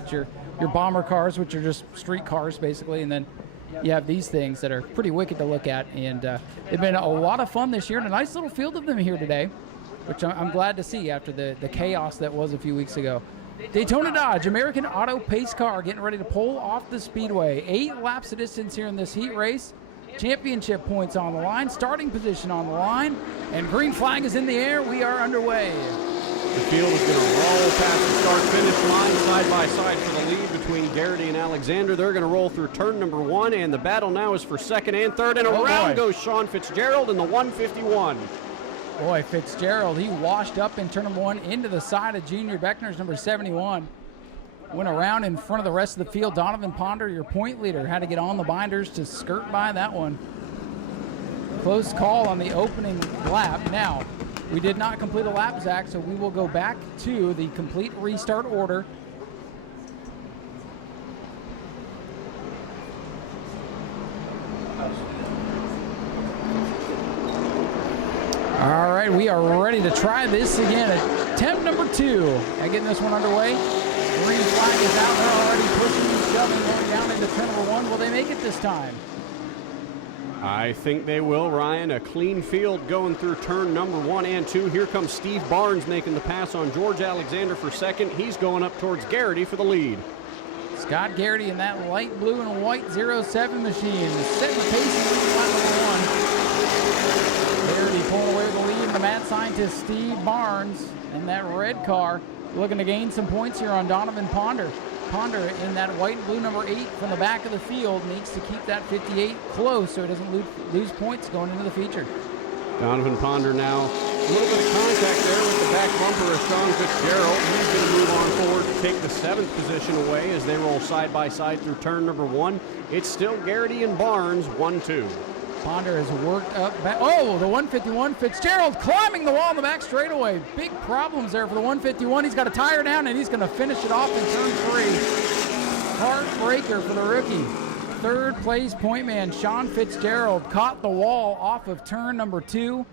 got your bomber cars, which are just street cars basically, and then you have these things that are pretty wicked to look at. And they've been a lot of fun this year, and a nice little field of them here today, which I'm glad to see after the chaos that was a few weeks ago. Daytona Dodge, American Auto Pace Car, getting ready to pull off the speedway. 8 laps of distance here in this heat race. Championship points on the line, starting position on the line, and green flag is in the air. We are underway. The field is going to roll past the start-finish line side by side for the lead between Garrity and Alexander. They're going to roll through turn number 1, and the battle now is for second and third, and around goes Sean Fitzgerald in the 151. Boy, Fitzgerald, he washed up in turn number 1 into the side of Junior Beckner's number 71. Went around in front of the rest of the field. Donovan Ponder, your point leader, had to get on the binders to skirt by that one. Close call on the opening lap. Now, we did not complete a lap, Zach, so we will go back to the complete restart order. All right, we are ready to try this again. Attempt number 2 at getting this one underway. Green flag is out. They're already pushing and shoving, going down into turn number 1. Will they make it this time? I think they will, Ryan. A clean field going through turn number 1 and 2. Here comes Steve Barnes making the pass on George Alexander for second. He's going up towards Garrity for the lead. Scott Garrity in that light blue and white 07 machine, setting the pace in lap number 1. Garrity pulling away the lead, and the mad scientist Steve Barnes in that red car, looking to gain some points here on Donovan Ponder. Ponder in that white and blue number 8 from the back of the field needs to keep that 58 close so he doesn't lose points going into the feature. Donovan Ponder now, a little bit of contact there with the back bumper of Sean Fitzgerald. He's going to move on forward to take the 7th position away as they roll side by side through turn number 1. It's still Garrity and Barnes, 1-2. Ponder has worked up back. Oh, the 151. Fitzgerald climbing the wall in the back straightaway. Big problems there for the 151. He's got a tire down, and he's going to finish it off in turn 3. Heartbreaker for the rookie. 3rd place point man, Sean Fitzgerald, caught the wall off of turn number 2.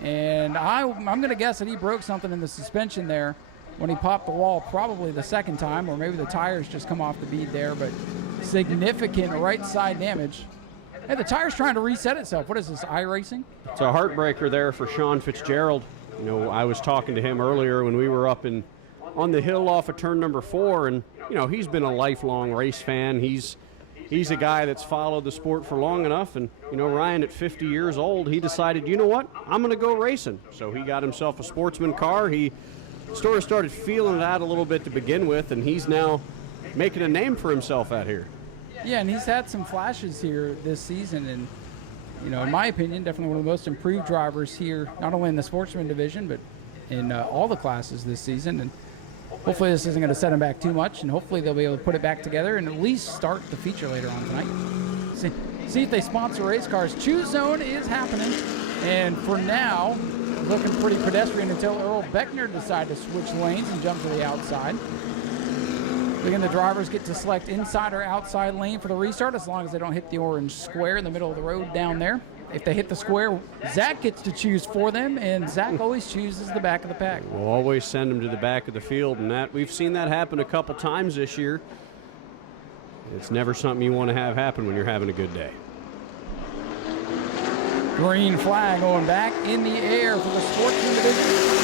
And I'm going to guess that he broke something in the suspension there when he popped the wall, probably the 2nd time, or maybe the tires just come off the bead there, but significant right side damage. Hey, the tire's trying to reset itself. What is this, iRacing? It's a heartbreaker there for Sean Fitzgerald. You know, I was talking to him earlier when we were up on the hill off of turn number 4, and, you know, he's been a lifelong race fan. He's a guy that's followed the sport for long enough, and, you know, Ryan, at 50 years old, he decided, you know what, I'm going to go racing. So he got himself a Sportsman car. He sort of started feeling it out a little bit to begin with, and he's now making a name for himself out here. Yeah, and he's had some flashes here this season, and, you know, in my opinion, definitely one of the most improved drivers here, not only in the Sportsman division, but in all the classes this season. And hopefully this isn't going to set him back too much, and hopefully they'll be able to put it back together and at least start the feature later on tonight. See if they sponsor race cars. Choose Zone is happening, and for now, looking pretty pedestrian until Earl Beckner decided to switch lanes and jump to the outside. Again, the drivers get to select inside or outside lane for the restart as long as they don't hit the orange square in the middle of the road down there. If they hit the square, Zach gets to choose for them, and Zach always chooses the back of the pack. We'll always send them to the back of the field, and that we've seen that happen a couple times this year. It's never something you want to have happen when you're having a good day. Green flag going back in the air for the Sportsman division.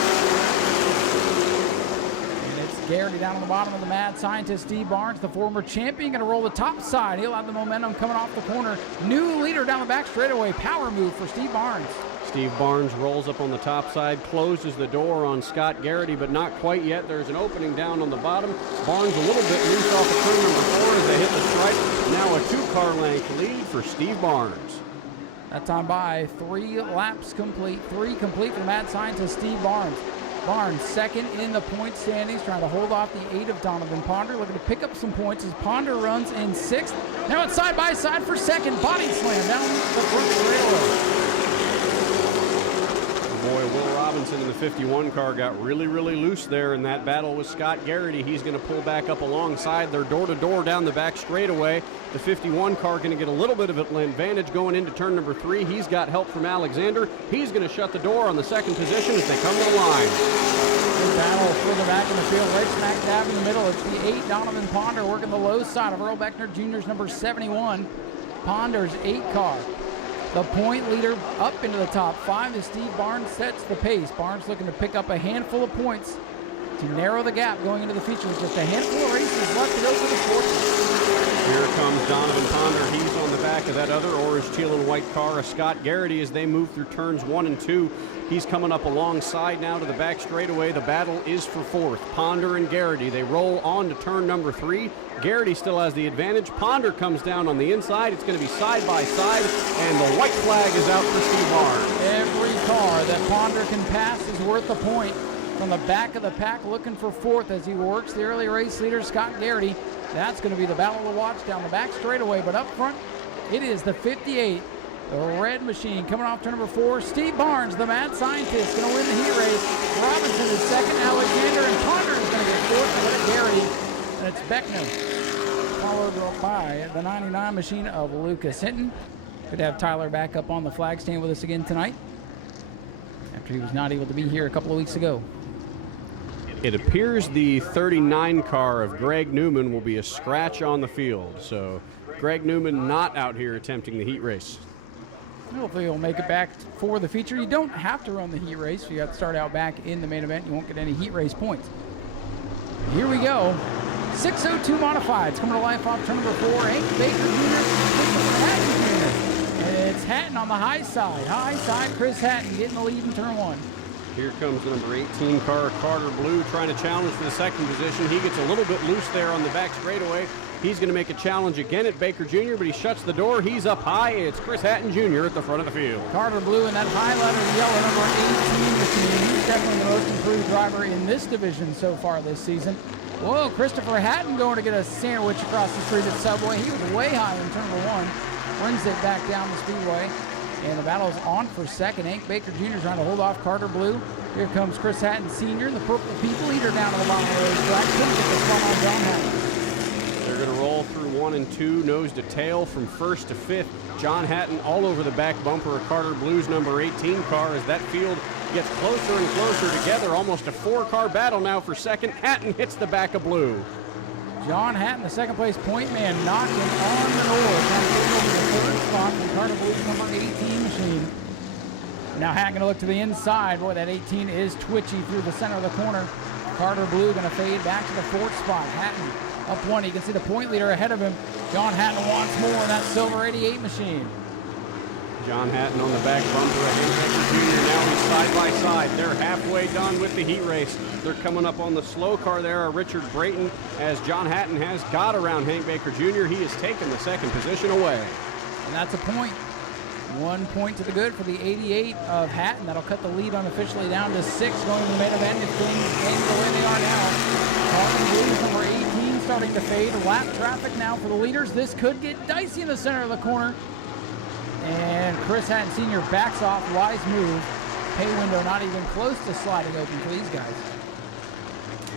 Garrity down on the bottom of the mad scientist, Steve Barnes, the former champion, going to roll the top side. He'll have the momentum coming off the corner. New leader down the back straightaway. Power move for Steve Barnes. Steve Barnes rolls up on the top side, closes the door on Scott Garrity, but not quite yet. There's an opening down on the bottom. Barnes a little bit loose off of turn number 4 as they hit the stripe. Now a 2-car length lead for Steve Barnes. That time by 3 laps complete. 3 complete for the mad scientist, Steve Barnes. Barnes second in the point standings, trying to hold off the 8 of Donovan Ponder, looking to pick up some points as Ponder runs in 6th. Now it's side by side for second. Body slam down the front straightaway. Boy, Will Robinson in the 51 car got really loose there in that battle with Scott Garrity. He's going to pull back up alongside. They're door-to-door down the back straightaway. The 51 car going to get a little bit of an advantage going into turn number 3. He's got help from Alexander. He's going to shut the door on the second position as they come to the line. Good battle further back in the field, right smack dab in the middle. It's the 8 Donovan Ponder working the low side of Earl Beckner Jr.'s number 71. Ponder's 8 car. The point leader up into the top 5 as Steve Barnes sets the pace. Barnes looking to pick up a handful of points to narrow the gap going into the feature with just a handful of races left to go for the Sportsman. Here comes Donovan Ponder. He's on the back of that other orange, teal, and white car of Scott Garrity as they move through turns 1 and 2. He's coming up alongside now to the back straightaway. The battle is for 4th. Ponder and Garrity. They roll on to turn number 3. Garrity still has the advantage. Ponder comes down on the inside. It's going to be side by side, and the white flag is out for Steve Barnes. Every car that Ponder can pass is worth a point. From the back of the pack looking for 4th as he works the early race leader, Scott Garrity. That's going to be the battle to watch down the back straightaway, but up front, it is the 58. The red machine coming off turn number 4. Steve Barnes, the mad scientist, going to win the heat race. Robinson is second. Alexander and Ponder is going to get 4th. And then Garrity, and it's Beckner, followed by the 99 machine of Lucas Hinton. Good to have Tyler back up on the flag stand with us again tonight after he was not able to be here a couple of weeks ago. It appears the 39 car of Greg Newman will be a scratch on the field. So Greg Newman not out here attempting the heat race. Hopefully he'll make it back for the feature. You don't have to run the heat race. You have to start out back in the main event. You won't get any heat race points. Here we go. 602 modifieds coming to life off turn number 4. Hank Baker Jr. Hatton Jr. And it's Hatton on the high side. High side, Chris Hatton getting the lead in turn 1. Here comes the number 18 car, Carter Blue, trying to challenge for the second position. He gets a little bit loose there on the back straightaway. He's going to make a challenge again at Baker Jr., but he shuts the door. He's up high. It's Chris Hatton Jr. at the front of the field. Carter Blue in that highlighter yellow number 18 machine. He's definitely the most improved driver in this division so far this season. Whoa, Christopher Hatton going to get a sandwich across the street at Subway. He was way high in turn number 1. Brings it back down the speedway. And the battle's on for second. Hank Baker Jr. trying to hold off Carter Blue. Here comes Chris Hatton Sr., the purple people eater down to the bottom of the racetrack. Couldn't get the spot on John Hatton. They're going to roll through 1 and 2, nose to tail from 1st to 5th. John Hatton all over the back bumper of Carter Blue's number 18 car as that field gets closer and closer together. Almost a 4-car battle now for second. Hatton hits the back of Blue. John Hatton, the second place point man, knocking on the door, trying to take over the 3rd spot from Carter Blue's number 18 machine. Now Hatton going to look to the inside. Boy, that 18 is twitchy through the center of the corner. Carter Blue going to fade back to the 4th spot. Hatton up 1. You can see the point leader ahead of him. John Hatton wants more in that silver 88 machine. John Hatton on the back bumper of Hank Baker Jr. Now he's side by side. They're halfway done with the heat race. They're coming up on the slow car there, Richard Brayton, as John Hatton has got around Hank Baker Jr. He has taken the second position away. And that's a point. 1 point to the good for the 88 of Hatton. That'll cut the lead unofficially down to 6 going to the main event if things end the way they are now. Carter Blue's number 18 starting to fade. Lap traffic now for the leaders. This could get dicey in the center of the corner. And Chris Hatton Sr. backs off. Wise move. Pay window not even close to sliding open for these guys.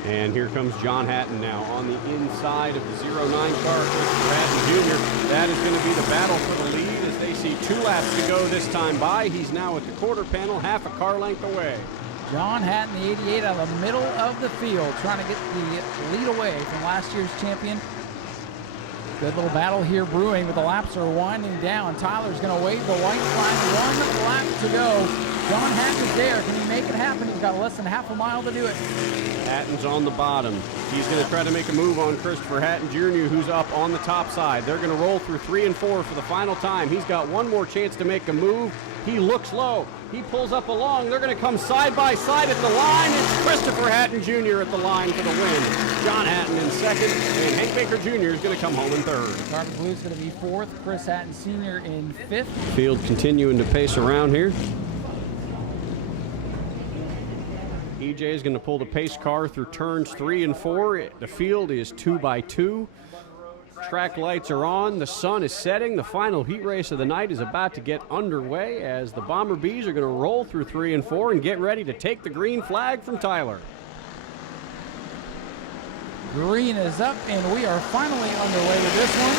And here comes John Hatton now on the inside of the 09 car, Christopher Hatton Jr. That is going to be the battle for the lead as they see 2 laps to go this time by. He's now at the quarter panel, half a car length away. John Hatton, the 88, out of the middle of the field, trying to get the lead away from last year's champion. Good little battle here brewing, but the laps are winding down. Tyler's going to wave the white flag. 1 lap to go. John Hatton is there. Can he make it happen? He's got less than half a mile to do it. Hatton's on the bottom. He's going to try to make a move on Christopher Hatton Jr., who's up on the top side. They're going to roll through 3 and 4 for the final time. He's got one more chance to make a move. He looks low. He pulls up along. They're going to come side by side at the line. It's Christopher Hatton Jr. at the line for the win. John Hatton in second, and Hank Baker Jr. is going to come home in third. Carter Blue's going to be 4th. Chris Hatton Sr. in 5th. Field continuing to pace around here. EJ is going to pull the pace car through turns 3 and 4. The field is 2 by 2. Track lights are on. The sun is setting. The final heat race of the night is about to get underway as the Bomber Bees are going to roll through 3 and 4 and get ready to take the green flag from Tyler. Green is up, and we are finally underway with this one.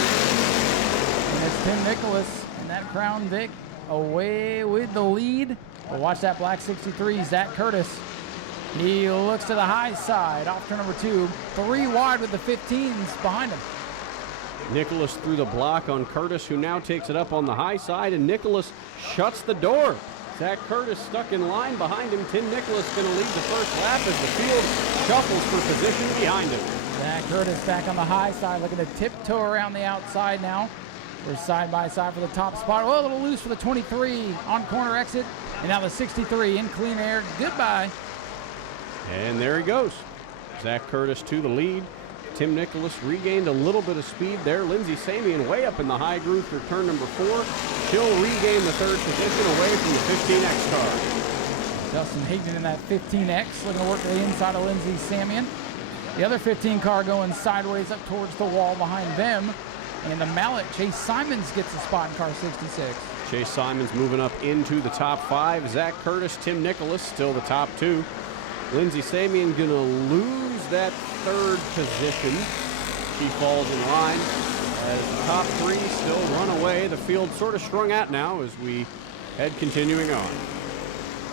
And it's Tim Nicholas and that Crown Vic away with the lead. We'll watch that black 63, Zach Curtis. He looks to the high side, off turn number 2. 3 wide with the 15s behind him. Nicholas through the block on Curtis, who now takes it up on the high side, and Nicholas shuts the door. Zach Curtis stuck in line behind him. Tim Nicholas going to lead the first lap as the field shuffles for position behind him. Zach Curtis back on the high side, looking to tiptoe around the outside now. We're side by side for the top spot. Oh, a little loose for the 23 on corner exit. And now the 63 in clean air. Goodbye. And there he goes. Zach Curtis to the lead. Tim Nicholas regained a little bit of speed there. Lindsey Samian way up in the high groove for turn number 4. He'll regain the 3rd position away from the 15X car. Justin Higdon in that 15X, looking to work to the inside of Lindsey Samian. The other 15 car going sideways up towards the wall behind them. And the Mallet, Chase Simons, gets the spot in car 66. Chase Simons moving up into the top 5. Zach Curtis, Tim Nicholas still the top 2. Lindsey Samian going to lose that 3rd position. She falls in line as the top 3 still run away. The field sort of strung out now as we head continuing on.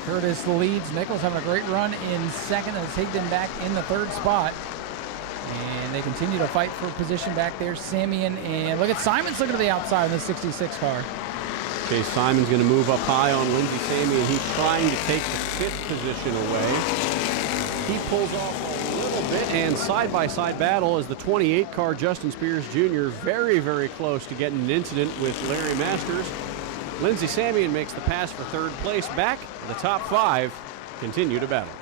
Curtis leads. Nicholas having a great run in 2nd as Higdon back in the 3rd spot. And they continue to fight for position back there. Samian, and look at Simons looking to the outside in the 66 car. Chase Simons going to move up high on Lindsey Samian. He's trying to take the 5th position away. He pulls off a little bit, and side-by-side battle as the 28 car Justin Spears Jr. very, very close to getting an incident with Larry Masters. Lindsey Samian makes the pass for 3rd place. Back, the top 5 continue to battle.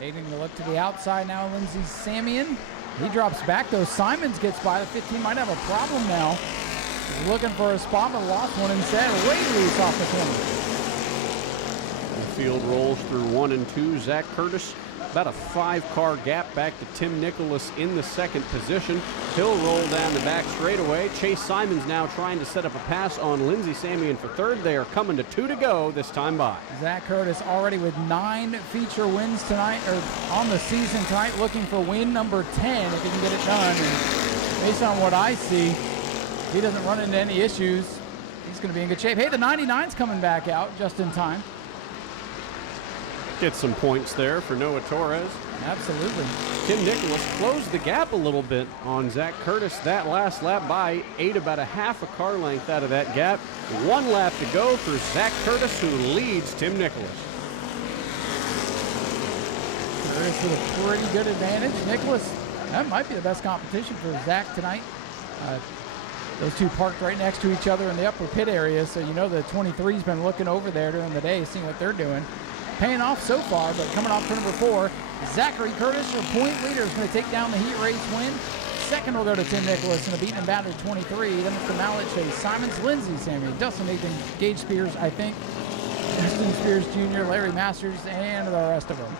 Taking a look to the outside now, Lindsey Samian. He drops back, though. Simons gets by. The 15 might have a problem now. He's looking for a spot, but lost one instead. Way loose off the corner. The field rolls through 1 and 2. Zach Curtis, about a 5-car gap back to Tim Nicholas in the 2nd position. He'll roll down the back straightaway. Chase Simons now trying to set up a pass on Lindsey Samian for 3rd. They are coming to 2 to go this time by. Zach Curtis already with 9 feature wins tonight, or on the season tonight, looking for win number 10 if he can get it done. And based on what I see, if he doesn't run into any issues, he's going to be in good shape. Hey, the 99's coming back out just in time. Get some points there for Noah Torres. Absolutely. Tim Nicholas closed the gap a little bit on Zach Curtis that last lap by 8, about a half a car length out of that gap. 1 lap to go for Zach Curtis, who leads Tim Nicholas. Curtis with a pretty good advantage. Nicholas, that might be the best competition for Zach tonight. Those two parked right next to each other in the upper pit area, so you know the 23's been looking over there during the day, seeing what they're doing. Paying off so far, but coming off turn number 4, Zachary Curtis, your point leader, is going to take down the heat race win. 2nd will go to Tim Nicholas in a beaten and battered 23. Then it's the Mallet, Chase Simons, Lindsey Samian, Dustin Nathan, Gage Spears, I think, Justin Spears Jr., Larry Masters, and the rest of them.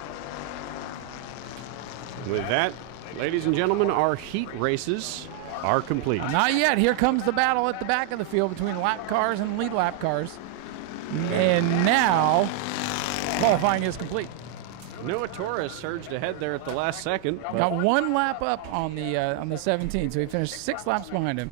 With that, ladies and gentlemen, our heat races are complete. Not yet. Here comes the battle at the back of the field between lap cars and lead lap cars. And now, qualifying is complete. Noah Torres surged ahead there at the last second. Got 1 lap up on the 17, so he finished 6 laps behind him.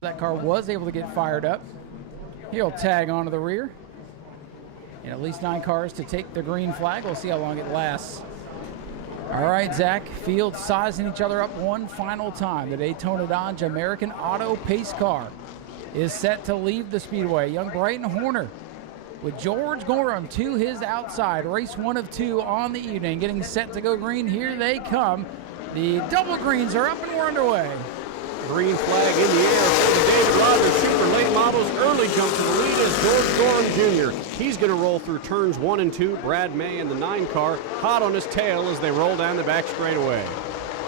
That car was able to get fired up. He'll tag onto the rear. And at least 9 cars to take the green flag. We'll see how long it lasts. All right, Zach, field sizing each other up one final time. The Daytona Dodge American Auto Pace car is set to leave the speedway. Young Brighton Horner with George Gorham to his outside. Race 1 of 2 on the evening, getting set to go green. Here they come. The double greens are up and we're underway. Green flag in the air for the David Rogers Super Late Models. Early jump to the lead is George Gorham Jr. He's going to roll through turns 1 and 2. Brad May in the 9 car hot on his tail as they roll down the back straightaway.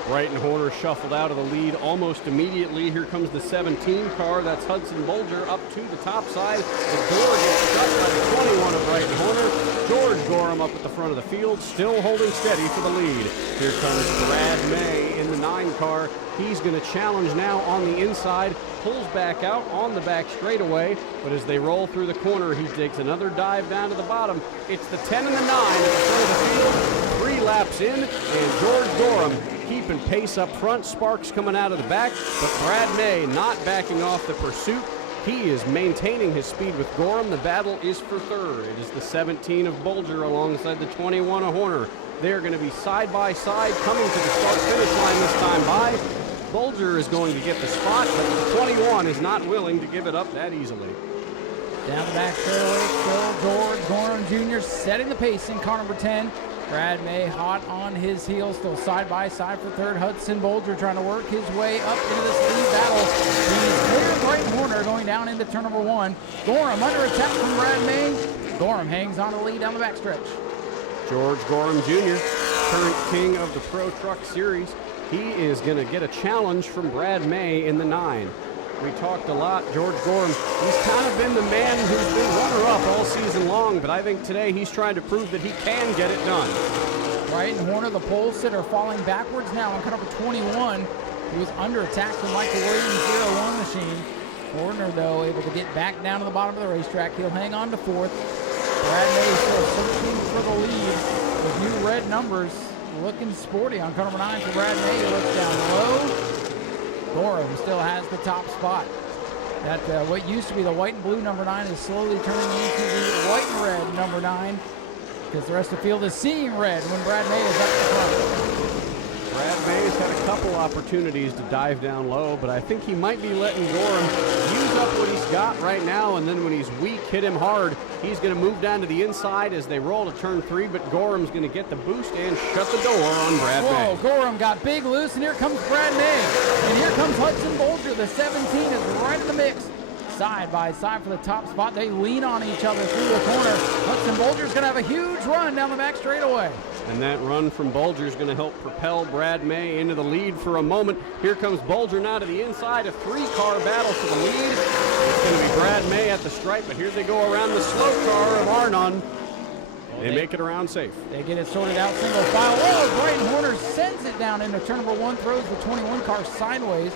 Brighton Horner shuffled out of the lead almost immediately. Here comes the 17 car. That's Hudson Bolger up to the top side. The door gets shut by the 21 of Brighton Horner. George Gorham up at the front of the field, still holding steady for the lead. Here comes Brad May in the 9 car. He's going to challenge now on the inside, pulls back out on the back straightaway, but as they roll through the corner, he takes another dive down to the bottom. It's the 10 and the 9 at the front of the field. 3 laps in, and George Gorham keeping pace up front. Sparks coming out of the back, but Brad May not backing off the pursuit. He is maintaining his speed with Gorham. The battle is for third. It is the 17 of Bolger alongside the 21 of Horner. They're going to be side by side coming to the start-finish line this time by. Bolger is going to get the spot, but the 21 is not willing to give it up that easily. Down the back straightaway, still George Gorham Jr. setting the pace in car number 10. Brad May hot on his heels, still side by side for third. Hudson Bolger trying to work his way up into this lead battle. He's clear Brighton Horner going down into turn number 1. Gorham under attack from Brad May. Gorham hangs on the lead down the backstretch. George Gorham Jr., current king of the Pro Truck Series. He is going to get a challenge from Brad May in the 9. We talked a lot. George Gorham, he's kind of been the man who's been runner-up all season long, but I think today he's trying to prove that he can get it done. Brighton Horner, the pole sitter, falling backwards now on cut number 21. He was under attack from Michael Williams' 01 machine. Horner, though, able to get back down to the bottom of the racetrack. He'll hang on to 4th. Brad May still searching for the lead with new red numbers. Looking sporty on car number 9 for Brad May. He looks down low. Gorham still has the top spot. That what used to be the white and blue number 9 is slowly turning into the white and red number 9 because the rest of the field is seeing red when Brad May is up the front. Brad May's had a couple opportunities to dive down low, but I think he might be letting Gorham use up what he's got right now, and then when he's weak, hit him hard. He's going to move down to the inside as they roll to turn 3, but Gorham's going to get the boost and shut the door on Brad May. Gorham got big loose, and here comes Brad May. And here comes Hudson Bolger. The 17 is right in the mix. Side by side for the top spot. They lean on each other through the corner. Hudson Bolger's going to have a huge run down the back straightaway. And that run from Bolger is going to help propel Brad May into the lead for a moment. Here comes Bolger now to the inside. A 3-car battle for the lead. It's going to be Brad May at the stripe, but here they go around the slow car of Arnon. They make it around safe. They get it sorted out single file. Oh, Brighton Horner sends it down into turn number 1, throws the 21 car sideways,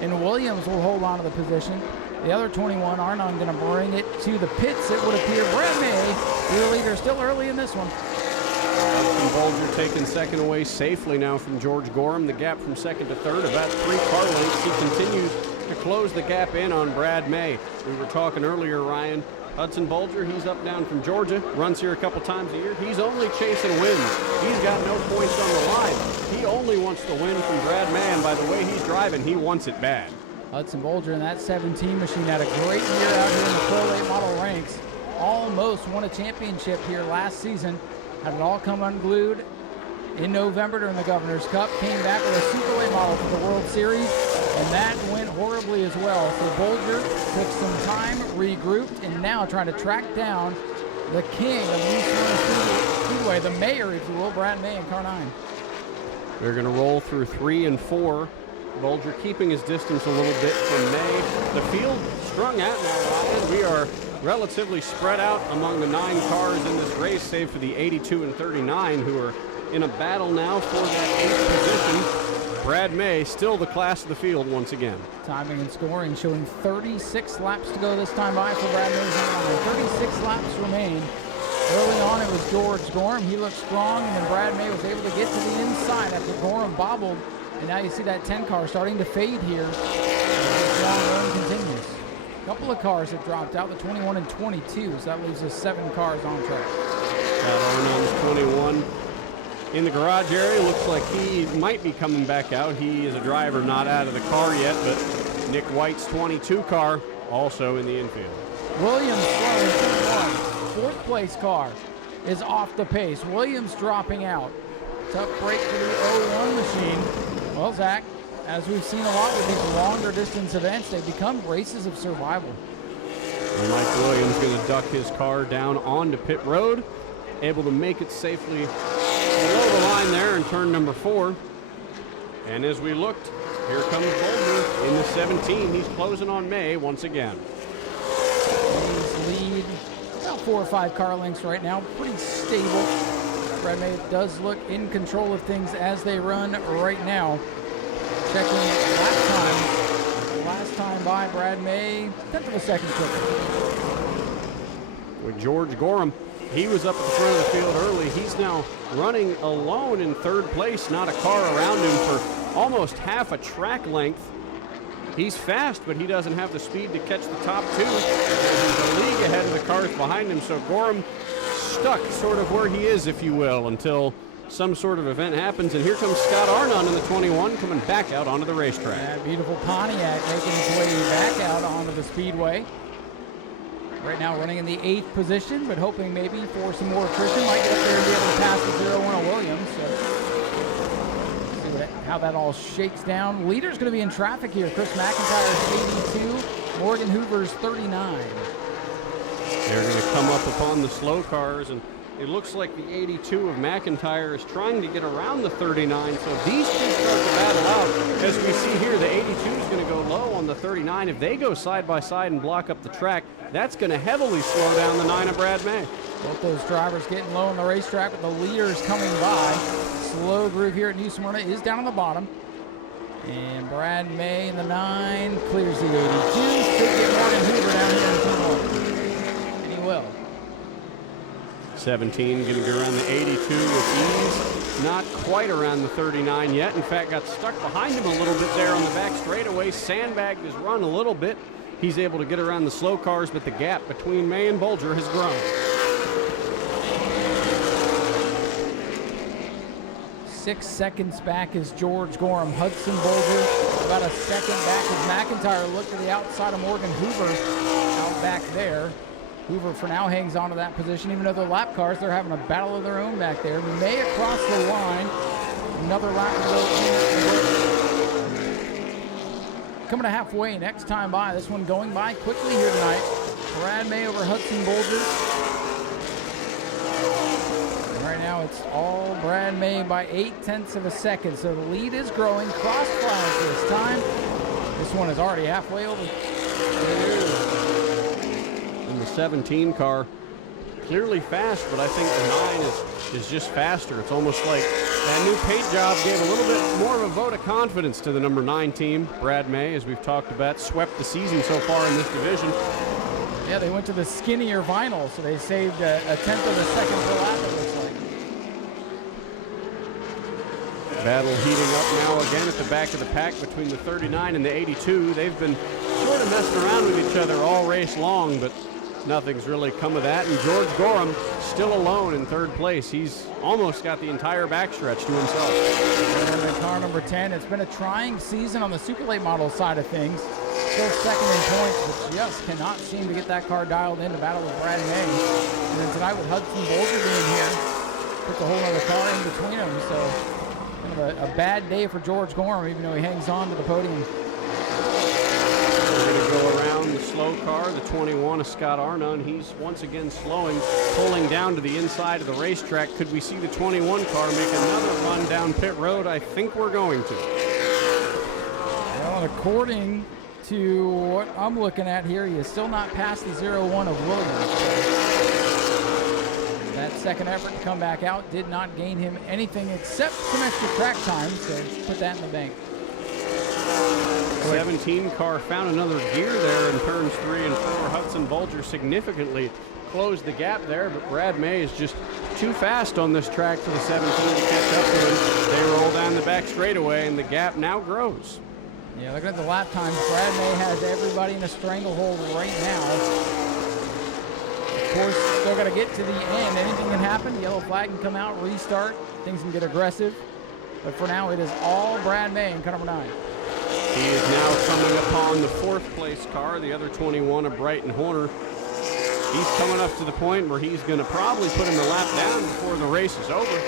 and Williams will hold on to the position. The other 21, Arnon, going to bring it to the pits, it would appear. Brad May, the leader, still early in this one. Hudson Bolger taking second away safely now from George Gorham. The gap from second to third, about 3 car lengths. He continues to close the gap in on Brad May. We were talking earlier, Ryan. Hudson Bolger, he's up down from Georgia, runs here a couple times a year. He's only chasing wins. He's got no points on the line. He only wants the win from Brad May, and by the way he's driving, he wants it bad. Hudson Bolger in that 17 machine had a great year out here in the Pro Late Model ranks. Almost won a championship here last season. Had it all come unglued in November during the Governor's Cup. Came back with a Super Late Model for the World Series, and that went horribly as well. So Bolger took some time, regrouped, and now trying to track down the king of Nau Sea Speedway, the mayor, if you will, Brad May in car 9. They're going to roll through 3 and 4. Bolger keeping his distance a little bit from May. The field strung out now, Ryan. We are relatively spread out among the 9 cars in this race, save for the 82 and 39 who are in a battle now for that 8th position. Brad May still the class of the field once again. Timing and scoring showing 36 laps to go this time by for Brad May. 36 laps remain. Early on it was George Gorham. He looked strong, and then Brad May was able to get to the inside after Gorham bobbled. And now you see that 10 car starting to fade here. This long run continues. A couple of cars have dropped out, the 21 and 22, so that leaves us 7 cars on track. Arnon's 21 in the garage area. Looks like he might be coming back out. He is a driver not out of the car yet, but Nick White's 22 car also in the infield. Williams slowing 2-1. 4th place car is off the pace. Williams dropping out. Tough break for the 01 machine. Well, Zach, as we've seen a lot with these longer distance events, they become races of survival. And Mike Williams going to duck his car down onto pit road, able to make it safely below the line there in turn number 4. And as we looked, here comes Bolger in the 17. He's closing on May once again. May's lead about 4 or 5 car lengths right now. Pretty stable. Brad May does look in control of things as they run right now. Checking lap time. Last time by Brad May, 10th of a second quicker. With George Gorham, he was up at the front of the field early. He's now running alone in third place, not a car around him for almost half a track length. He's fast, but he doesn't have the speed to catch the top two. He's a league ahead of the cars behind him, so Gorham stuck sort of where he is, if you will, until some sort of event happens. And here comes Scott Arnott in the 21 coming back out onto the racetrack. That beautiful Pontiac making his way back out onto the speedway. Right now running in the 8th position, but hoping maybe for some more attrition. Might get up there and be able to pass the 0-1 of Williams. So see how that all shakes down. Leader's going to be in traffic here. Chris McIntyre's 82, Morgan Hoover's 39. They're going to come up upon the slow cars, and it looks like the 82 of McIntyre is trying to get around the 39. So if these two start to battle out, as we see here, the 82 is going to go low on the 39. If they go side by side and block up the track, that's going to heavily slow down the 9 of Brad May. Both those drivers getting low on the racetrack, but the leaders coming by. Slow groove here at New Smyrna is down on the bottom. And Brad May in the 9 clears the 82. Should get Morgan Hoover down here in 2-1. And he will. 17 going to go around the 82 with ease. Not quite around the 39 yet. In fact, got stuck behind him a little bit there on the back straightaway. Sandbagged his run a little bit. He's able to get around the slow cars, but the gap between May and Bolger has grown. 6 seconds back is George Gorham. Hudson Bolger about a second back as McIntyre looked to the outside of Morgan Hoover out back there. Hoover for now hangs on to that position, even though the lap cars, they're having a battle of their own back there. May across the line. Another lap to go. Coming to halfway, next time by. This one going by quickly here tonight. Brad May over Hudson Bolger. And right now it's all Brad May by 0.8 of a second. So the lead is growing. Crossfire this time. This one is already halfway over. In the 17 car, clearly fast, but I think the 9 is just faster. It's almost like that new paint job gave a little bit more of a vote of confidence to the number 9 team. Brad May, as we've talked about, swept the season so far in this division. Yeah, they went to the skinnier vinyl, so they saved a 10th of a second per lap, it looks like. Battle heating up now again at the back of the pack between the 39 and the 82. They've been sort of messing around with each other all race long, but nothing's really come of that. And George Gorham still alone in third place. He's almost got the entire backstretch to himself. And car number 10. It's been a trying season on the super late model side of things. Still second in points, but just cannot seem to get that car dialed in to battle with Brad May. And then tonight with Hudson Bolger being here, puts a whole other car in between them. So kind of a bad day for George Gorham, even though he hangs on to the podium. We're going to go around the slow car, the 21 of Scott Arnott. He's once again slowing, pulling down to the inside of the racetrack. Could we see the 21 car make another run down pit road? I think we're going to. Well, according to what I'm looking at here, he is still not past the 0-1 of Williams. That second effort to come back out did not gain him anything except some extra track time, so put that in the bank. 17 car found another gear there in turns 3 and 4. Hudson Bolger significantly closed the gap there, but Brad May is just too fast on this track for the 17 to catch up to him. They roll down the back straightaway, and the gap now grows. Yeah, looking at the lap times, Brad May has everybody in a stranglehold right now. Of course, still got to get to the end. Anything can happen. Yellow flag can come out, restart. Things can get aggressive. But for now, it is all Brad May in car number 9. He is now coming upon the 4th place car, the other 21 of Brighton Horner. He's coming up to the point where he's going to probably put him the lap down before the race is over.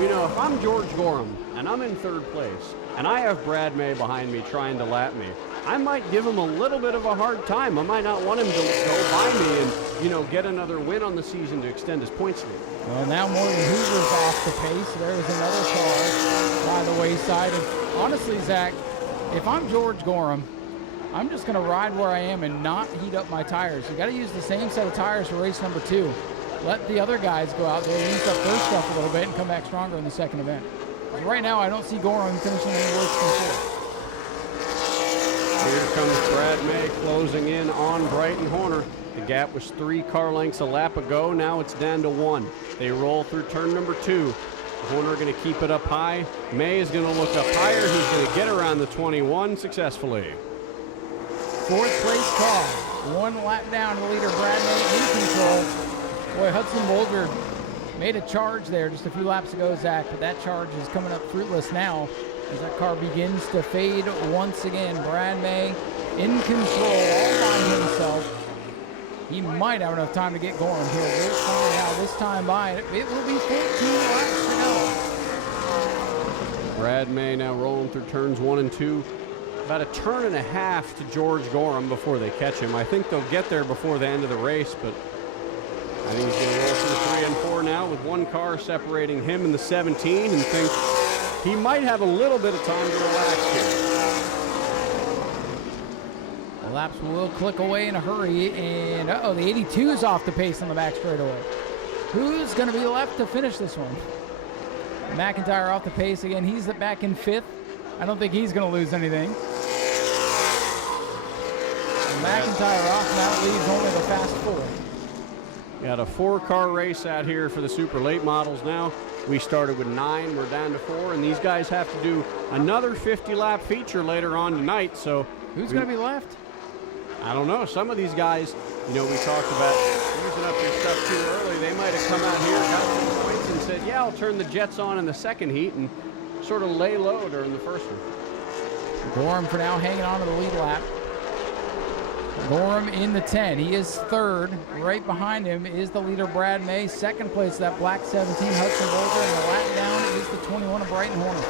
You know, if I'm George Gorham and I'm in 3rd place and I have Brad May behind me trying to lap me, I might give him a little bit of a hard time. I might not want him to go by me and, you know, get another win on the season to extend his points lead. Well, now Morgan Hoover's off the pace. There's another car by the wayside. And honestly, Zach, if I'm George Gorham, I'm just going to ride where I am and not heat up my tires. You got to use the same set of tires for race number 2. Let the other guys go out there, use up their stuff a little bit, and come back stronger in the second event. Right now, I don't see Gorham finishing any worse than 4. Here comes Brad May closing in on Brighton Horner. The gap was 3 car lengths a lap ago. Now it's down to 1. They roll through turn number 2. Horner going to keep it up high. May is going to look up higher. He's going to get around the 21 successfully. 4th place car. 1 lap down to leader Brad May in control. Boy, Hudson Bolger made a charge there just a few laps ago, Zach, but that charge is coming up fruitless now as that car begins to fade once again. Brad May in control all by himself. He might have enough time to get Gorham here. We'll find out this time by. It will be 14 laps to go. Brad May now rolling through turns 1 and 2. About a turn and a half to George Gorham before they catch him. I think they'll get there before the end of the race, but I think he's going to roll through 3 and 4 now with 1 car separating him and the 17, and think he might have a little bit of time to relax here. The laps will click away in a hurry, and the 82 is off the pace on the back straightaway. Who's going to be left to finish this one? McIntyre off the pace again. He's back in 5th. I don't think he's going to lose anything. McIntyre off, and that leaves only the fast 4. Got a 4-car race out here for the super late models now. We started with 9, we're down to 4, and these guys have to do another 50-lap feature later on tonight. So who's going to be left? I don't know. Some of these guys, we talked about using up your stuff too early. They might have come out here, got some points, and said, yeah, I'll turn the jets on in the second heat and sort of lay low during the first one. Gorham for now hanging on to the lead lap. Gorham in the 10. He is 3rd. Right behind him is the leader, Brad May. 2nd place, that black 17, Hudson Bolger. And the lap down is the 21 of Brighton Horner.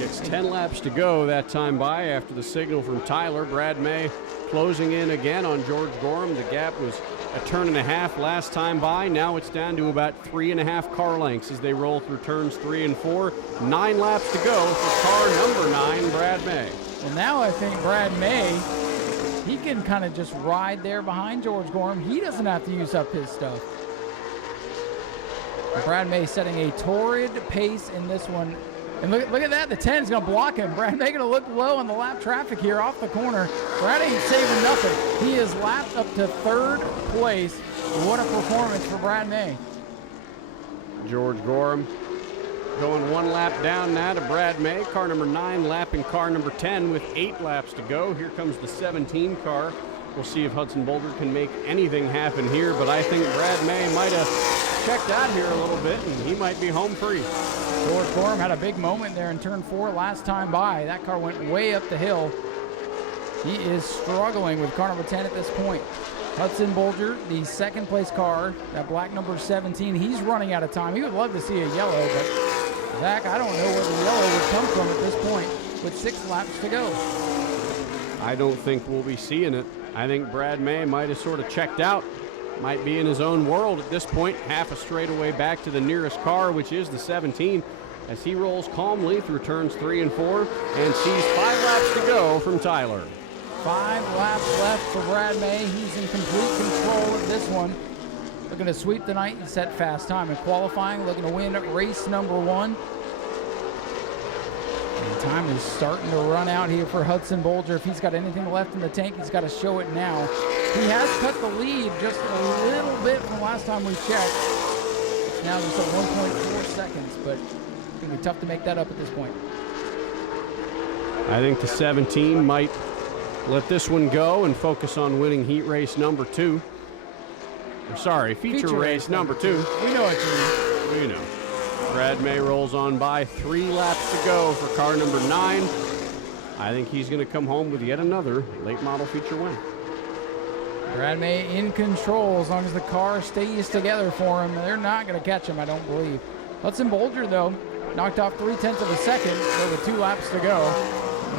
It's 10 laps to go that time by after the signal from Tyler. Brad May closing in again on George Gorham. The gap was a turn and a half last time by. Now it's down to about 3.5 car lengths as they roll through turns 3 and 4. 9 laps to go for car number 9, Brad May. Well, now I think Brad May, he can kind of just ride there behind George Gorham. He doesn't have to use up his stuff. Brad May setting a torrid pace in this one. And look at that. The 10 is going to block him. Brad May going to look low on the lap traffic here off the corner. Brad ain't saving nothing. He is lapped up to 3rd place. What a performance for Brad May. George Gorham going 1 lap down now to Brad May. Car number 9 lapping car number 10 with 8 laps to go. Here comes the 17 car. We'll see if Hudson Bolger can make anything happen here, but I think Brad May might have checked out here a little bit, and he might be home free. George Gorham had a big moment there in turn 4 last time by. That car went way up the hill. He is struggling with car number 10 at this point. Hudson Bolger, the 2nd place car, that black number 17, he's running out of time. He would love to see a yellow, but Zach, I don't know where the yellow would come from at this point with 6 laps to go. I don't think we'll be seeing it. I think Brad May might have sort of checked out. Might be in his own world at this point. Half a straightaway back to the nearest car, which is the 17, as he rolls calmly through turns 3 and 4 and sees 5 laps to go from Tyler. 5 laps left for Brad May. He's in complete control of this one. Looking to sweep the night and set fast time in qualifying. Looking to win race number 1. And time is starting to run out here for Hudson Bolger. If he's got anything left in the tank, he's got to show it now. He has cut the lead just a little bit from last time we checked. It's now just at 1.4 seconds, but it's going to be tough to make that up at this point. I think the 17 might let this one go and focus on winning heat race number 2. Sorry, feature race number 2. We know what you mean. We know. Brad May rolls on by. 3 laps to go for car number 9. I think he's going to come home with yet another late model feature win. Brad May in control as long as the car stays together for him. They're not going to catch him, I don't believe. Hudson Bolger, though, knocked off 0.3 of a second with 2 laps to go.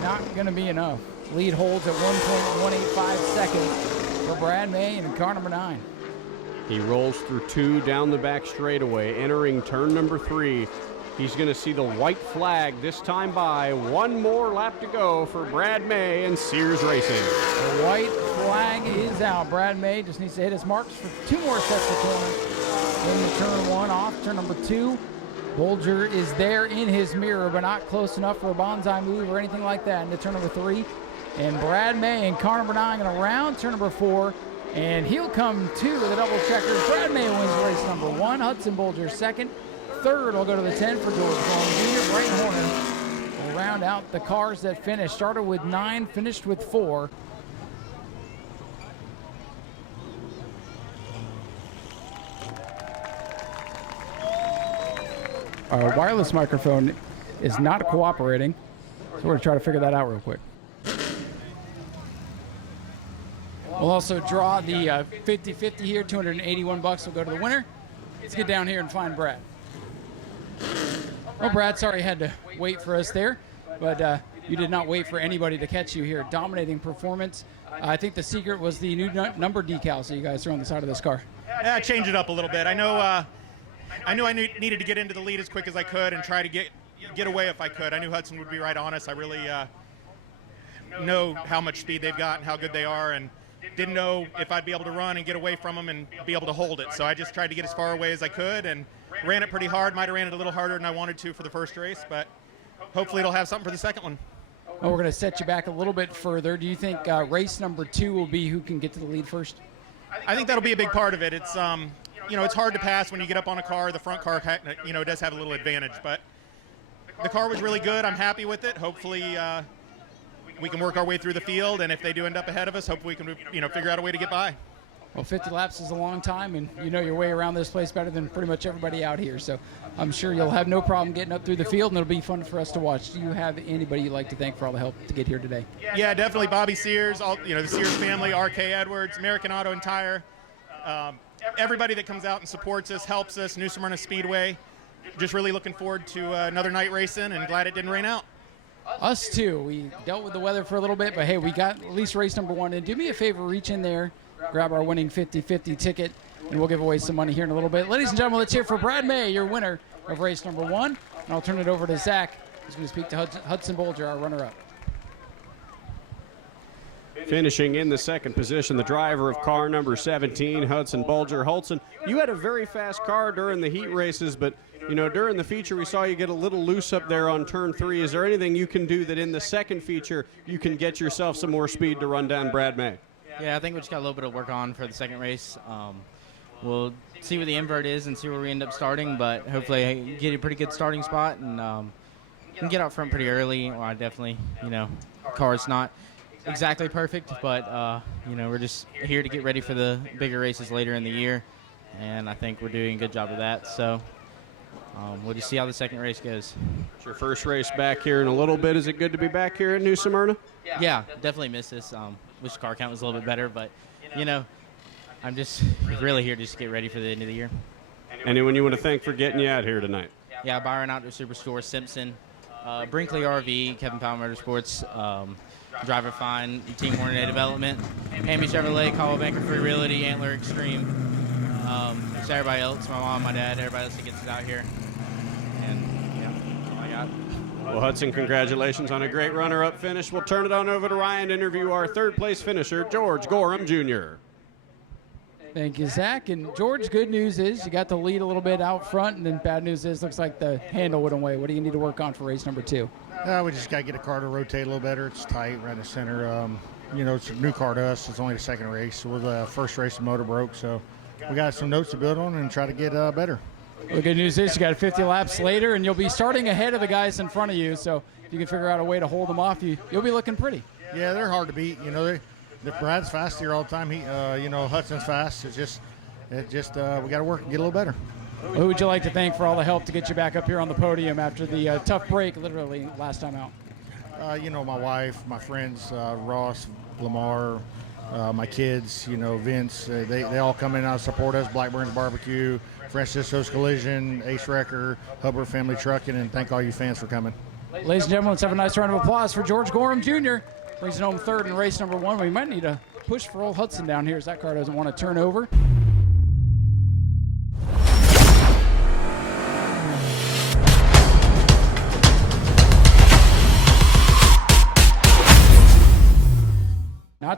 Not going to be enough. Lead holds at 1.185 seconds for Brad May in car number 9. He rolls through 2 down the back straightaway, entering turn number 3. He's going to see the white flag this time by. One more lap to go for Brad May and Sears Racing. The white flag is out. Brad May just needs to hit his marks for 2 more sets of corners. In the turn 1 off, turn number 2. Bolger is there in his mirror, but not close enough for a bonsai move or anything like that. Into turn number 3. And Brad May and car number 9 going to round turn number 4. And he'll come to the double checker. Brad May wins race number 1. Hudson Bolger second. Third will go to the 10 for George Gorham Jr. Brighton Horner will round out the cars that finished. Started with 9, finished with 4. Our wireless microphone is not cooperating, so we're going to try to figure that out real quick. We'll also draw the 50-50 here. $281 will go to the winner. Let's get down here and find Brad. Well, Brad, sorry you had to wait for us there, but you did not wait for anybody to catch you here. Dominating performance. I think the secret was the new number decals that you guys threw on the side of this car. Yeah, change it up a little bit. I knew I needed to get into the lead as quick as I could and try to get away if I could. I knew Hudson would be right on us. I really know how much speed they've got and how good they are, and didn't know if I'd be able to run and get away from them and be able to hold it. So I just tried to get as far away as I could and ran it pretty hard. Might have ran it a little harder than I wanted to for the first race, but hopefully it'll have something for the second one. Well, we're going to set you back a little bit further. Do you think race number 2 will be who can get to the lead first? I think that'll be a big part of it. It's it's hard to pass when you get up on a car. The front car, does have a little advantage, but the car was really good. I'm happy with it. Hopefully we can work our way through the field, and if they do end up ahead of us, hopefully we can figure out a way to get by. Well, 50 laps is a long time, and you know your way around this place better than pretty much everybody out here. So I'm sure you'll have no problem getting up through the field, and it'll be fun for us to watch. Do you have anybody you'd like to thank for all the help to get here today? Yeah, definitely Bobby Sears, the Sears family, RK Edwards, American Auto and Tire, everybody that comes out and supports us, helps us, Nau Smyrna Speedway. Just really looking forward to another night racing, and glad it didn't rain out. Us too. We dealt with the weather for a little bit, but hey, we got at least race number 1. And do me a favor, reach in there, grab our winning 50-50 ticket, and we'll give away some money here in a little bit. Ladies and gentlemen, let's hear for Brad May, your winner of race number 1. And I'll turn it over to Zach, who's going to speak to Hudson Bolger, our runner-up. Finishing in the second position, the driver of car number 17, Hudson Bolger. Hudson, you had a very fast car during the heat races, but during the feature we saw you get a little loose up there on turn 3. Is there anything you can do that in the second feature you can get yourself some more speed to run down Brad May? Yeah, I think we just got a little bit of work on for the second race. We'll see where the invert is and see where we end up starting, but hopefully get a pretty good starting spot and can get out front pretty early. Well, I definitely, car's not exactly perfect, but we're just here to get ready for the bigger races later in the year, and I think we're doing a good job of that. So we'll just see how the second race goes. It's your first race back here in a little bit. Is it good to be back here in Nau Smyrna? Yeah, definitely miss this. Wish the car count was a little bit better, but I'm just really here just to get ready for the end of the year. Anyone you want to thank for getting you out here tonight? Yeah, Byron Outdoor Superstore, Simpson, Brinkley RV, Kevin Powell Motorsports, Driver Fine, Team Hornet Development, Hammy Chevrolet, Caldwell Banker Free Realty, Antler Extreme. Just everybody else, my mom, my dad, everybody else that gets us out here. And that's all I got. Well, Hudson, congratulations on a great runner-up finish. We'll turn it on over to Ryan to interview our third-place finisher, George Gorham Jr. Thank you, Zach. And George, good news is you got the lead a little bit out front, and then bad news is looks like the handle went away. What do you need to work on for race number 2? We just got to get a car to rotate a little better. It's tight right in the center. It's a new car to us. It's only the second race. It was the first race the motor broke, so we got some notes to build on and try to get better. Well, the good news is you got 50 laps later, and you'll be starting ahead of the guys in front of you. So if you can figure out a way to hold them off, you'll be looking pretty. Yeah, they're hard to beat. Brad's fast here all the time. Hudson's fast. It's just we got to work and get a little better. Who would you like to thank for all the help to get you back up here on the podium after the tough break, literally last time out? My wife, my friends, Ross, Lamar, my kids, Vince. They all come in and support us. Blackburn's Barbecue, Francisco's Collision, Ace Wrecker, Hubbard Family Trucking, and thank all you fans for coming. Ladies and gentlemen, let's have a nice round of applause for George Gorham Jr. Brings it home third in race number 1. We might need a push for old Hudson down here as that car doesn't want to turn over.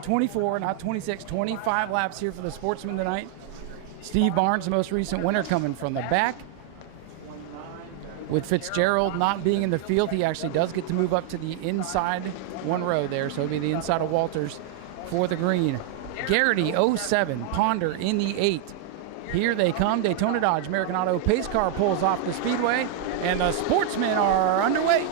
not 24, not 26, 25 laps here for the Sportsman tonight. Steve Barnes, the most recent winner, coming from the back. With Fitzgerald not being in the field, he actually does get to move up to the inside one row there, so it'll be the inside of Walters for the green. Garrity 07, Ponder in the 8. Here they come. Daytona Dodge American Auto pace car pulls off the speedway, and the Sportsmen are underway.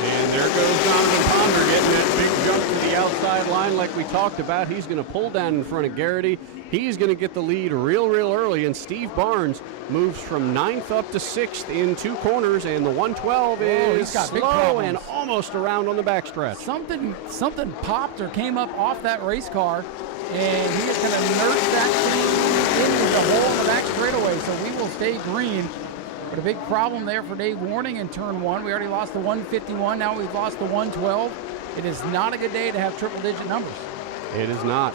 And there goes Donovan Ponder getting that big jump to the outside line like we talked about. He's going to pull down in front of Garrity. He's going to get the lead real early, and Steve Barnes moves from 9th up to 6th in 2 corners, and the 112 is slow and almost around on the backstretch. Something popped or came up off that race car, and he is going to nurse that thing into the hole in the back straightaway, so we will stay green. But a big problem there for Dave Warning in turn 1. We already lost the 151. Now we've lost the 112. It is not a good day to have triple-digit numbers. It is not.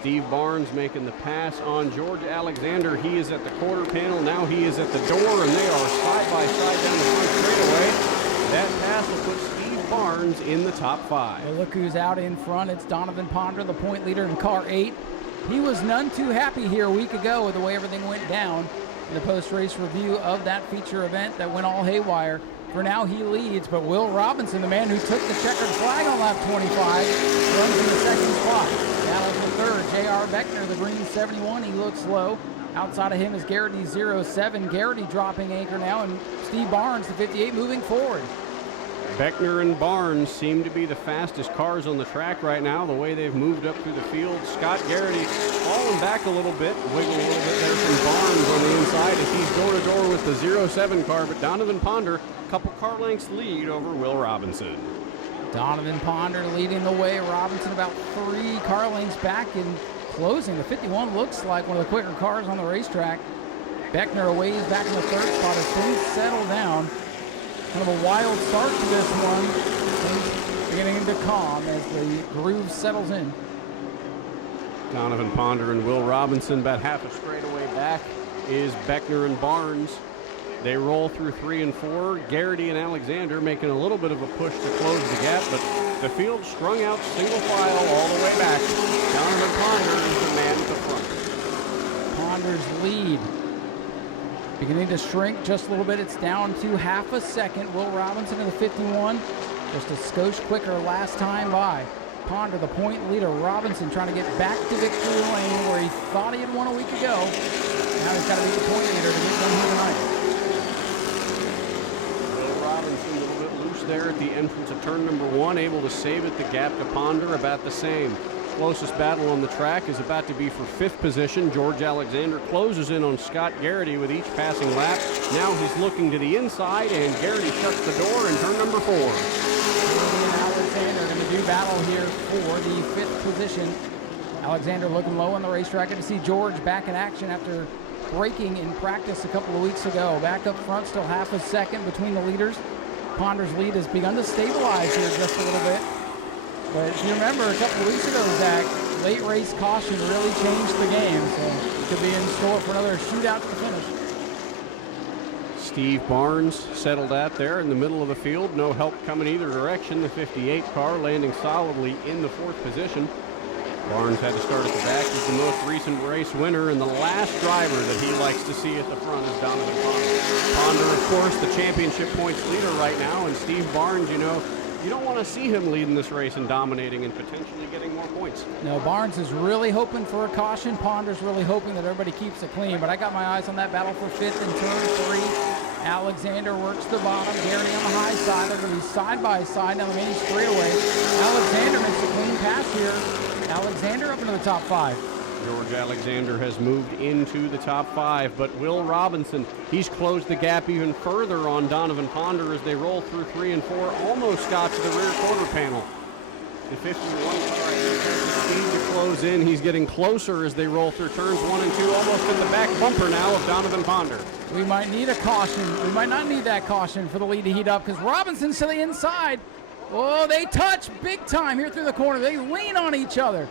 Steve Barnes making the pass on George Alexander. He is at the quarter panel. Now he is at the door, and they are side by side down the front straightaway. That pass will put Steve Barnes in the top 5. Well, look who's out in front. It's Donovan Ponder, the point leader in car 8. He was none too happy here a week ago with the way everything went down in the post-race review of that feature event that went all haywire. For now, he leads, but Will Robinson, the man who took the checkered flag on lap 25, runs in the second spot. Down in the third, J.R. Beckner, the green 71, he looks low. Outside of him is Garrity 07. Garrity dropping anchor now, and Steve Barnes, the 58, moving forward. Beckner and Barnes seem to be the fastest cars on the track right now, the way they've moved up through the field. Scott Garrity falling back a little bit, wiggling a little bit there from Barnes on the inside as he's door-to-door with the 07 car, but Donovan Ponder, a couple car lengths lead over Will Robinson. Donovan Ponder leading the way. Robinson about 3 car lengths back in closing. The 51 looks like one of the quicker cars on the racetrack. Beckner a ways back in the third spot as things settle down. Kind of a wild start to this one. Things beginning to calm as the groove settles in. Donovan Ponder and Will Robinson about half a straightaway back is Beckner and Barnes. They roll through 3 and 4. Garrity and Alexander making a little bit of a push to close the gap, but the field strung out single file all the way back. Donovan Ponder is the man at the front. Ponder's lead beginning to shrink just a little bit. It's down to half a second. Will Robinson in the 51, just a skosh quicker last time by. Ponder, the point leader. Robinson trying to get back to victory lane where he thought he had won a week ago. Now he's got to be the point leader to get done here tonight. Will Robinson a little bit loose there at the entrance of turn number 1, able to save it. The gap to Ponder about the same. Closest battle on the track is about to be for 5th position. George Alexander closes in on Scott Garrity with each passing lap. Now he's looking to the inside, and Garrity shuts the door in turn number 4. And Alexander going to do battle here for the 5th position. Alexander looking low on the racetrack. Good to see George back in action after braking in practice a couple of weeks ago. Back up front, still half a second between the leaders. Ponder's lead has begun to stabilize here just a little bit. But if you remember a couple of weeks ago, Zach, late race caution really changed the game. So it could be in store for another shootout to the finish. Steve Barnes settled out there in the middle of the field. No help coming either direction. The 58 car landing solidly in the 4th position. Barnes had to start at the back. He's the most recent race winner, and the last driver that he likes to see at the front is Donovan Ponder. Ponder, of course, the championship points leader right now, and Steve Barnes, you know, you don't want to see him leading this race and dominating and potentially getting more points. No, Barnes is really hoping for a caution. Ponder's really hoping that everybody keeps it clean, but I got my eyes on that battle for 5th in turn 3. Alexander works the bottom. Garrity on the high side. They're going to be side by side down the main straightaway. Alexander makes a clean pass here. Alexander up into the top 5. George Alexander has moved into the top 5, but Will Robinson, he's closed the gap even further on Donovan Ponder as they roll through 3 and 4, almost got to the rear quarter panel. The 51 car has the speed to close in. He's getting closer as they roll through turns 1 and 2, almost at the back bumper now of Donovan Ponder. We might need a caution. We might not need that caution for the lead to heat up because Robinson's to the inside. Oh, they touch big time here through the corner. They lean on each other.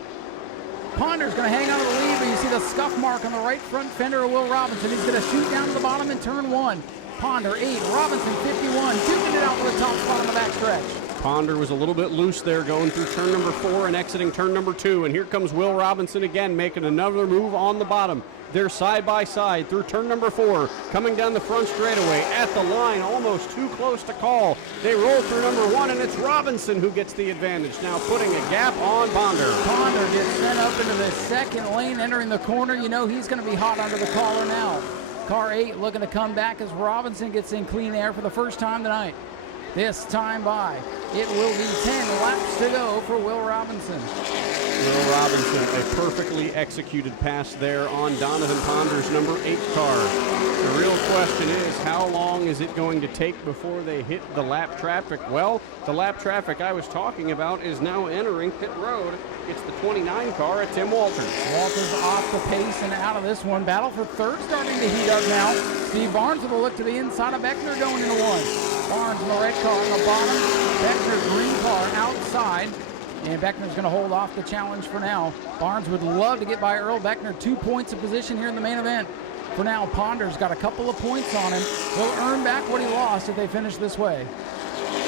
Ponder's going to hang on to the lead, but you see the scuff mark on the right front fender of Will Robinson. He's going to shoot down to the bottom in turn 1. Ponder 8, Robinson 51, duking it out for the top spot on the back stretch. Ponder was a little bit loose there going through turn number 4 and exiting turn number 2. And here comes Will Robinson again, making another move on the bottom. They're side by side through turn number 4, coming down the front straightaway at the line, almost too close to call. They roll through number 1, and it's Robinson who gets the advantage, now putting a gap on Ponder. Ponder gets sent up into the second lane, entering the corner. You know he's going to be hot under the collar now. Car 8 looking to come back as Robinson gets in clean air for the first time tonight. This time by, it will be 10 laps to go for Will Robinson. Will Robinson, a perfectly executed pass there on Donovan Ponder's number 8 car. The real question is, how long is it going to take before they hit the lap traffic? Well, the lap traffic I was talking about is now entering pit road. It's the 29 car at Tim Walters. Walters off the pace and out of this one. Battle for third starting to heat up now. Steve Barnes with a look to the inside of Beckner going into 1. Barnes in the red car on the bottom. Beckner green car outside. And Beckner's going to hold off the challenge for now. Barnes would love to get by Earl Beckner. 2 points of position here in the main event. For now, Ponder's got a couple of points on him. He'll earn back what he lost if they finish this way.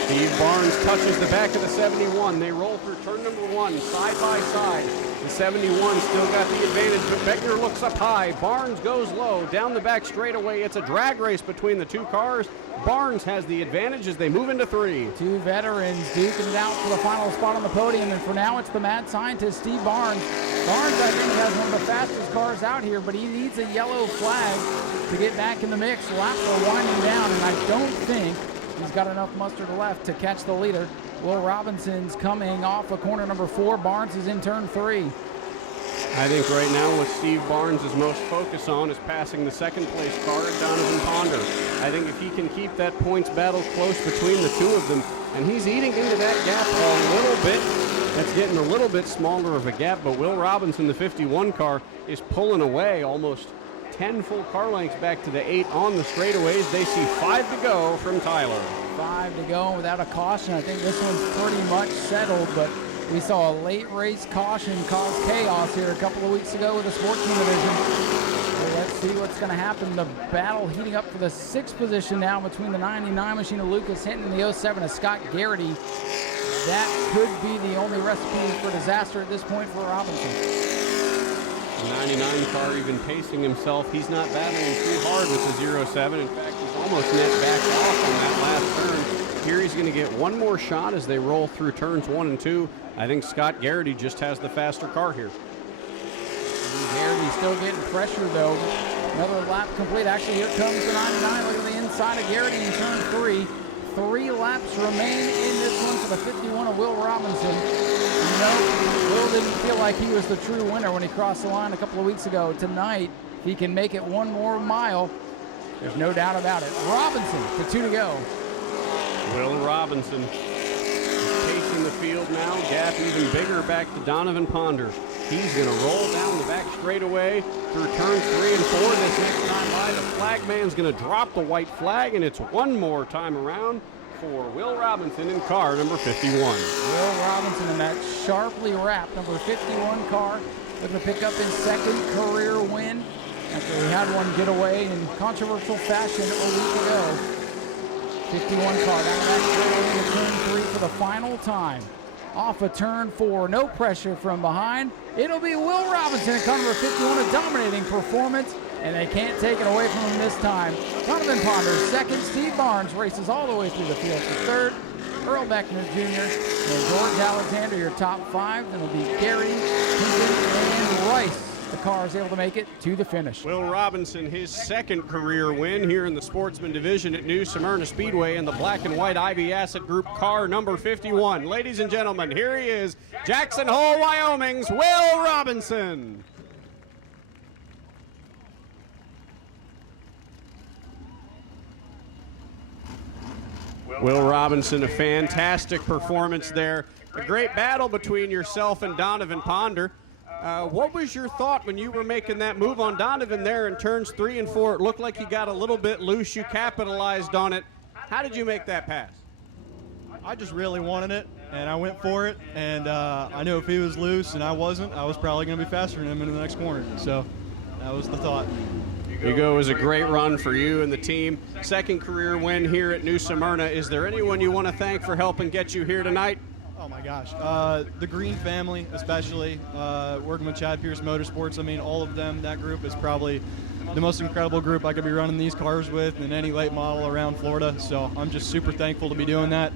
Steve Barnes touches the back of the 71. They roll through turn number 1, side by side. The 71 still got the advantage, but Beckner looks up high. Barnes goes low. Down the back straightaway, it's a drag race between the 2 cars. Barnes has the advantage as they move into 3. 2 veterans duking it out for the final spot on the podium, and for now it's the mad scientist, Steve Barnes. Barnes, I think, has one of the fastest cars out here, but he needs a yellow flag to get back in the mix. Laps are winding down, and I don't think he's got enough mustard left to catch the leader. Will Robinson's coming off of corner number 4. Barnes is in turn 3. I think right now what Steve Barnes is most focused on is passing the second place car at Donovan Ponder. I think if he can keep that points battle close between the 2 of them, and he's eating into that gap a little bit, that's getting a little bit smaller of a gap, but Will Robinson, the 51 car, is pulling away almost 10 full car lengths back to the 8 on the straightaways. They see 5 to go from Tyler. 5 to go without a caution. I think this one's pretty much settled, but we saw a late race caution cause chaos here a couple of weeks ago with the Sportsman division. So let's see what's going to happen. The battle heating up for the 6th position now between the 99 machine of Lucas Hinton and the 07 of Scott Garrity. That could be the only recipe for disaster at this point for Robinson. The 99 car even pacing himself. He's not battling too hard with the 07. In fact, he's almost net back off on that last turn. Here he's going to get one more shot as they roll through turns 1 and 2. I think Scott Garrity just has the faster car here. Garrity still getting pressure though. Another lap complete. Actually, here comes the 99. Look at the inside of Garrity in turn 3. 3 laps remain in this one for the 51 of Will Robinson. You know, Will didn't feel like he was the true winner when he crossed the line a couple of weeks ago. Tonight, if he can make it one more mile, there's no doubt about it. Robinson to 2 to go. Will Robinson pacing the field now. Gap even bigger back to Donovan Ponder. He's going to roll down the back straightaway through turns 3 and 4 this next time by. The flag man's going to drop the white flag, and it's one more time around for Will Robinson in car number 51. Will Robinson in that sharply wrapped number 51 car, looking to pick up his 2nd career win after he had one get away in controversial fashion a week ago. 51 car down the back straightaway into turn 3 for the final time. Off of turn 4, no pressure from behind. It'll be Will Robinson in car number 51, a dominating performance, and they can't take it away from him this time. Donovan Ponder 2nd, Steve Barnes races all the way through the field for 3rd. Earl Beckner Jr. and George Alexander, your top 5. Then it'll be Gary, Hinton, and Rice. The car is able to make it to the finish. Will Robinson, his 2nd career win here in the Sportsman division at New Smyrna Speedway in the black and white Ivy Asset Group car number 51. Ladies and gentlemen, here he is, Jackson Hole, Wyoming's Will Robinson. Will Robinson, a fantastic performance there. A great battle between yourself and Donovan Ponder. What was your thought when you were making that move on Donovan there in turns 3 and 4? It looked like you got a little bit loose. You capitalized on it. How did you make that pass? I just really wanted it, and I went for it. And I knew if he was loose and I wasn't, I was probably going to be faster than him in the next corner. So that was the thought. Hugo, it was a great run for you and the team. Second career win here at New Smyrna. Is there anyone you want to thank for helping get you here tonight? Oh my gosh, the Green family especially, working with Chad Pierce Motorsports. I mean, all of them, that group is probably the most incredible group I could be running these cars with in any late model around Florida. So I'm just super thankful to be doing that.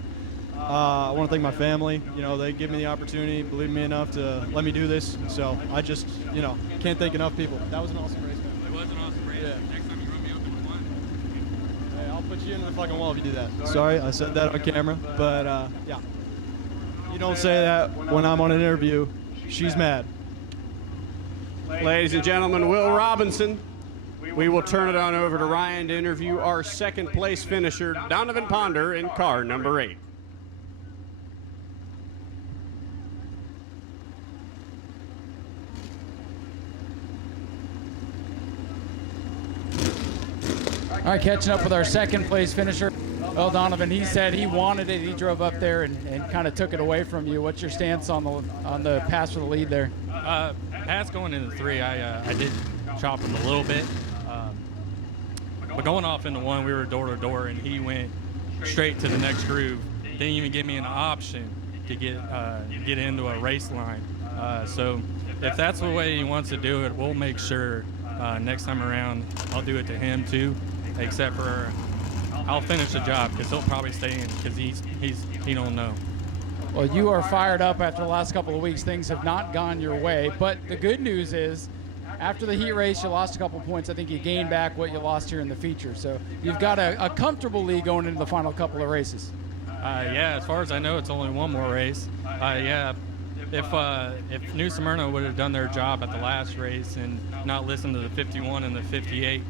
I want to thank my family. You know, they give me the opportunity, believe me enough to let me do this. So I just, you know, can't thank enough people. That was an awesome race, man. It was an awesome race. Yeah. Next time you run me up in one. Hey, I'll put you into the fucking wall if you do that. Sorry, I said that on camera, but yeah. You don't say that when I'm on an interview. She's mad. Ladies and gentlemen, Will Robinson. We will turn it on over to Ryan to interview our second place finisher, Donovan Ponder, in car number 8. All right, catching up with our second place finisher. Well, Donovan, he said he wanted it. He drove up there and kind of took it away from you. What's your stance on the pass for the lead there? Pass going into 3, I did chop him a little bit. But going off into 1, we were door to door, and he went straight to the next groove. Didn't even give me an option to get into a race line. So if that's the way he wants to do it, we'll make sure next time around I'll do it to him too. Except for I'll finish the job because he'll probably stay in because he don't know. Well, you are fired up after the last couple of weeks. Things have not gone your way, but the good news is after the heat race, you lost a couple points. I think you gained back what you lost here in the feature. So you've got a comfortable lead going into the final couple of races. Yeah, as far as I know, it's only one more race. Yeah, if New Smyrna would have done their job at the last race and not listened to the 51 and the 58,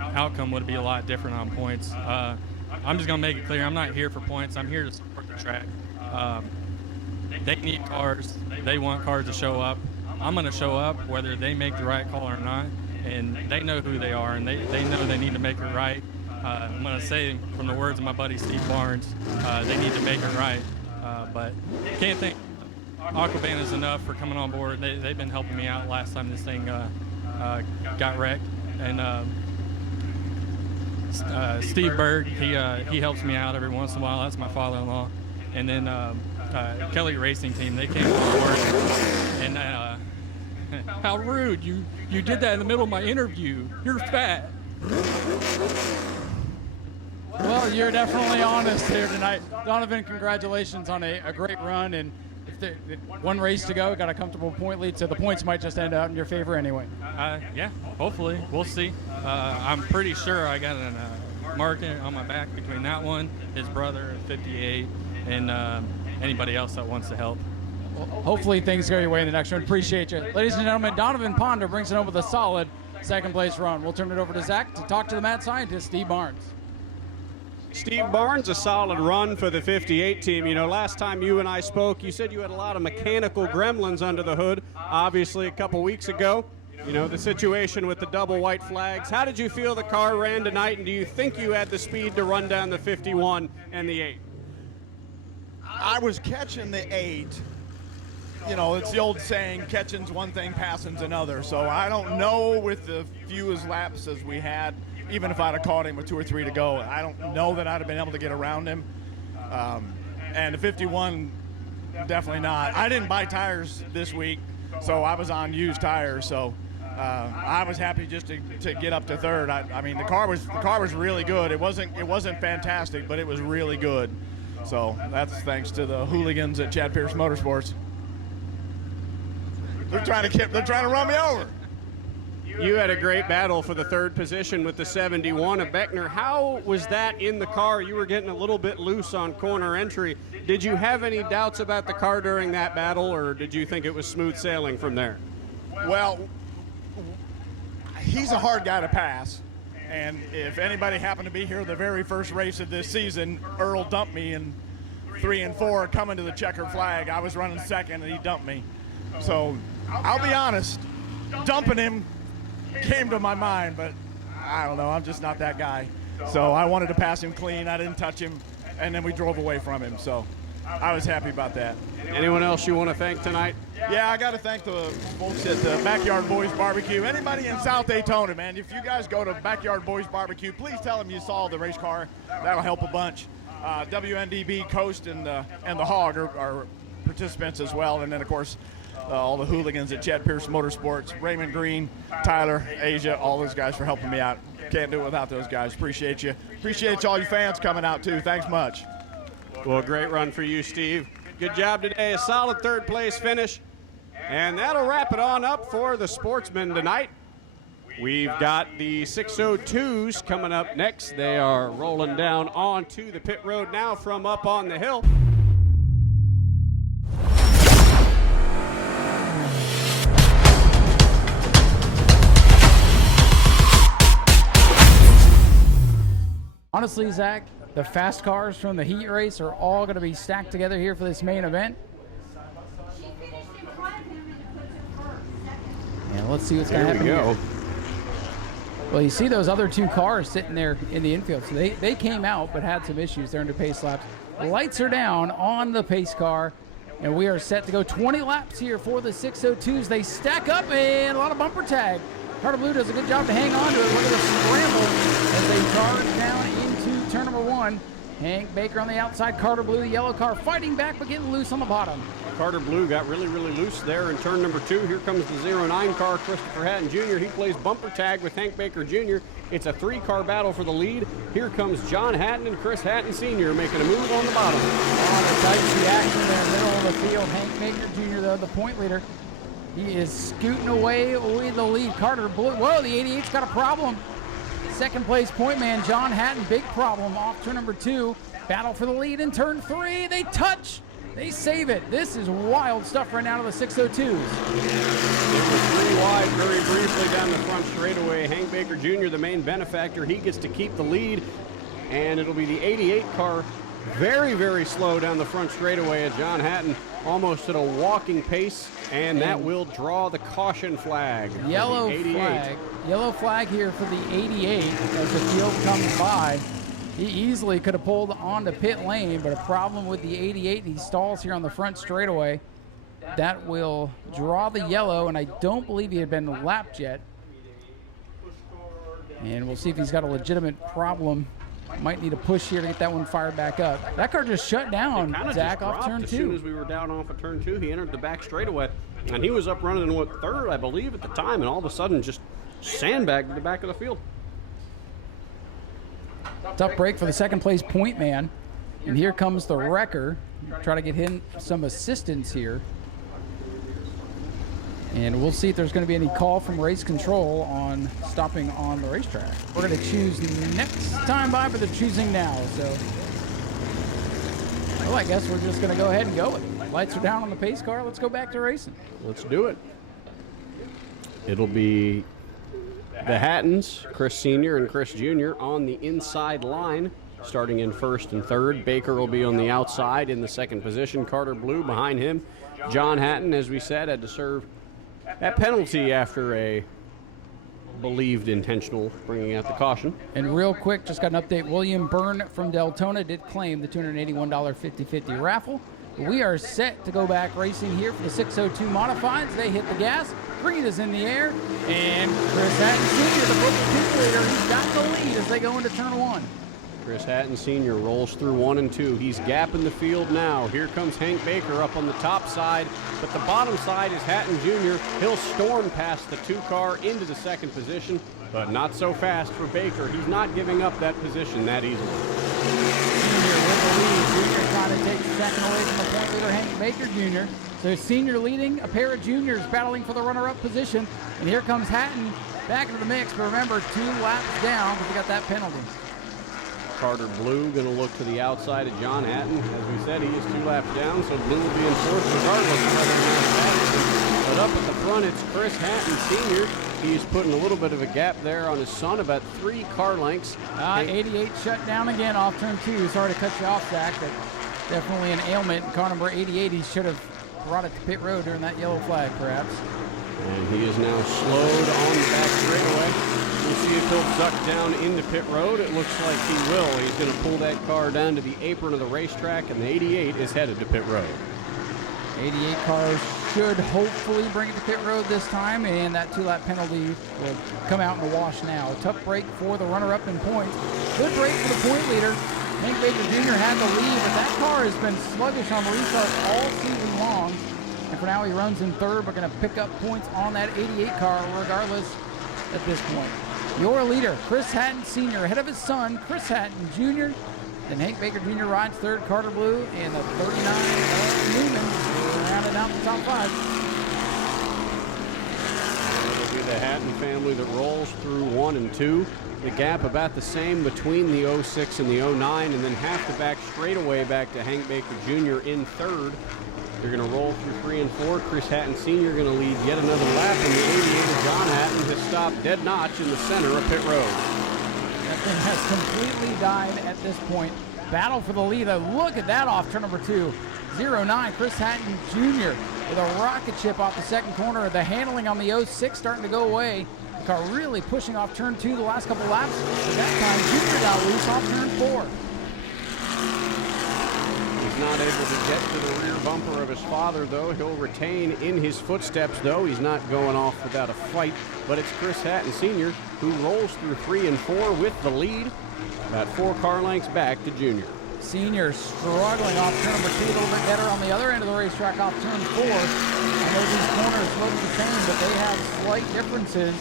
outcome would be a lot different on points. I'm just going to make it clear, I'm not here for points. I'm here to support the track. They need cars. They want cars to show up. I'm going to show up whether they make the right call or not, and they know who they are, and they know they need to make it right. I'm going to say from the words of my buddy Steve Barnes, they need to make it right. But can't thank Aquabanas enough for coming on board. They've been helping me out last time this thing got wrecked. And Steve Berg, he helps me out every once in a while. That's my father-in-law. And then Kelly Racing Team, they came on board. And how rude! You did that in the middle of my interview. You're fat. Well, you're definitely honest here tonight. Donovan, congratulations on a great run. And one race to go, got a comfortable point lead, so the points might just end out in your favor anyway. Yeah, hopefully. We'll see. I'm pretty sure I got a mark on my back between that one, his brother at 58, and anybody else that wants to help. Well, hopefully things go your way in the next one. Appreciate you. Ladies and gentlemen, Donovan Ponder brings it home with a solid second place run. We'll turn it over to Zach to talk to the mad scientist, Steve Barnes. Steve Barnes, a solid run for the 58 team. You know, last time you and I spoke, you said you had a lot of mechanical gremlins under the hood. Obviously, a couple weeks ago, you know, the situation with the double white flags. How did you feel the car ran tonight, and do you think you had the speed to run down the 51 and the 8? I was catching the 8. You know, it's the old saying, catching's one thing, passing's another. So I don't know with the few as laps as we had, even if I'd have caught him with 2 or 3 to go, I don't know that I'd have been able to get around him. And the 51, definitely not. I didn't buy tires this week, so I was on used tires. So I was happy just to get up to third. I mean, the car was really good. It wasn't fantastic, but it was really good. So that's thanks to the hooligans at Chad Pierce Motorsports. They're trying to run me over. You had a great battle for the third position with the 71 of Beckner. How was that in the car? You were getting a little bit loose on corner entry. Did you have any doubts about the car during that battle, or did you think it was smooth sailing from there? Well, he's a hard guy to pass. And if anybody happened to be here the very first race of this season, Earl dumped me in 3 and 4 coming to the checkered flag. I was running second, and he dumped me. So I'll be honest, dumping him came to my mind, but I don't know. I'm just not that guy. So I wanted to pass him clean. I didn't touch him, and then we drove away from him. So I was happy about that. Anyone else you want to thank tonight? Yeah, I got to thank the folks at the Backyard Boys Barbecue. Anybody in South Daytona, man, if you guys go to Backyard Boys Barbecue, please tell them you saw the race car. That'll help a bunch. WNDB, Coast, and the Hog are participants as well. And then, of course, all the hooligans at Chad Pierce Motorsports, Raymond Green, Tyler, Asia, all those guys for helping me out. Can't do it without those guys. Appreciate you. Appreciate all you fans coming out, too. Thanks much. Well, great run for you, Steve. Good job today. A solid third-place finish. And that'll wrap it on up for the Sportsman tonight. We've got the 602s coming up next. They are rolling down onto the pit road now from up on the hill. Honestly, Zach, the fast cars from the heat race are all going to be stacked together here for this main event. And let's see what's going to happen here. Well, you see those other two cars sitting there in the infield. So they came out but had some issues during the pace laps. Lights are down on the pace car, and we are set to go 20 laps here for the 602s. They stack up and a lot of bumper tag. Carter Blue does a good job to hang on to it. Look at the scramble as they charge down into turn number 1. Hank Baker on the outside, Carter Blue, the yellow car, fighting back but getting loose on the bottom. Carter Blue got really loose there in turn number 2. Here comes the 09 car, Christopher Hatton Jr. He plays bumper tag with Hank Baker Jr. It's a 3-car battle for the lead. Here comes John Hatton and Chris Hatton Sr. making a move on the bottom. On a tight reaction there, middle of the field. Hank Baker Jr., though, the point leader. He is scooting away with the lead. Carter Blue, whoa, the 88's got a problem. Second place point man, John Hatton, big problem off turn number 2. Battle for the lead in turn 3. They touch. They save it. This is wild stuff right now to the 602s. It was 3 wide very briefly down the front straightaway. Hank Baker Jr., the main benefactor, he gets to keep the lead. And it'll be the 88 car very slow down the front straightaway at John Hatton, almost at a walking pace. And that will draw the caution flag. Yellow flag. Yellow flag here for the 88 as the field comes by. He easily could have pulled onto pit lane, but a problem with the 88. He stalls here on the front straightaway. That will draw the yellow, and I don't believe he had been lapped yet. And we'll see if he's got a legitimate problem. Might need a push here to get that one fired back up. That car just shut down, Zach, off turn 2. As soon as we were down off of turn 2, he entered the back straightaway, and he was up running in third, I believe, at the time, and all of a sudden just sandbagged the back of the field. Tough break for the second place point man. And here comes the wrecker. Try to get him some assistance here. And we'll see if there's going to be any call from race control on stopping on the racetrack. We're going to choose next time by, but they're choosing now. So, well, I guess we're just going to go ahead and go with it. Lights are down on the pace car. Let's go back to racing. Let's do it. It'll be the Hattons, Chris Sr. and Chris Jr. on the inside line, starting in first and third. Baker will be on the outside in the second position. Carter Blue behind him. John Hatton, as we said, had to serve that penalty after a believed intentional bringing out the caution. And real quick, just got an update. William Byrne from Deltona did claim the $281 50-50 raffle. We are set to go back racing here for the 602 modifieds. They hit the gas. Green is in the air. And Chris Hatton Sr., the book leader, he's got the lead as they go into turn 1. Chris Hatton Sr. rolls through 1 and 2. He's gapping the field now. Here comes Hank Baker up on the top side, but the bottom side is Hatton Jr. He'll storm past the 2-car into the second position, but not so fast for Baker. He's not giving up that position that easily. Senior with the lead. Junior trying to take second away from the point leader, Hank Baker Jr. So Senior leading, a pair of juniors battling for the runner-up position. And here comes Hatton back into the mix, but remember, 2 laps down because he got that penalty. Carter Blue going to look to the outside of John Hatton. As we said, he is 2 laps down, so Blue will be in fourth regardless of whether or not. But up at the front, it's Chris Hatton Sr. He's putting a little bit of a gap there on his son, about 3 car lengths. 88 shut down again off turn 2. Sorry to cut you off, Zach, but definitely an ailment. Car number 88, he should have brought it to pit road during that yellow flag, perhaps. And he is now slowed on the back straightaway. We'll see if he'll duck down into pit road. It looks like he will. He's going to pull that car down to the apron of the racetrack, and the 88 is headed to pit road. 88 cars should hopefully bring it to pit road this time, and that 2-lap penalty will come out in the wash now. Tough break for the runner-up in points. Good break for the point leader. Hank Baker Jr. had the lead, but that car has been sluggish on restart all season long. And for now, he runs in third, but going to pick up points on that 88 car regardless at this point. Your leader, Chris Hatton Sr., ahead of his son, Chris Hatton Jr. Then Hank Baker Jr. rides third, Carter Blue, and the 39 Newman rounded out the top 5. It'll be the Hatton family that rolls through 1 and 2. The gap about the same between the 06 and the 09, and then half the back straightaway back to Hank Baker Jr. in third. They're going to roll through 3 and 4. Chris Hatton Sr. going to lead yet another lap, and the 88 of John Hatton has stopped dead notch in the center of pit road. That thing has completely died at this point. Battle for the lead. Look at that off turn number 2. 09, Chris Hatton Jr. with a rocket chip off the second corner. The handling on the 06 starting to go away. The car really pushing off turn 2 the last couple laps. But that time, Jr. got loose off turn 4. He's not able to get to the rear bumper of his father, though. He'll retain in his footsteps, though. He's not going off without a fight. But it's Chris Hatton Sr. who rolls through 3 and 4 with the lead. About 4 car lengths back to Junior. Senior struggling off turn number 2 a little bit better on the other end of the racetrack off turn 4. I know these corners look the same, but they have slight differences.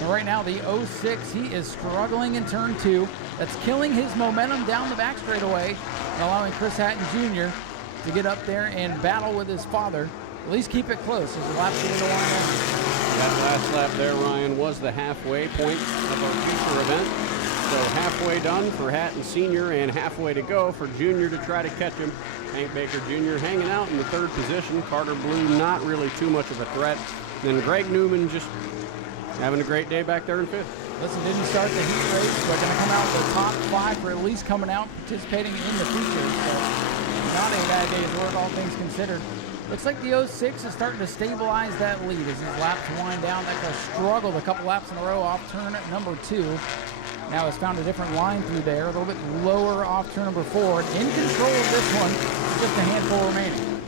And right now, the 06, he is struggling in turn 2. That's killing his momentum down the back straightaway and allowing Chris Hatton Jr. to get up there and battle with his father. At least keep it close as the lap's going to wind down. That last lap there, Ryan, was the halfway point of our feature event. So halfway done for Hatton Sr. and halfway to go for Junior to try to catch him. Hank Baker Jr. hanging out in the third position. Carter Blue not really too much of a threat. Then Greg Newman just having a great day back there in fifth. Listen, didn't start the heat race, but going to come out the top 5 for at least coming out participating in the feature. So not a bad day's work, all things considered. Looks like the 06 is starting to stabilize that lead as his laps wind down. That car struggled a couple laps in a row off turn at number 2. Now has found a different line through there, a little bit lower off turn number 4. In control of this one, just a handful remaining.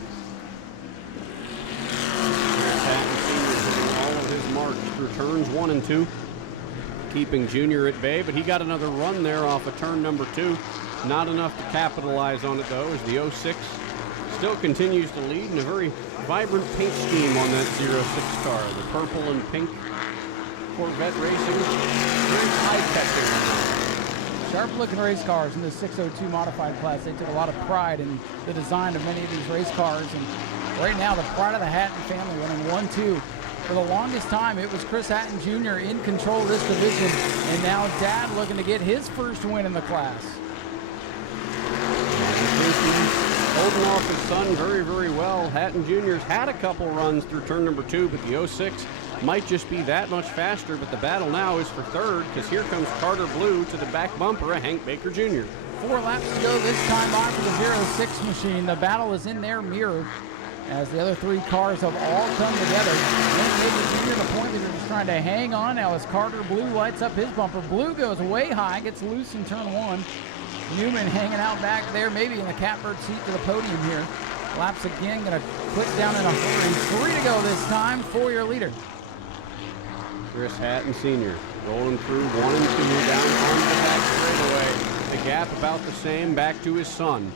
Hatton Sr. hitting all of his marks through turns 1 and 2, keeping Junior at bay, but he got another run there off of turn number 2. Not enough to capitalize on it, though, as the 06 still continues to lead in a very vibrant paint scheme on that 06 car. The purple and pink Corvette racing, very high-tech. Sharp-looking race cars in the 602 modified class. They took a lot of pride in the design of many of these race cars. And right now, the pride of the Hatton family running 1-2. For the longest time, it was Chris Hatton Jr. in control of this division. And now Dad looking to get his first win in the class. Holding off his son very, very well. Hatton Jr.'s had a couple runs through turn number 2, but the 06 might just be that much faster. But the battle now is for third, because here comes Carter Blue to the back bumper of Hank Baker Jr. 4 laps to go this time on for the 06 machine. The battle is in there mirrored as the other 3 cars have all come together. Hank Baker Jr., the point leader, just trying to hang on now as Carter Blue lights up his bumper. Blue goes way high, gets loose in turn 1. Newman hanging out back there, maybe in the catbird seat to the podium here. Laps again, going to quit down in a hurry. 3 to go this time for your leader. Chris Hatton Sr. rolling through 1 and 2 down on the back straightaway. The gap about the same back to his son.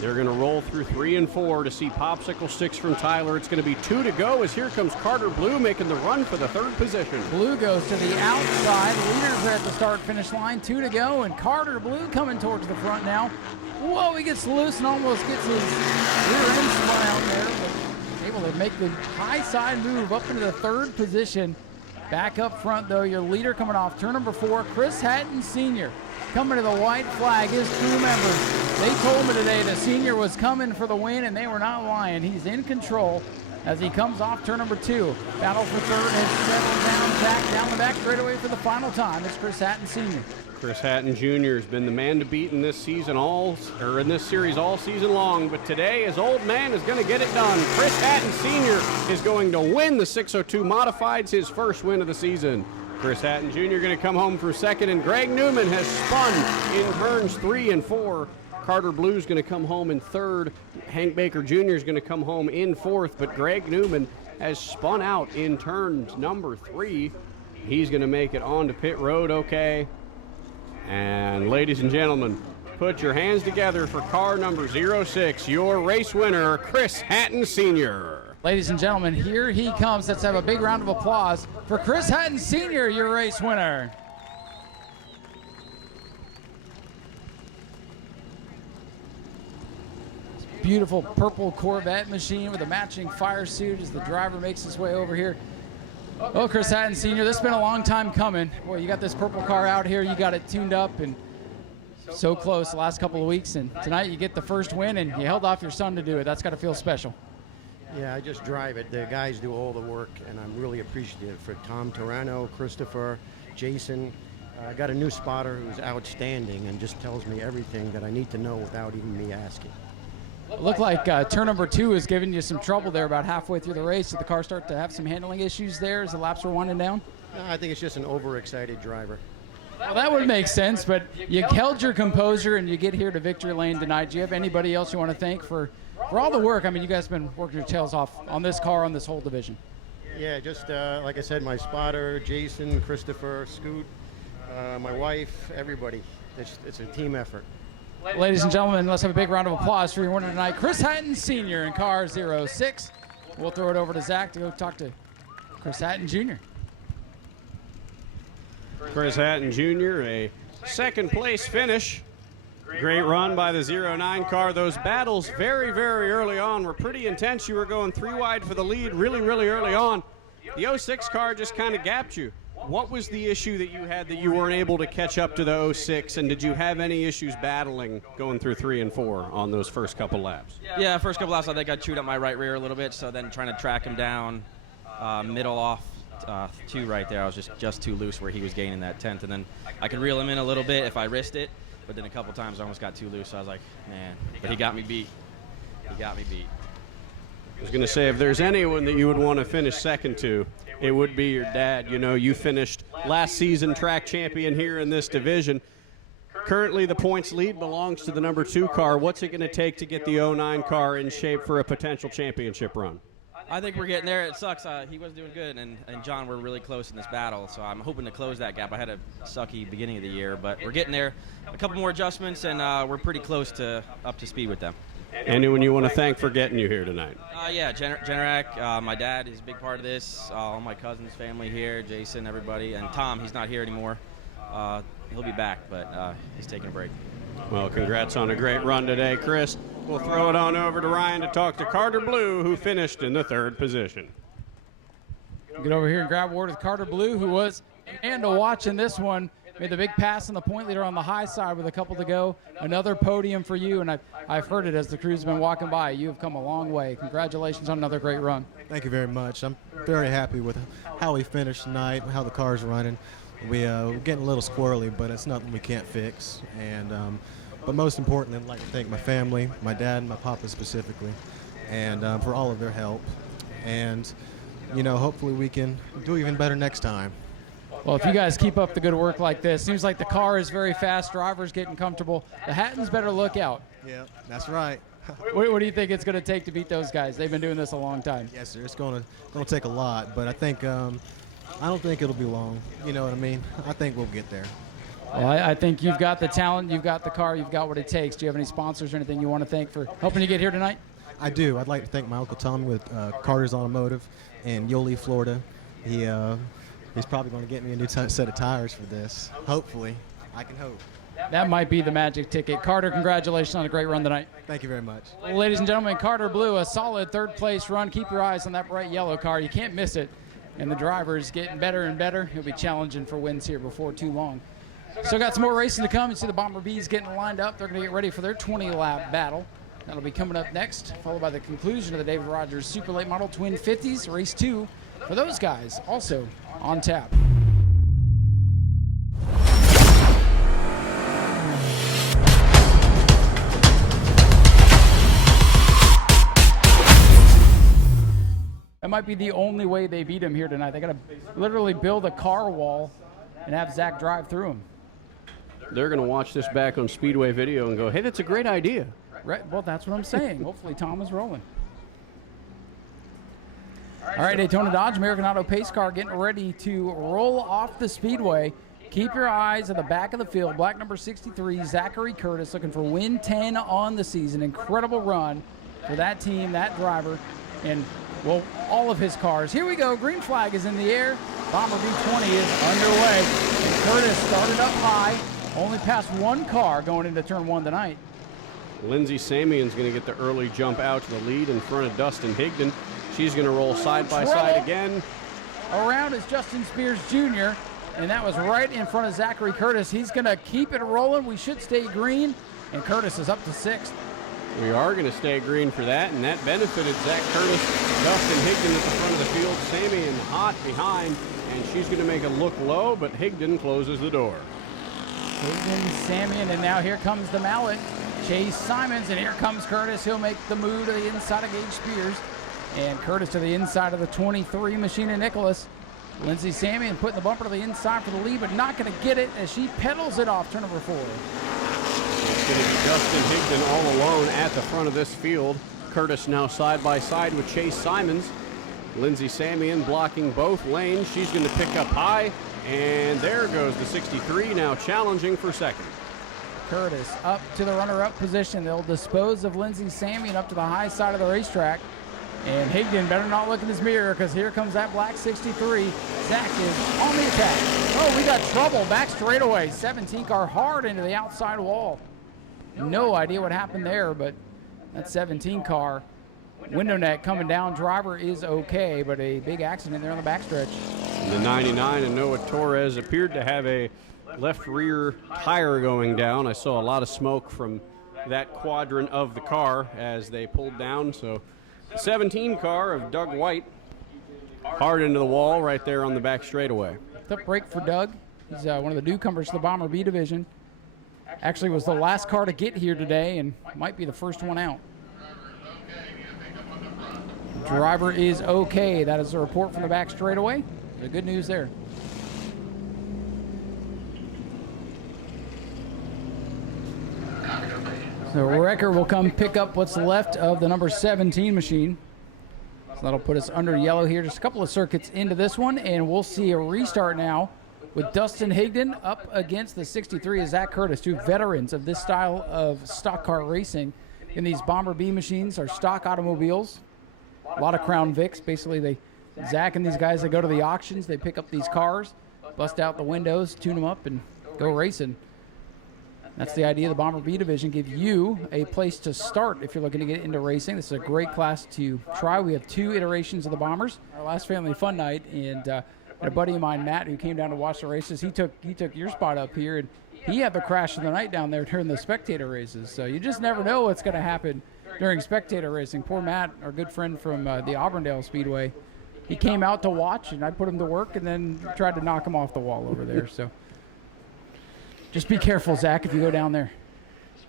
They're going to roll through 3 and 4 to see Popsicle Sticks from Tyler. It's going to be 2 to go as here comes Carter Blue making the run for the 3rd position. Blue goes to the outside. Leaders are at the start-finish line. 2 to go, and Carter Blue coming towards the front now. Whoa, he gets loose and almost gets his rear end spun out there, but able to make the high side move up into the 3rd position. Back up front, though, your leader coming off turn number 4, Chris Hatton Sr. coming to the white flag. His crew members, they told me today the Senior was coming for the win, and they were not lying. He's in control as he comes off turn number 2. Battle for third has settled down, back down the back straightaway for the final time. It's Chris Hatton Sr. Chris Hatton Jr. has been the man to beat in this season in this series all season long, but today his old man is going to get it done. Chris Hatton Sr. is going to win the 602 Modifieds, his first win of the season. Chris Hatton Jr. going to come home for second, and Greg Newman has spun in turns 3 and 4. Carter Blue's going to come home in third. Hank Baker Jr. is going to come home in fourth, but Greg Newman has spun out in turn number 3. He's going to make it onto pit road, okay. And ladies and gentlemen, put your hands together for car number 06, your race winner, Chris Hatton Sr. Ladies and gentlemen, here he comes. Let's have a big round of applause for Chris Hatton Sr., your race winner. Beautiful purple Corvette machine with a matching fire suit as the driver makes his way over here. Oh, Chris Hatton Sr., this has been a long time coming. Boy, you got this purple car out here. You got it tuned up and so close the last couple of weeks. And tonight you get the first win, and you held off your son to do it. That's got to feel special. Yeah, I just drive it. The guys do all the work, and I'm really appreciative for Tom Torano, Christopher, Jason. I got a new spotter who's outstanding and just tells me everything that I need to know without even me asking. It looked like turn number 2 is giving you some trouble there about halfway through the race. Did the car start to have some handling issues there as the laps were winding down? No, I think it's just an overexcited driver. Well, that would make sense, but you held your composure and you get here to victory lane tonight. Do you have anybody else you want to thank for all the work? I mean, you guys have been working your tails off on this car, on this whole division. Yeah, just like I said, my spotter, Jason, Christopher, Scoot, my wife, everybody. It's a team effort. Ladies and gentlemen, let's have a big round of applause for your winner tonight, Chris Hatton Sr. in car 06. We'll throw it over to Zach to go talk to Chris Hatton Jr. Chris Hatton Jr., a second place finish. Great run by the 09 car. Those battles very, very early on were pretty intense. You were going 3 wide for the lead really, really early on. The 06 car just kind of gapped you. What was the issue that you had that you weren't able to catch up to the 06, and did you have any issues battling going through 3 and 4 on those first couple laps? Yeah, first couple laps I think I chewed up my right rear a little bit, so then trying to track him down middle off 2 right there, I was just too loose where he was gaining that 10th, and then I could reel him in a little bit if I risked it, but then a couple times I almost got too loose, so I was like, man, but he got me beat. He got me beat. I was going to say, if there's anyone that you would want to finish second to, it would be your dad. You know, you finished last season track champion here in this division. Currently, the points lead belongs to the number 2 car. What's it going to take to get the 09 car in shape for a potential championship run? I think we're getting there. It sucks. He was doing good, and John were really close in this battle, so I'm hoping to close that gap. I had a sucky beginning of the year, but we're getting there. A couple more adjustments, and we're pretty close to up to speed with them. Anyone you want to thank for getting you here tonight? Yeah, Generac, my dad is a big part of this, all my cousins, family here, Jason, everybody, and Tom, he's not here anymore. He'll be back, but he's taking a break. Well, congrats on a great run today, Chris. We'll throw it on over to Ryan to talk to Carter Blue, who finished in the 3rd position. Get over here and grab a word with Carter Blue, who was and to watch in this one. Made the big pass on the point leader on the high side with a couple to go. Another podium for you, and I've heard it as the crew's been walking by. You have come a long way. Congratulations on another great run. Thank you very much. I'm very happy with how we finished tonight, how the car's running. We're getting a little squirrely, but it's nothing we can't fix. And but most importantly, I'd like to thank my family, my dad and my papa specifically, and for all of their help. And, you know, hopefully we can do even better next time. Well, if you guys keep up the good work like this, seems like the car is very fast, drivers getting comfortable. The Hattons better look out. Yeah, that's right. What do you think it's going to take to beat those guys? They've been doing this a long time. Yes, sir. It's going to take a lot, but I think I don't think it'll be long. You know what I mean? I think we'll get there. Well, I think you've got the talent, you've got the car, you've got what it takes. Do you have any sponsors or anything you want to thank for helping you get here tonight? I do. I'd like to thank my Uncle Tommy with Carter's Automotive in Yoli, Florida. He's probably going to get me a new set of tires for this. Hopefully. I can hope. That might be the magic ticket. Carter, congratulations on a great run tonight. Thank you very much. Well, ladies and gentlemen, Carter Blue, a solid 3rd place run. Keep your eyes on that bright yellow car. You can't miss it. And the driver is getting better and better. He'll be challenging for wins here before too long. Still got some more racing to come. You see the Bomber Bees getting lined up. They're going to get ready for their 20-lap battle. That'll be coming up next, followed by the conclusion of the David Rogers Super Late Model Twin 50s, race 2 for those guys, also on tap. might be the only way they beat him here tonight. They got to literally build a car wall and have Zach drive through him. They're going to watch this back on Speedway video and go, hey, that's a great idea. Right. Well, that's what I'm saying. Hopefully Tom is rolling. All right, Daytona Dodge American Auto Pace Car getting ready to roll off the speedway. Keep your eyes at the back of the field. Black number 63, Zachary Curtis, looking for win 10 on the season. Incredible run for that team, that driver, and, well, all of his cars. Here we go. Green flag is in the air. Bomber V20 is underway. And Curtis started up high. Only passed one car going into turn 1 tonight. Lindsey Samian's going to get the early jump out to the lead in front of Dustin Higdon. She's going to roll side by side again. Around is Justin Spears Jr., and that was right in front of Zachary Curtis. He's going to keep it rolling. We should stay green, and Curtis is up to 6th. We are going to stay green for that, and that benefited Zach Curtis. Dustin Higdon at the front of the field. Samian hot behind, and she's going to make it look low, but Higdon closes the door. Higdon, Samian, and now here comes the mallet. Chase Simons, and here comes Curtis. He'll make the move to the inside of Gage Spears. And Curtis to the inside of the 23 Machina Nicholas. Lindsey Samian putting the bumper to the inside for the lead, but not going to get it as she pedals it off turn number 4. It's going to be Justin Higdon all alone at the front of this field. Curtis now side by side with Chase Simons. Lindsey Samian blocking both lanes. She's going to pick up high, and there goes the 63, now challenging for second. Curtis up to the runner-up position. They'll dispose of Lindsey Samian up to the high side of the racetrack. And Higdon better not look in his mirror, because here comes that black 63. Zach is on the attack. Oh, we got trouble back straightaway. 17 car hard into the outside wall. No idea what happened there, but that 17 car window net coming down. Driver is okay, but a big accident there on the backstretch. The 99 and Noah Torres appeared to have a left rear tire going down. I saw a lot of smoke from that quadrant of the car as they pulled down. So the 17 car of Doug White hard into the wall right there on the back straightaway. Tough break for Doug. He's one of the newcomers to the Bomber B division. Actually was the last car to get here today and might be the first one out. Driver is okay. That is a report from the back straightaway. The good news there. So Wrecker will come pick up what's left of the number 17 machine. So that'll put us under yellow here. Just a couple of circuits into this one, and we'll see a restart now with Dustin Higdon up against the 63 of Zach Curtis, two veterans of this style of stock car racing. In these Bomber B machines are stock automobiles, a lot of Crown Vics. Basically, Zach and these guys, they go to the auctions, they pick up these cars, bust out the windows, tune them up, and go racing. That's the idea of the Bomber B division, give you a place to start if you're looking to get into racing. This is a great class to try. We have 2 iterations of the Bombers. Our last family fun night, and a buddy of mine, Matt, who came down to watch the races, he took your spot up here, and he had the crash of the night down there during the spectator races. So you just never know what's going to happen during spectator racing. Poor Matt, our good friend from the Auburndale Speedway, he came out to watch, and I put him to work and then tried to knock him off the wall over there. So just be careful, Zach, if you go down there.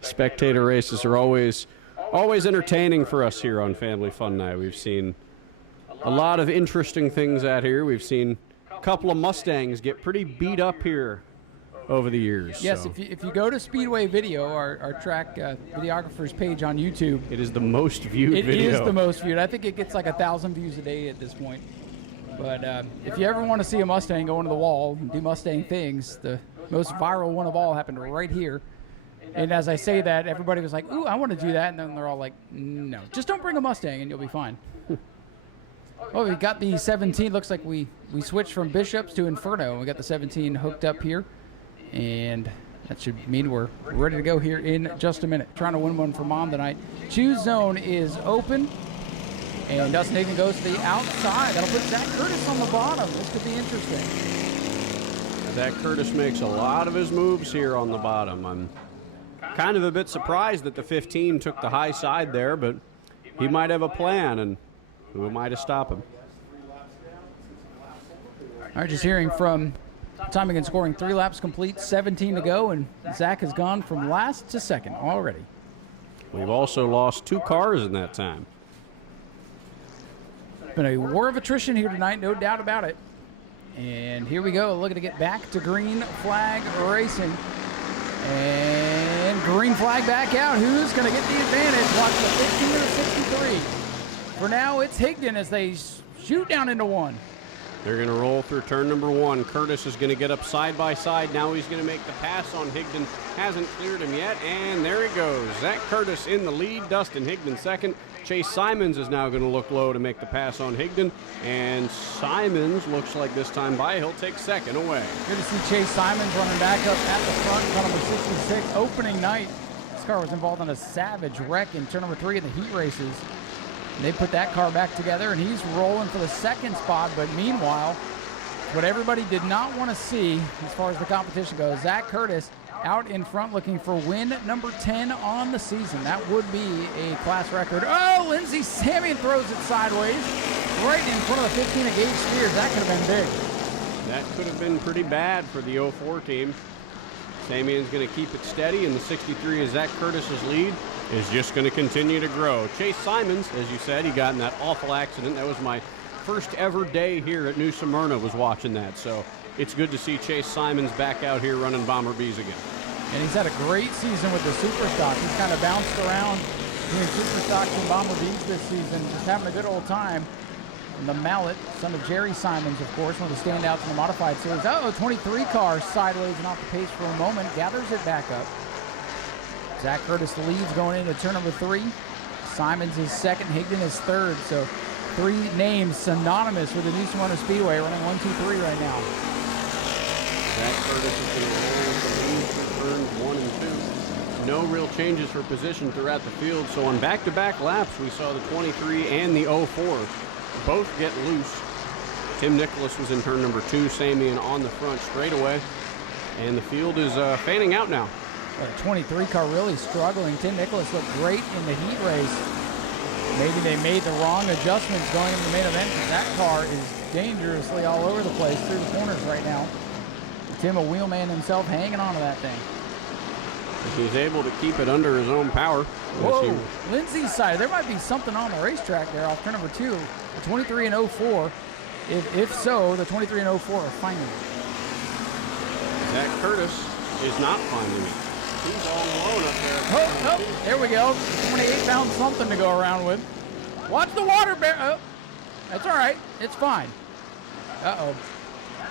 Spectator races are always entertaining for us here on Family Fun Night. We've seen a lot of interesting things out here. We've seen a couple of Mustangs get pretty beat up here over the years. Yes, so. if you go to Speedway Video, our track videographer's page on YouTube. It is the most viewed video. It is the most viewed. I think it gets like 1,000 views a day at this point. But if you ever want to see a Mustang go into the wall and do Mustang things, the most viral one of all happened right here. And as I say that, everybody was like, ooh, I want to do that. And then they're all like, no, just don't bring a Mustang and you'll be fine. Oh, we got the 17. Looks like we switched from Bishops to Inferno. We got the 17 hooked up here. And that should mean we're ready to go here in just a minute. Trying to win one for Mom tonight. Choose zone is open. And Dustin Higdon goes to the outside. That'll put Zach Curtis on the bottom. This could be interesting. Zach Curtis makes a lot of his moves here on the bottom. I'm kind of a bit surprised that the 15 took the high side there, but he might have a plan, and who am I to stop him? All right, just hearing from timing and scoring. 3 laps complete, 17 to go, and Zach has gone from last to second already. We've also lost 2 cars in that time. Been a war of attrition here tonight, no doubt about it. And here we go, looking to get back to green flag racing. And green flag back out. Who's going to get the advantage? Watch the 15 or 63. For now, it's Higdon as they shoot down into one. They're going to roll through turn number 1. Curtis is going to get up side by side. Now he's going to make the pass on Higdon. Hasn't cleared him yet, and there he goes. Zach Curtis in the lead. Dustin Higdon second. Chase Simons is now going to look low to make the pass on Higdon, and Simons looks like this time by he'll take second away. Good to see Chase Simons running back up at the front, car number 66. Opening night, this car was involved in a savage wreck in turn number 3 in the heat races. They put that car back together, and he's rolling for the second spot. But meanwhile, what everybody did not want to see as far as the competition goes, Zach Curtis out in front looking for win number 10 on the season. That would be a class record. Oh, Lindsey Samian throws it sideways right in front of the 15 of Gage Spears. That could have been big. That could have been pretty bad for the 04 team. Samian's going to keep it steady, and the 63 is Zach Curtis's lead is just going to continue to grow. Chase Simons, as you said, he got in that awful accident. That was my first ever day here at New Smyrna was watching that. So it's good to see Chase Simons back out here running Bomber Bees again. And he's had a great season with the Super Stock. He's kind of bounced around between Super Stocks and Bomber Bees this season, just having a good old time. And the Mallet, son of Jerry Simons, of course, one of the standouts in the modified series. 23 car sideways and off the pace for a moment, gathers it back up. Zach Curtis leads going into turn number 3. Simons is second, Higdon is third. So 3 names synonymous with the New Smyrna Speedway, running 1, 2, 3 right now. Zach Curtis is going to roll with the lead for turns 1 and 2. No real changes for position throughout the field. So on back-to-back laps, we saw the 23 and the 04 both get loose. Tim Nicholas was in turn number 2, Samian on the front straightaway. And the field is fanning out now. The 23 car really struggling. Tim Nicholas looked great in the heat race. Maybe they made the wrong adjustments going into the main event. That car is dangerously all over the place through the corners right now. Tim, a wheelman himself, hanging on to that thing. If he's able to keep it under his own power. Whoa, Lindsey's side. There might be something on the racetrack there off turn number 2. The 23 and 04. If so, the 23 and 04 are finding it. Zach Curtis is not finding it. He's all alone up there. Oh, there we go. 28 found something to go around with. Watch the water bear. Oh, that's all right. It's fine. Uh-oh.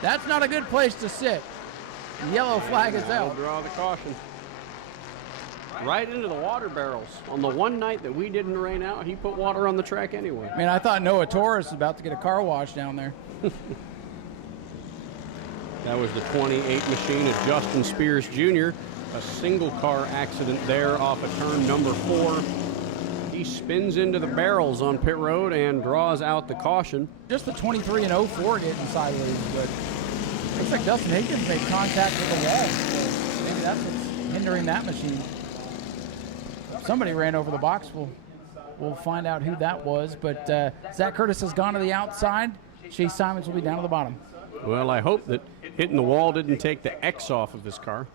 That's not a good place to sit. The yellow flag is out. Draw the caution. Right into the water barrels. On the one night that we didn't rain out, he put water on the track anyway. Man, I thought Noah Torres was about to get a car wash down there. That was the 28 machine of Justin Spears Jr. A single car accident there off of turn number 4. He spins into the barrels on pit road and draws out the caution. Just the 23 and 04 getting sideways, but looks like Dustin Higgins made contact with the wall. So maybe that's what's hindering that machine. Somebody ran over the box. We'll find out who that was. But Zach Curtis has gone to the outside. Chase Simons will be down to the bottom. Well, I hope that hitting the wall didn't take the X off of this car.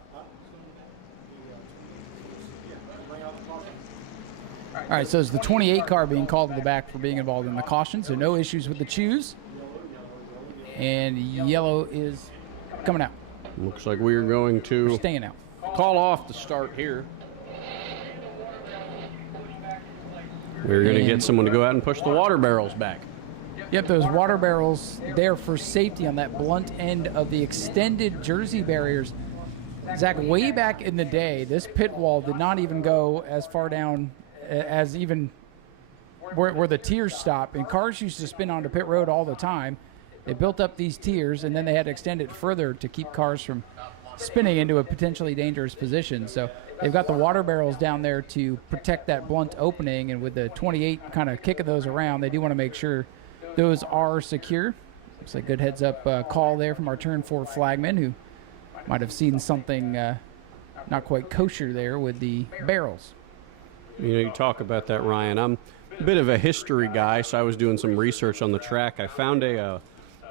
All right, so it's the 28 car being called to the back for being involved in the caution, so no issues with the choose. And yellow is coming out. Looks like we are going to staying out. Call off the start here. We're going to get someone to go out and push the water barrels back. Yep, those water barrels there for safety on that blunt end of the extended jersey barriers. Zach, way back in the day, this pit wall did not even go as far down as even where the tiers stop. And cars used to spin onto pit road all the time. They built up these tiers, and then they had to extend it further to keep cars from spinning into a potentially dangerous position. So they've got the water barrels down there to protect that blunt opening, and with the 28 kind of kicking those around, they do want to make sure those are secure. Looks like good heads-up call there from our turn 4 flagman, who might have seen something not quite kosher there with the barrels. You know, you talk about that, Ryan. I'm a bit of a history guy, so I was doing some research on the track. I found a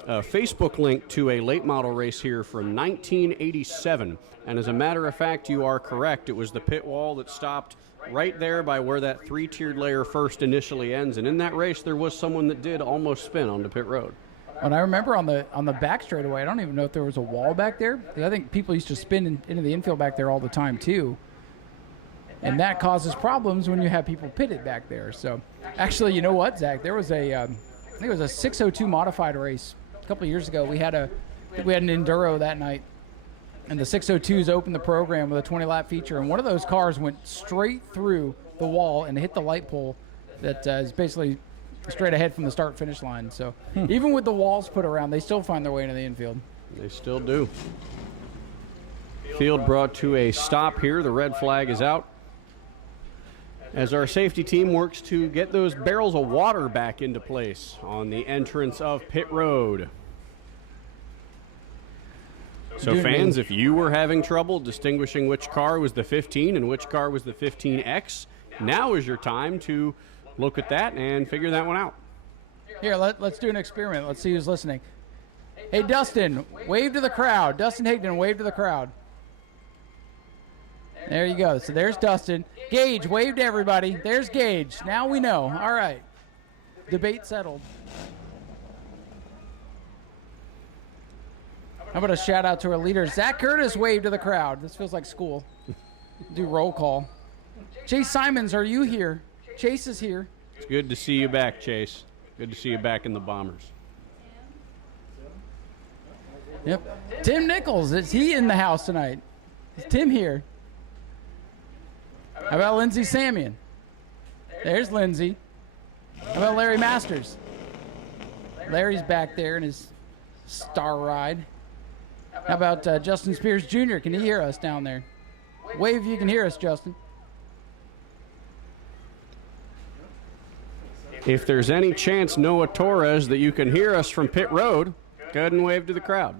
a Facebook link to a late model race here from 1987. And as a matter of fact, you are correct. It was the pit wall that stopped right there by where that 3-tiered layer first initially ends. And in that race, there was someone that did almost spin onto pit road. And I remember on the back straightaway, I don't even know if there was a wall back there, because I think people used to spin into the infield back there all the time too. And that causes problems when you have people pitted back there. So actually, you know what, Zach? There was I think it was a 602 modified race a couple of years ago. We had an enduro that night, and the 602s opened the program with a 20-lap feature, and one of those cars went straight through the wall and hit the light pole that is basically straight ahead from the start-finish line. So even with the walls put around, they still find their way into the infield. They still do. Field brought to a stop here. The red flag is out as our safety team works to get those barrels of water back into place on the entrance of pit road. So fans, if you were having trouble distinguishing which car was the 15 and which car was the 15X, now is your time to look at that and figure that one out. Here, let's do an experiment. Let's see who's listening. Hey, Dustin, wave to the crowd. Dustin Higdon, wave to the crowd. There you go. So there's Dustin. Gage, wave to everybody. There's Gage. Now we know. All right. Debate settled. How about a shout out to our leader, Zach Curtis, wave to the crowd. This feels like school. Do roll call. Chase Simons, are you here? Chase is here. It's good to see you back, Chase. Good to see you back in the Bombers. Yep. Tim Nichols, is he in the house tonight? Is Tim here? How about Lindsey Samian? There's Lindsey. How about Larry Masters? Larry's back there in his star ride. How about Justin Spears Jr.? Can he hear us down there? Wave if you can hear us, Justin. If there's any chance, Noah Torres, that you can hear us from pit road, go ahead and wave to the crowd.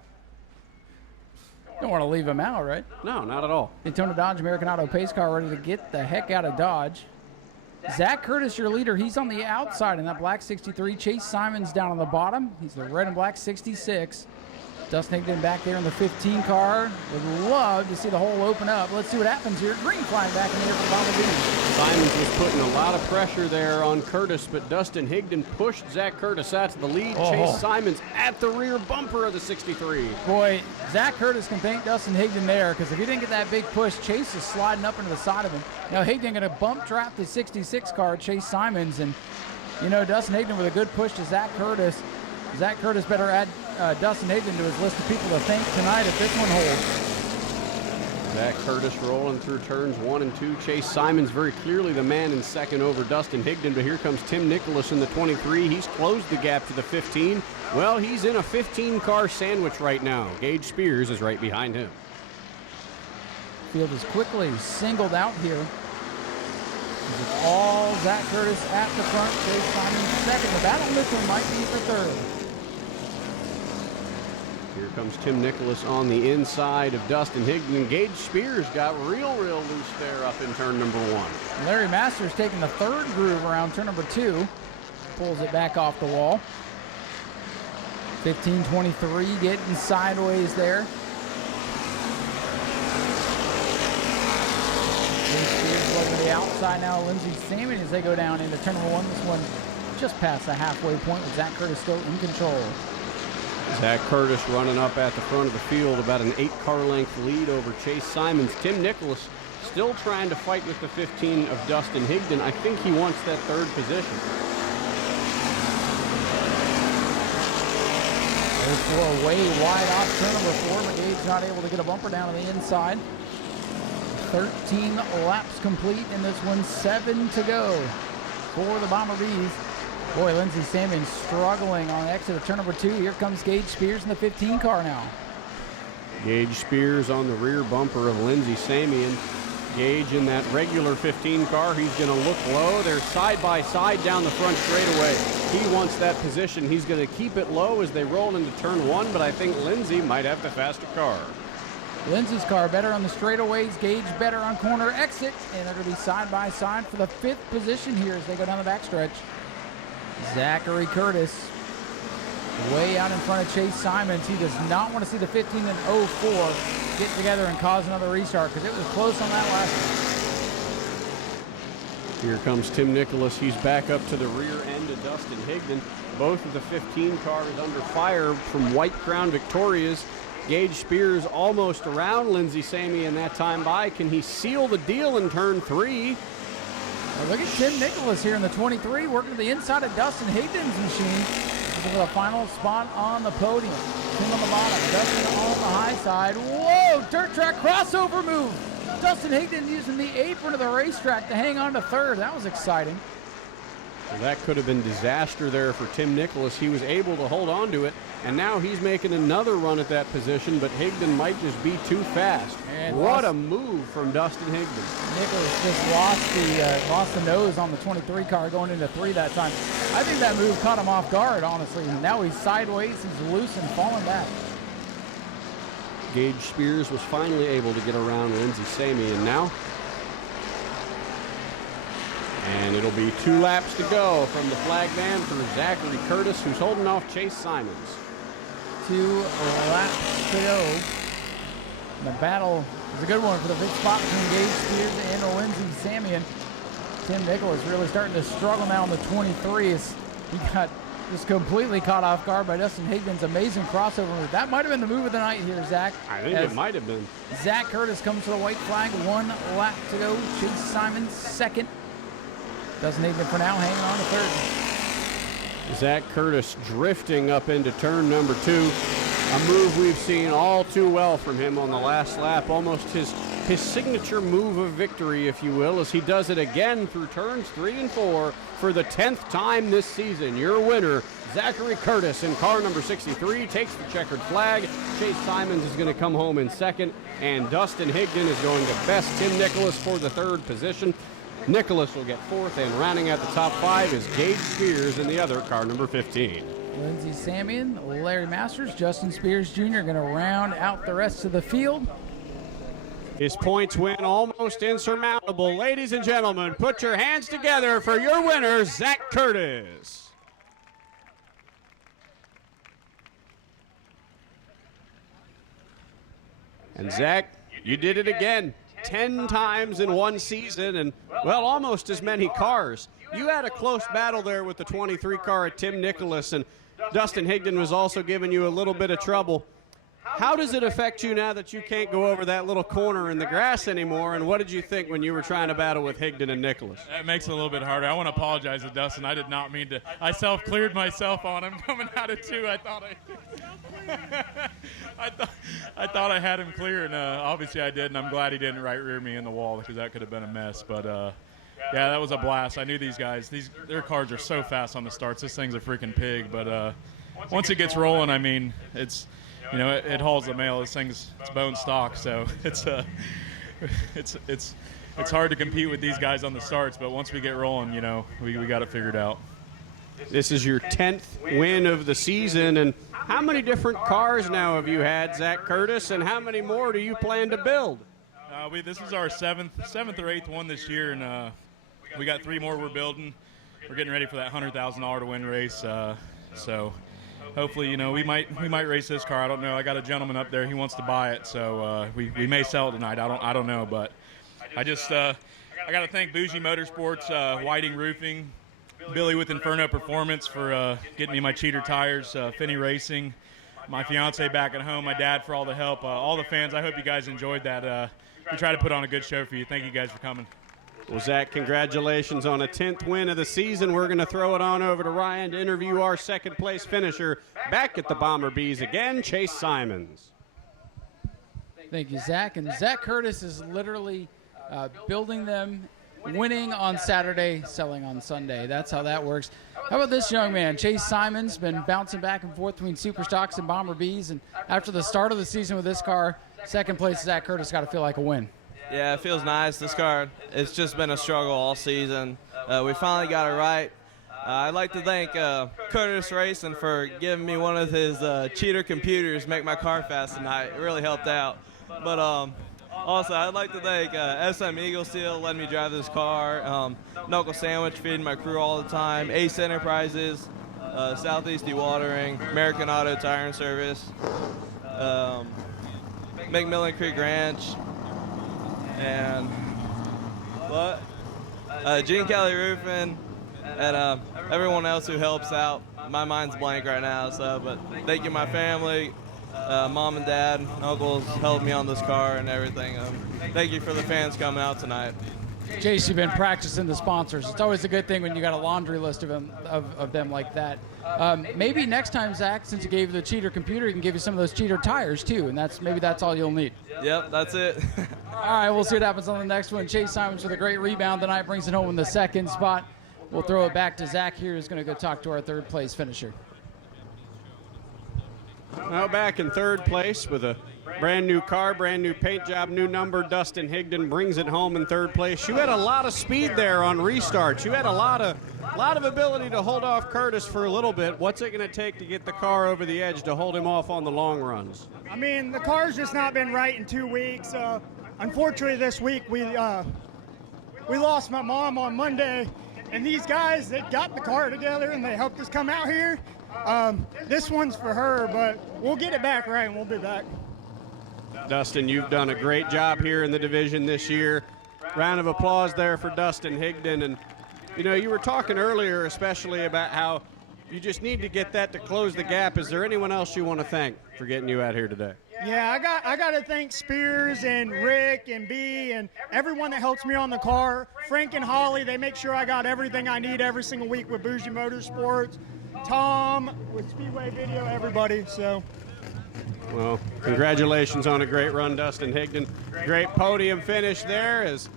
Don't want to leave him out, right? No, not at all. Daytona Dodge American Auto pace car ready to get the heck out of Dodge. Zach Curtis, your leader, he's on the outside in that black 63. Chase Simons down on the bottom. He's the red and black 66. Dustin Higdon back there in the 15 car. Would love to see the hole open up. Let's see what happens here. Green flag back in here for Bobby. Simons was putting a lot of pressure there on Curtis, but Dustin Higdon pushed Zach Curtis out to the lead. Chase Simons at the rear bumper of the 63. Boy, Zach Curtis can thank Dustin Higdon there, because if he didn't get that big push, Chase is sliding up into the side of him. Now Higdon going to bump trap the 66 car, Chase Simons, and you know, Dustin Higdon with a good push to Zach Curtis. Zach Curtis better add Dustin Higdon to his list of people to thank tonight if this one holds. Zach Curtis rolling through turns 1 and 2. Chase Simons very clearly the man in second over Dustin Higdon, but here comes Tim Nicholas in the 23. He's closed the gap to the 15. Well, he's in a 15-car sandwich right now. Gage Spears is right behind him. Field is quickly singled out here. It's all Zach Curtis at the front, Chase Simons second. The battle in this one might be for third. Here comes Tim Nicholas on the inside of Dustin Higdon. Gage Spears got real loose there up in turn number 1. Larry Masters taking the third groove around turn number 2. Pulls it back off the wall. 15-23 getting sideways there. Spears looking to the outside now. Lindsey Samian as they go down into turn number 1. This one just past the halfway point with Zach Curtis still in control. Zach Curtis running up at the front of the field, about an 8-car length lead over Chase Simons. Tim Nicholas still trying to fight with the 15 of Dustin Higdon. I think he wants that third position. There's 4 way wide off turn number 4. McGade's not able to get a bumper down on the inside. 13 laps complete in this one, 7 to go for the Bomber Bees. Boy, Lindsey Samian struggling on the exit of turn number 2. Here comes Gage Spears in the 15 car now. Gage Spears on the rear bumper of Lindsey Samian. Gage in that regular 15 car. He's going to look low. They're side by side down the front straightaway. He wants that position. He's going to keep it low as they roll into turn 1, but I think Lindsey might have the faster car. Lindsey's car better on the straightaways, Gage better on corner exit, and they're going to be side by side for the 5th position here as they go down the backstretch. Zachary Curtis way out in front of Chase Simons. He does not want to see the 15 and 04 get together and cause another restart because it was close on that last one. Here comes Tim Nicholas. He's back up to the rear end of Dustin Higdon. Both of the 15 cars under fire from White Crown Victorias. Gage Spears almost around Lindsey Samian that time by. Can he seal the deal in turn 3? Well, look at Tim Nicholas here in the 23 working to the inside of Dustin Higdon's machine for the final spot on the podium. Tim on the bottom, Dustin on the high side. Whoa, dirt track crossover move. Dustin Higdon using the apron of the racetrack to hang on to third. That was exciting. Well, that could have been disaster there for Tim Nicholas. He was able to hold on to it, and now he's making another run at that position, but Higdon might just be too fast. And what a move from Dustin Higdon. Nicholas just lost the nose on the 23 car going into 3 that time. I think that move caught him off guard, honestly. Now he's sideways, he's loose and falling back. Gage Spears was finally able to get around Lindsey Samian now. And it'll be 2 laps to go from the flag man for Zachary Curtis, who's holding off Chase Simons. 2 laps to go. The battle is a good one for the big spot between Gage Spears and Lindsey Samian. Tim Nicholas really starting to struggle now on the 23 as he got just completely caught off guard by Dustin Higdon's amazing crossover move. That might have been the move of the night here, Zach. I think it might have been. Zach Curtis comes to the white flag. 1 lap to go. Chase Simons second. Dustin Higdon for now hanging on to third. Zach Curtis drifting up into turn number 2. A move we've seen all too well from him on the last lap. Almost his signature move of victory, if you will, as he does it again through turns 3 and 4 for the 10th time this season. Your winner, Zachary Curtis, in car number 63, takes the checkered flag. Chase Simons is going to come home in second, and Dustin Higdon is going to best Tim Nicholas for the 3rd position. Nicholas will get 4th, and rounding out the top 5 is Gage Spears in the other car number 15. Lindsey Samian, Larry Masters, Justin Spears Jr. going to round out the rest of the field. His points win almost insurmountable. Ladies and gentlemen, put your hands together for your winner, Zach Curtis. And Zach, you did it again. 10 times in one season and, well, almost as many cars. You had a close battle there with the 23 car at Tim Nicholas, and Dustin Higdon was also giving you a little bit of trouble. How does it affect you now that you can't go over that little corner in the grass anymore, and what did you think when you were trying to battle with Higdon and Nicholas? That makes it a little bit harder. I want to apologize to Dustin. I did not mean to. I self-cleared myself on him coming out of 2. I thought I had him clear, and obviously I did, and I'm glad he didn't right rear me in the wall because that could have been a mess. But, yeah, that was a blast. I knew these guys. Their cars are so fast on the starts. This thing's a freaking pig. But once it gets rolling, I mean, it's – you know, it hauls the mail. This thing's bone stock, so it's hard to compete with these guys on the starts. But once we get rolling, you know, we got it figured out. This is your 10th win of the season, and how many different cars now have you had, Zach Curtis, and how many more do you plan to build? This is our seventh or eighth one this year, and we got 3 more we're building. We're getting ready for that $100,000 to win race, so. Hopefully, you know, we might race this car. I don't know. I got a gentleman up there. He wants to buy it, so we may sell it tonight. I don't know, but I just I got to thank Bougie Motorsports, Whiting Roofing, Billy with Inferno Performance for getting me my cheater tires, Finney Racing, my fiance back at home, my dad for all the help, all the fans. I hope you guys enjoyed that. We try to put on a good show for you. Thank you guys for coming. Well, Zach, congratulations on a 10th win of the season. We're going to throw it on over to Ryan to interview our 2nd place finisher back at the Bomber Bees again, Chase Simons. Thank you, Zach. And Zach Curtis is literally building them, winning on Saturday, selling on Sunday. That's how that works. How about this young man? Chase Simons been bouncing back and forth between Super Stocks and Bomber Bees. And after the start of the season with this car, 2nd place Zach Curtis got to feel like a win. Yeah, it feels nice. This car, it's just been a struggle all season. We finally got it right. I'd like to thank Curtis Racing for giving me one of his cheater computers to make my car fast tonight. It really helped out. But also, I'd like to thank SM Eagle Steel letting me drive this car, Knuckle Sandwich feeding my crew all the time, Ace Enterprises, Southeast Dewatering, American Auto Tire and Service, McMillan Creek Ranch, and what? Gene Kelly Roofing, and everyone else who helps out. My mind's blank right now, so, but thank you, my family, mom and dad, uncles helped me on this car and everything. Thank you for the fans coming out tonight. Chase, you've been practicing the sponsors. It's always a good thing when you got a laundry list of them like that. Maybe next time, Zach, since you gave the cheater computer, he can give you some of those cheater tires too, and maybe that's all you'll need. Yep, that's it. All right, we'll see what happens on the next one. Chase Simons with a great rebound tonight, brings it home in the second spot. We'll throw it back to Zach here, who's going to go talk to our third place finisher. Now back in third place with a brand new car, brand new paint job, new number. Dustin Higdon brings it home in third place. You had a lot of speed there on restarts. You had a lot of ability to hold off Curtis for a little bit. What's it going to take to get the car over the edge to hold him off on the long runs? I mean, the car's just not been right in 2 weeks. Unfortunately, this week we lost my mom on Monday, and these guys, they got the car together and they helped us come out here. This one's for her, but we'll get it back right and we'll be back. Dustin, you've done a great job here in the division this year. Round of applause there for Dustin Higdon. And, you know, you were talking earlier especially about how you just need to get that to close the gap. Is there anyone else you want to thank for getting you out here today? Yeah, I got to thank Spears and Rick and B and everyone that helps me on the car. Frank and Holly, they make sure I got everything I need every single week with Bougie Motorsports. Tom with Speedway Video, everybody. So, well, congratulations on a great run, Dustin Higdon. Great podium finish there as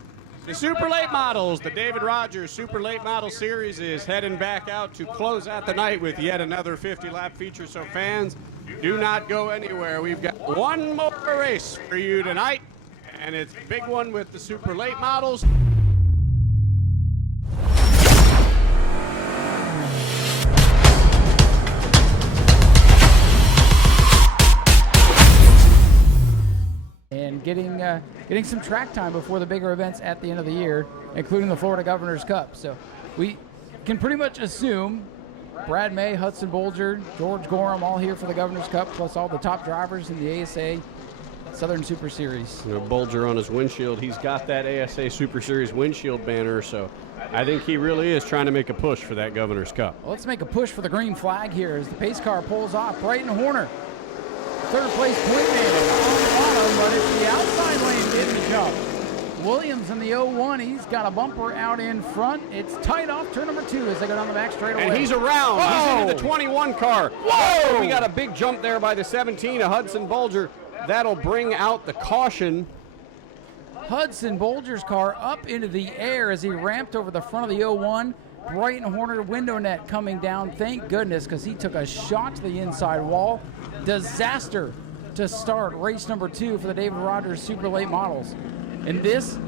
the Super Late Models, the David Rogers Super Late Model Series is heading back out to close out the night with yet another 50-lap feature. So fans, do not go anywhere. We've got one more race for you tonight, and it's a big one with the Super Late Models. And getting some track time before the bigger events at the end of the year, including the Florida Governor's Cup. So we can pretty much assume Brad May, Hudson Bolger, George Gorham all here for the Governor's Cup, plus all the top drivers in the ASA Southern Super Series. You know, Bolger on his windshield, he's got that ASA Super Series windshield banner, so I think he really is trying to make a push for that Governor's Cup. Well, let's make a push for the green flag here as the pace car pulls off. Brighton Horner, third place point man on the bottom, but it's the outside lane getting the jump. Williams in the 01, he's got a bumper out in front. It's tight off turn number 2 as they go down the back straight away. And he's around. Whoa! He's into the 21 car. Whoa! We got a big jump there by the 17 of Hudson Bolger. That'll bring out the caution. Hudson Bolger's car up into the air as he ramped over the front of the 01. Brighton Horner window net coming down. Thank goodness, because he took a shot to the inside wall. Disaster to start race number 2 for the David Rogers Super Late Models. And this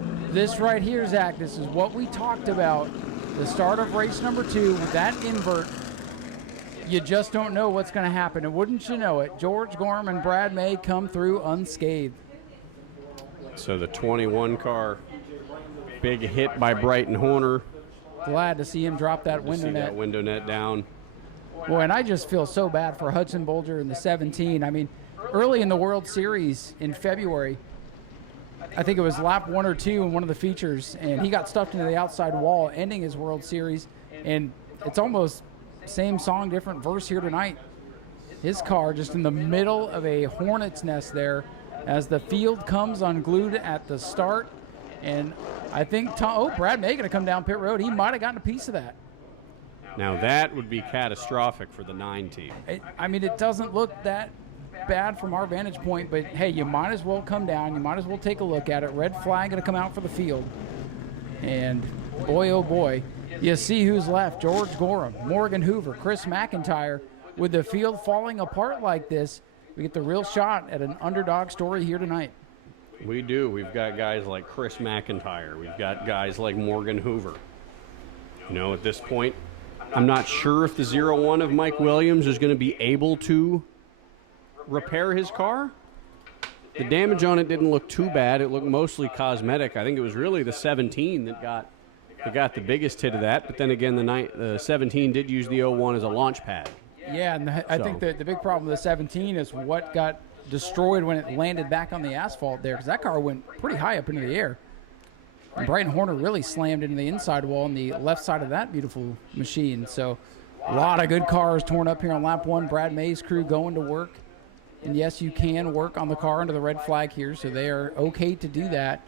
right here, Zach, this is what we talked about. The start of race number 2 with that invert. You just don't know what's going to happen. And wouldn't you know it, George Gorham and Brad May come through unscathed. So the 21 car, big hit by Brighton Horner. Glad to see him drop that window net. That window net down. Boy, and I just feel so bad for Hudson Bolger in the 17. I mean, early in the World Series in February, I think it was lap 1 or 2 in one of the features, and he got stuffed into the outside wall, ending his World Series. And it's almost same song, different verse here tonight. His car just in the middle of a hornet's nest there as the field comes unglued at the start. And I think Brad May going to come down pit road. He might have gotten a piece of that. Now that would be catastrophic for the 9 team. I mean, it doesn't look that bad from our vantage point, but hey, you might as well come down. You might as well take a look at it. Red flag going to come out for the field. And boy, oh boy, you see who's left. George Gorham, Morgan Hoover, Chris McIntyre. With the field falling apart like this, we get the real shot at an underdog story here tonight. We do. We've got guys like Chris McIntyre. We've got guys like Morgan Hoover. You know, at this point, I'm not sure if the 01 of Mike Williams is going to be able to repair his car. The damage on it didn't look too bad. It looked mostly cosmetic. I think it was really the 17 that got they got the biggest hit of that, but then again, the 17 did use the 01 as a launch pad. Yeah, and I think the big problem with the 17 is what got destroyed when it landed back on the asphalt there, because that car went pretty high up into the air. And Brighton Horner really slammed into the inside wall on the left side of that beautiful machine. So a lot of good cars torn up here on lap 1. Brad May's crew going to work. And yes, you can work on the car under the red flag here, so they are okay to do that.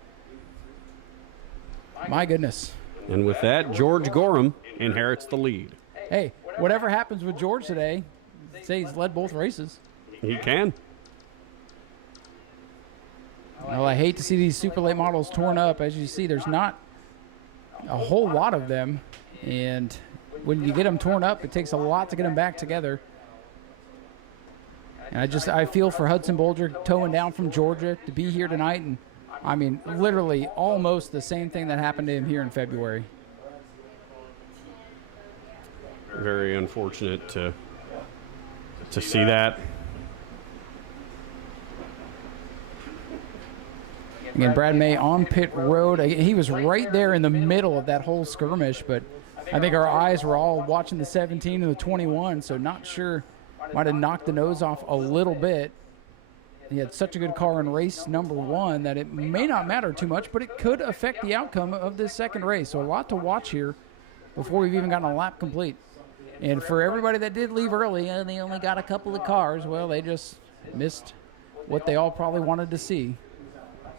My goodness. And with that, George Gorham inherits the lead. Hey, whatever happens with George today, say he's led both races. He can. Well, I hate to see these super late models torn up. As you see, there's not a whole lot of them. And when you get them torn up, it takes a lot to get them back together. And I feel for Hudson Bolger towing down from Georgia to be here tonight. And I mean, literally almost the same thing that happened to him here in February. Very unfortunate to see that. Again, Brad May on pit road. He was right there in the middle of that whole skirmish, but I think our eyes were all watching the 17 and the 21, so not sure. Might have knocked the nose off a little bit. He had such a good car in race number 1 that it may not matter too much, but it could affect the outcome of this second race. So a lot to watch here before we've even gotten a lap complete. And for everybody that did leave early and they only got a couple of cars, well, they just missed what they all probably wanted to see,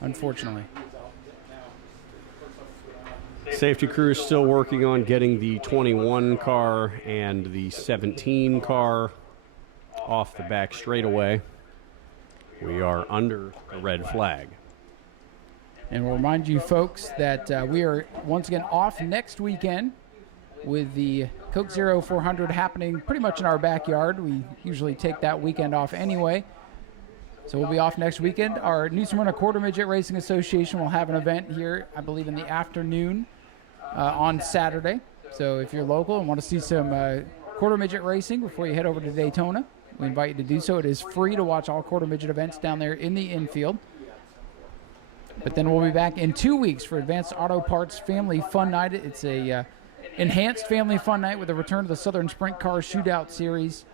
unfortunately. Safety crew is still working on getting the 21 car and the 17 car off the back straightaway. We are under the red flag. And we'll remind you folks that we are once again off next weekend with the Coke Zero 400 happening pretty much in our backyard. We usually take that weekend off anyway. So we'll be off next weekend. Our New Smyrna Quarter Midget Racing Association will have an event here, I believe in the afternoon on Saturday. So if you're local and want to see some quarter midget racing before you head over to Daytona, we invite you to do so. It is free to watch all quarter midget events down there in the infield. But then we'll be back in 2 weeks for Advanced Auto Parts Family Fun Night. It's a enhanced family fun night with a return to the Southern Sprint Car Shootout Series.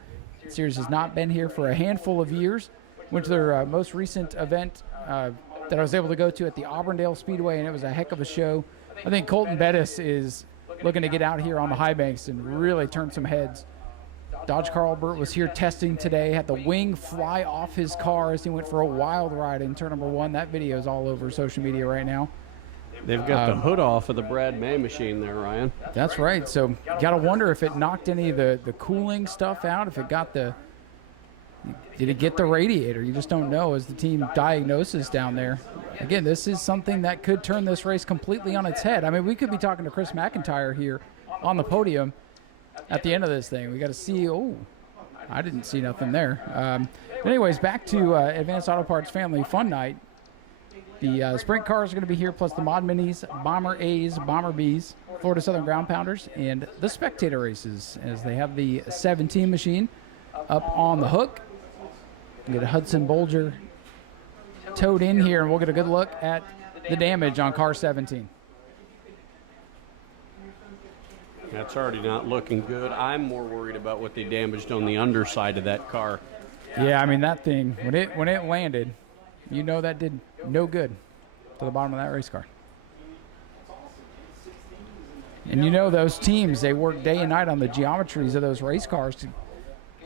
The series has not been here for a handful of years. Went to their most recent event that I was able to go to at the Auburndale Speedway, and it was a heck of a show. I think Colton Bettis is looking to get out here on the high banks and really turn some heads. Dodge Carlbert was here testing today, had the wing fly off his car as he went for a wild ride in turn number 1. That video is all over social media right now. They've got the hood off of the Brad May machine there, Ryan. That's right. So got to wonder if it knocked any of the cooling stuff out, if it got did it get the radiator? You just don't know as the team diagnoses down there. Again, this is something that could turn this race completely on its head. I mean, we could be talking to Chris McIntyre here on the podium at the end of this thing. We got to see, I didn't see nothing there. Anyways, back to Advanced Auto Parts Family Fun Night. The sprint cars are going to be here, plus the Mod Minis, Bomber A's, Bomber B's, Florida Southern Ground Pounders, and the spectator races as they have the 17 machine up on the hook. Get a Hudson Bolger towed in here, and we'll get a good look at the damage on car 17. That's already not looking good. I'm more worried about what they damaged on the underside of that car. Yeah, I mean, that thing, when it landed, you know that did no good to the bottom of that race car. And you know those teams, they work day and night on the geometries of those race cars to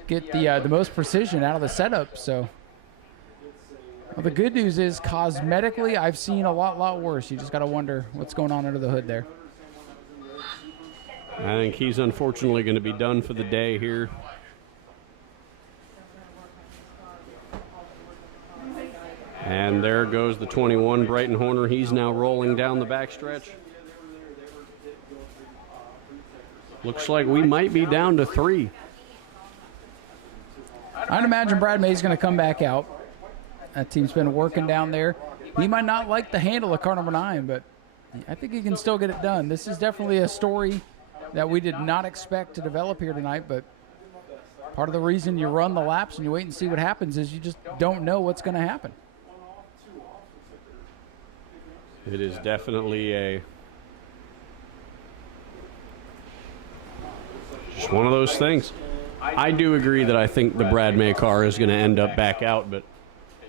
get the most precision out of the setup. So well, the good news is cosmetically I've seen a lot worse. You just got to wonder what's going on under the hood there. I think he's unfortunately going to be done for the day here. And there goes the 21, Brighton Horner. He's now rolling down the backstretch. Looks like we might be down to 3. I'd imagine Brad May's going to come back out. That team's been working down there. He might not like the handle of car number 9, but I think he can still get it done. This is definitely a story that we did not expect to develop here tonight, but part of the reason you run the laps and you wait and see what happens is you just don't know what's going to happen. It is definitely Just one of those things. I do agree that I think the Brad May car is going to end up back out, but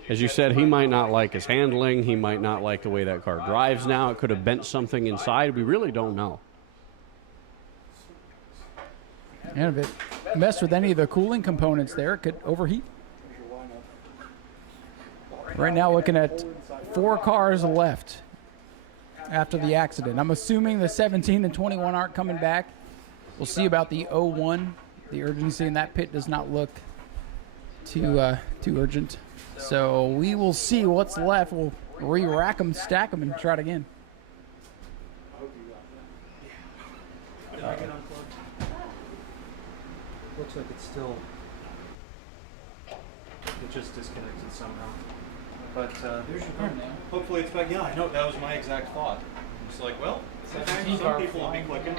as you said, he might not like his handling. He might not like the way that car drives now. It could have bent something inside. We really don't know. And if it messed with any of the cooling components there, it could overheat. Right now looking at 4 cars left after the accident. I'm assuming the 17 and 21 aren't coming back. We'll see about the 01. The urgency in that pit does not look too urgent. So we will see what's left. We'll re-rack them, stack them, and try it again. Looks like it's still. It just disconnected somehow. But hopefully it's back. Yeah, I know. That was my exact thought. It's like, well, some people will be clicking.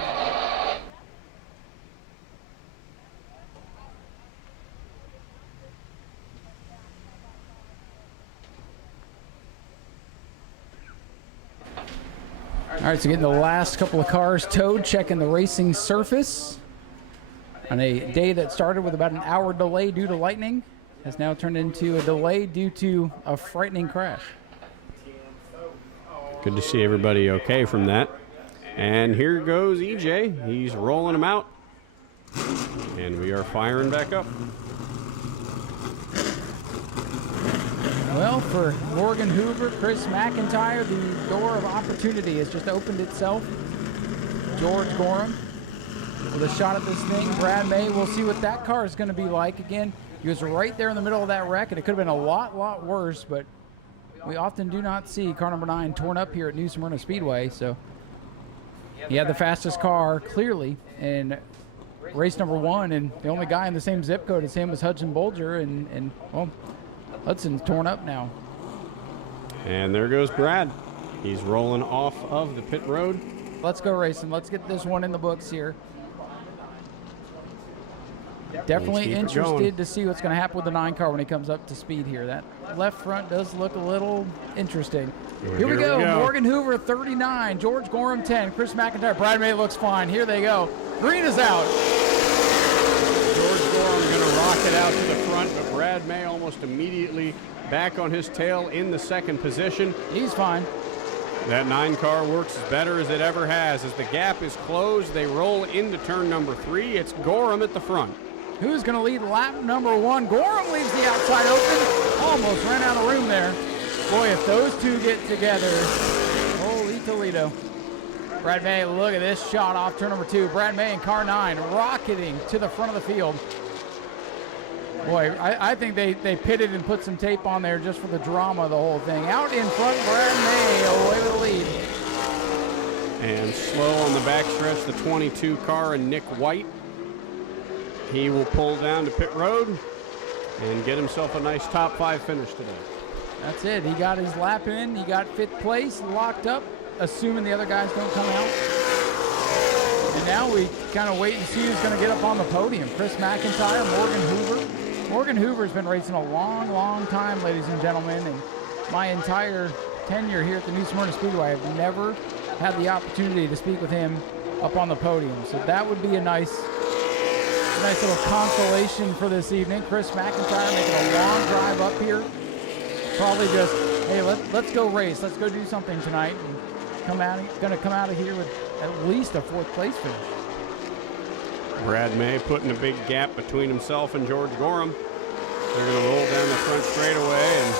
All right, so getting the last couple of cars towed, checking the racing surface. On a day that started with about an hour delay due to lightning, has now turned into a delay due to a frightening crash. Good to see everybody okay from that. And here goes EJ. He's rolling them out. And we are firing back up. Well, for Morgan Hoover, Chris McIntyre, the door of opportunity has just opened itself. George Gorham with a shot at this thing. Brad May, we'll see what that car is going to be like. Again, he was right there in the middle of that wreck, and it could have been a lot worse, but we often do not see car number 9 torn up here at Nau Smyrna Speedway. So he had the fastest car, clearly, in race number 1, and the only guy in the same zip code as him was Hudson Bolger, and well, Hudson's torn up now. And there goes Brad. He's rolling off of the pit road. Let's go racing. Let's get this one in the books here. Definitely interested to see what's going to happen with the 9 car when he comes up to speed here. That left front does look a little interesting. Here we go. Morgan Hoover 39, George Gorham 10, Chris McIntyre. Brad May looks fine. Here they go. Green is out. George Gorham going to rock it out to the front, but Brad May almost immediately back on his tail in the second position. He's fine. That 9 car works as better as it ever has. As the gap is closed, they roll into turn number 3. It's Gorham at the front. Who's going to lead lap number 1? Gorham leaves the outside open. Almost ran out of room there. Boy, if those two get together, holy Toledo. Brad May, look at this shot off turn number 2. Brad May in car 9 rocketing to the front of the field. Boy, I think they pitted and put some tape on there just for the drama of the whole thing. Out in front, Brad May away with the lead. And slow on the backstretch, the 22 car and Nick White. He will pull down to pit road and get himself a nice top 5 finish today. That's it. He got his lap in. He got 5th place, locked up, assuming the other guys don't come out. And now we kind of wait and see who's going to get up on the podium. Chris McIntyre, Morgan Hoover. Morgan Hoover's been racing a long time, ladies and gentlemen. And my entire tenure here at the Nau Smyrna Speedway, I've never had the opportunity to speak with him up on the podium. So that would be a nice little consolation for this evening. Chris McIntyre making a long drive up here. Probably just, hey, let's go race. Let's go do something tonight. And gonna come out of here with at least a 4th place finish. Brad May putting a big gap between himself and George Gorham. They're going to roll down the front straightaway, and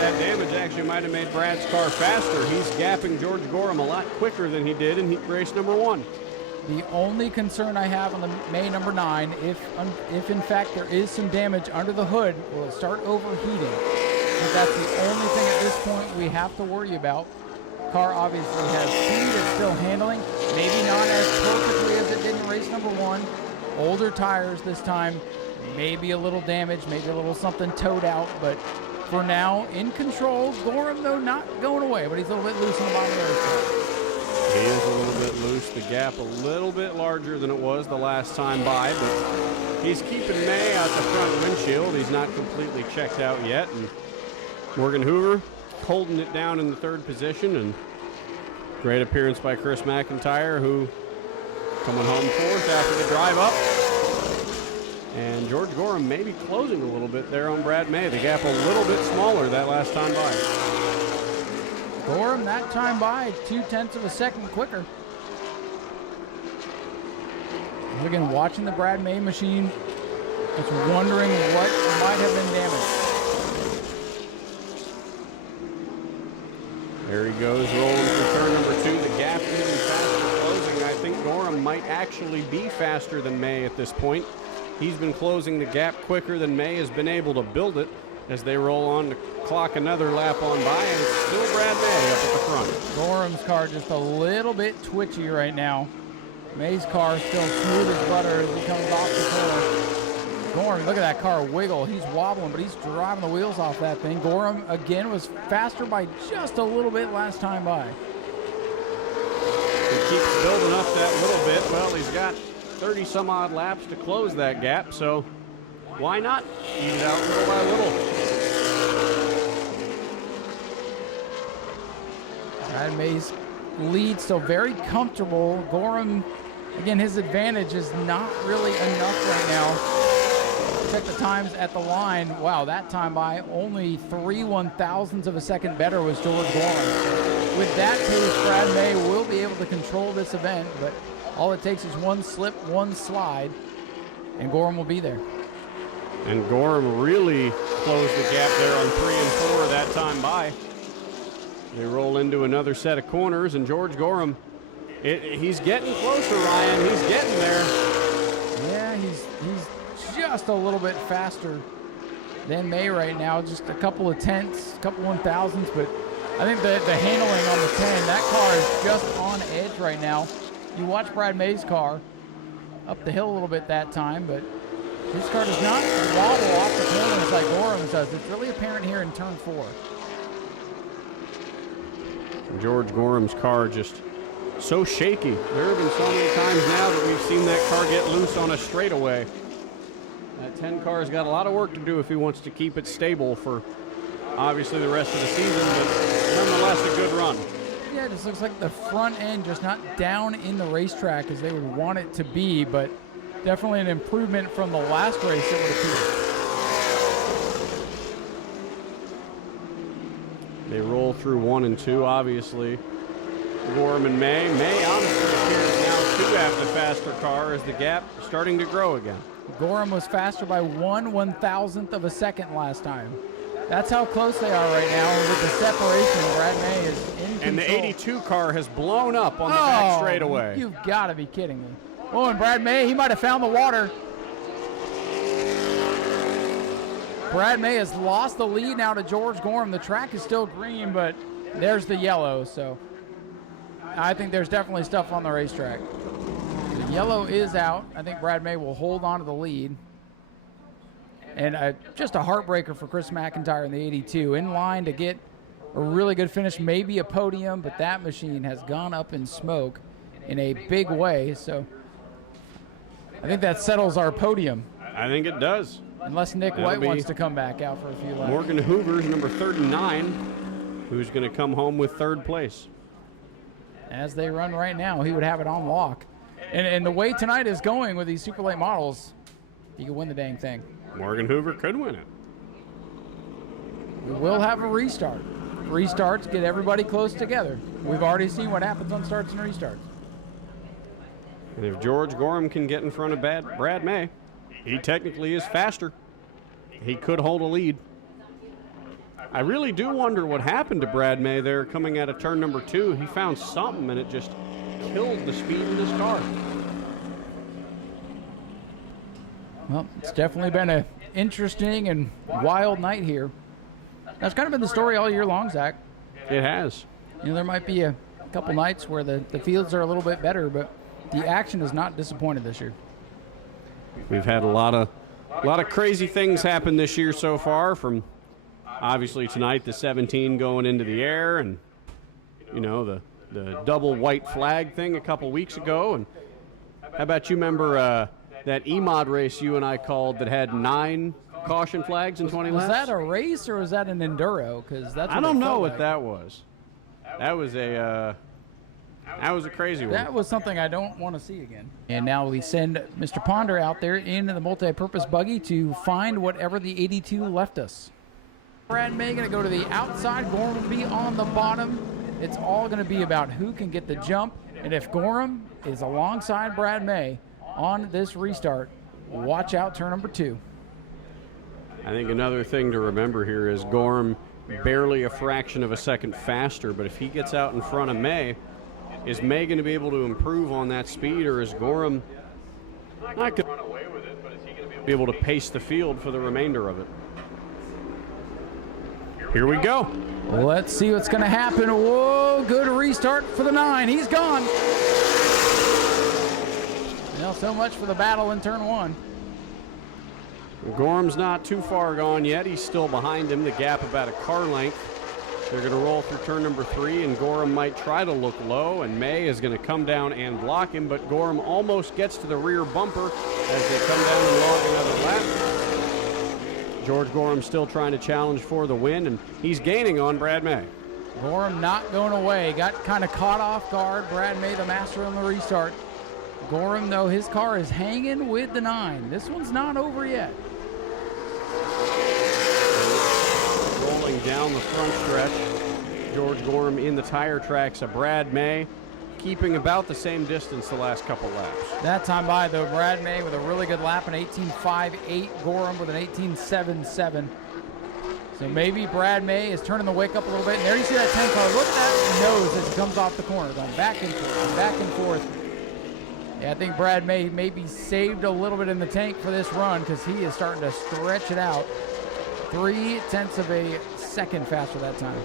that damage actually might have made Brad's car faster. He's gapping George Gorham a lot quicker than he did in race number 1. The only concern I have on the May number 9, if in fact there is some damage under the hood, will it start overheating? But that's the only thing at this point we have to worry about. Car obviously has speed, it's still handling, maybe not as perfectly as it did in race number 1. Older tires this time, maybe a little damage, maybe a little something towed out, but for now, in control. Gorham, though, not going away, but he's a little bit loose on the bottom of the race. He is a little bit loose. The gap a little bit larger than it was the last time by, but he's keeping May out the front windshield. He's not completely checked out yet. And Morgan Hoover holding it down in the 3rd position. And great appearance by Chris McIntyre, who coming home fourth after the drive up. And George Gorham maybe closing a little bit there on Brad May. The gap a little bit smaller that last time by. Gorham that time by 0.2 of a second quicker. Again, watching the Brad May machine, just wondering what might have been damaged. There he goes, rolling for turn number 2. The gap even faster closing. I think Gorham might actually be faster than May at this point. He's been closing the gap quicker than May has been able to build it as they roll on to clock another lap on by, and it's still Brad May up at the front. Gorham's car just a little bit twitchy right now. May's car still smooth as butter as he comes off the corner. Gorham, look at that car wiggle. He's wobbling, but he's driving the wheels off that thing. Gorham, again, was faster by just a little bit last time by. He keeps building up that little bit. Well, he's got 30-some-odd laps to close that gap, so why not ease it out little by little? Brad May's lead still very comfortable. Gorham, again, his advantage is not really enough right now. Check the times at the line. Wow, that time by only 3/1000ths of a second better was George Gorham. With that pace, Brad May will be able to control this event, but all it takes is one slip, one slide, and Gorham will be there. And Gorham really closed the gap there on 3 and 4 that time by. They roll into another set of corners, and George Gorham, he's getting closer, Ryan. He's getting there. Yeah, he's just a little bit faster than May right now. Just a couple of tenths, a couple 1000ths, but I think the handling on the 10, that car is just on edge right now. You watch Brad May's car up the hill a little bit that time, but his car does not wobble off the corners like Gorham's does. It's really apparent here in turn 4. George Gorham's car just so shaky. There have been so many times now that we've seen that car get loose on a straightaway. That 10 car's got a lot of work to do if he wants to keep it stable for obviously the rest of the season, but nonetheless a good run. Yeah, it just looks like the front end just not down in the racetrack as they would want it to be, but definitely an improvement from the last race, it would appear. They roll through 1 and 2, obviously. Gorham and May. May honestly appears now to have the faster car as the gap starting to grow again. Gorham was faster by 1/1000th of a second last time. That's how close they are right now. With the separation, Brad May is in control. And the 82 car has blown up on the back straightaway. You've got to be kidding me. Oh, and Brad May, he might have found the water. Brad May has lost the lead now to George Gorham. The track is still green, but there's the yellow, so I think there's definitely stuff on the racetrack. The yellow is out. I think Brad May will hold on to the lead. And just a heartbreaker for Chris McIntyre in the 82. In line to get a really good finish, maybe a podium, but that machine has gone up in smoke in a big way. So I think that settles our podium. I think it does. Unless Nick White wants to come back out for a few laps. Morgan Hoover's number 39, who's going to come home with 3rd place. As they run right now, he would have it on lock. And the way tonight is going with these super late models, he could win the dang thing. Morgan Hoover could win it. We will have a restart. Restarts get everybody close together. We've already seen what happens on starts and restarts. And if George Gorham can get in front of Brad May, he technically is faster. He could hold a lead. I really do wonder what happened to Brad May there coming out of turn number 2. He found something and it just killed the speed of his car. Well, it's definitely been an interesting and wild night here. That's kind of been the story all year long, Zach. It has. You know, there might be a couple nights where the fields are a little bit better, but the action is not disappointed this year. We've had a lot of crazy things happen this year so far, from obviously tonight the 17 going into the air, and you know the double white flag thing a couple weeks ago. And how about you remember that E-Mod race you and I called that had 9 caution flags in 20 laps? Was that a race or was that an enduro? Because that's I don't know what that was. That was a That was a crazy one. That was something I don't want to see again. And now we send Mr. Ponder out there into the multi-purpose buggy to find whatever the 82 left us. Brad May going to go to the outside. Gorham will be on the bottom. It's all going to be about who can get the jump. And if Gorham is alongside Brad May on this restart, watch out turn number 2. I think another thing to remember here is Gorham barely a fraction of a second faster, but if he gets out in front of May, is May going to be able to improve on that speed, or is Gorham not going to run away with it, but is he going to be able to pace the field for the remainder of it? Here we go. Let's see what's going to happen. Whoa, good restart for the 9. He's gone. Well, so much for the battle in turn 1. Gorham's not too far gone yet. He's still behind him, the gap about a car length. They're going to roll through turn number 3, and Gorham might try to look low, and May is going to come down and block him, but Gorham almost gets to the rear bumper as they come down and log another lap. George Gorham still trying to challenge for the win, and he's gaining on Brad May. Gorham not going away. Got kind of caught off guard. Brad May the master on the restart. Gorham, though, his car is hanging with the 9. This one's not over yet. Rolling down the front stretch, George Gorham in the tire tracks of Brad May, keeping about the same distance the last couple laps. That time by, though, Brad May with a really good lap, an 18.58. Gorham with an 18.77. So maybe Brad May is turning the wake up a little bit. And there you see that 10 car. Look at that nose as it comes off the corner, going back and forth and back and forth. Yeah, I think Brad May maybe saved a little bit in the tank for this run because he is starting to stretch it out. 0.3 of a second faster that time.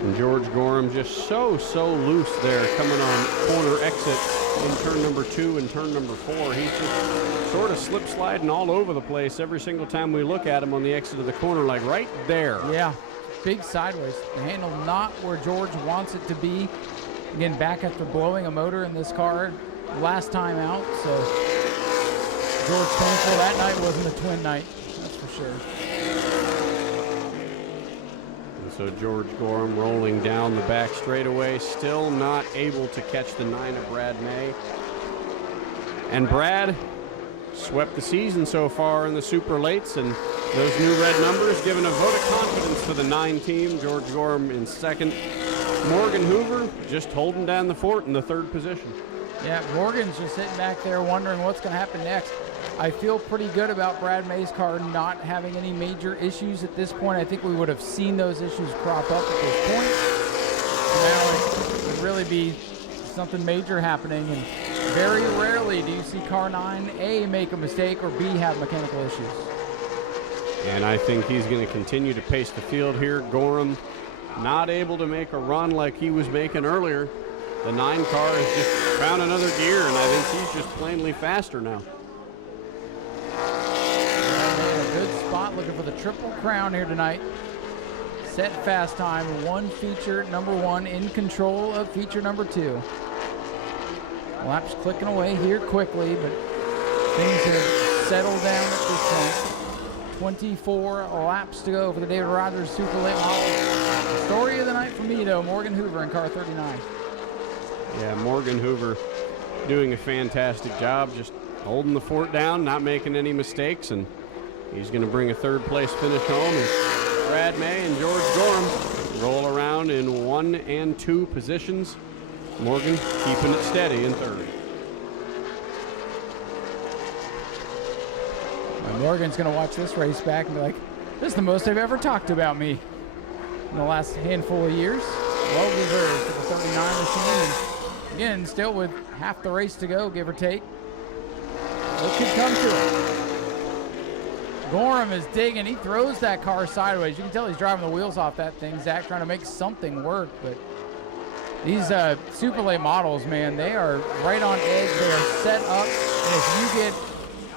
And George Gorham just so loose there coming on corner exit in turn number 2 and turn number 4. He's just sort of slip sliding all over the place every single time we look at him on the exit of the corner, like right there. Yeah, big sideways. The handle not where George wants it to be. Again, back after blowing a motor in this car last time out. So George thankful that night wasn't a twin night, that's for sure. So George Gorham rolling down the back straightaway, still not able to catch the 9 of Brad May. And Brad swept the season so far in the super lates, and those new red numbers giving a vote of confidence for the 9 team. George Gorham in second. Morgan Hoover just holding down the fort in the 3rd position. Yeah, Morgan's just sitting back there wondering what's going to happen next. I feel pretty good about Brad May's car not having any major issues at this point. I think we would have seen those issues crop up at this point. Now it would really be something major happening, and very rarely do you see car 9 A make a mistake or B have mechanical issues. And I think he's going to continue to pace the field here. Gorham not able to make a run like he was making earlier. The 9 car has just found another gear, and I think he's just plainly faster now. A good spot looking for the Triple Crown here tonight. Set fast time, 1 feature number 1 in control of feature number 2. Laps clicking away here quickly, but things have settled down at this point. 24 laps to go for the David Rogers Super Late Model. Story of the night for me, though, Morgan Hoover in car 39. Yeah, Morgan Hoover doing a fantastic job, just holding the fort down, not making any mistakes, and he's going to bring a 3rd place finish home. And Brad May and George Gorham roll around in 1 and 2 positions. Morgan keeping it steady in 3rd. Morgan's going to watch this race back and be like, this is the most they've ever talked about me in the last handful of years. Well deserved for the 39 machine. And again, still with half the race to go, give or take. What could come to it? Gorham is digging. He throws that car sideways. You can tell he's driving the wheels off that thing, Zach, trying to make something work. But these super late models, man, they are right on edge. They are set up. And if you get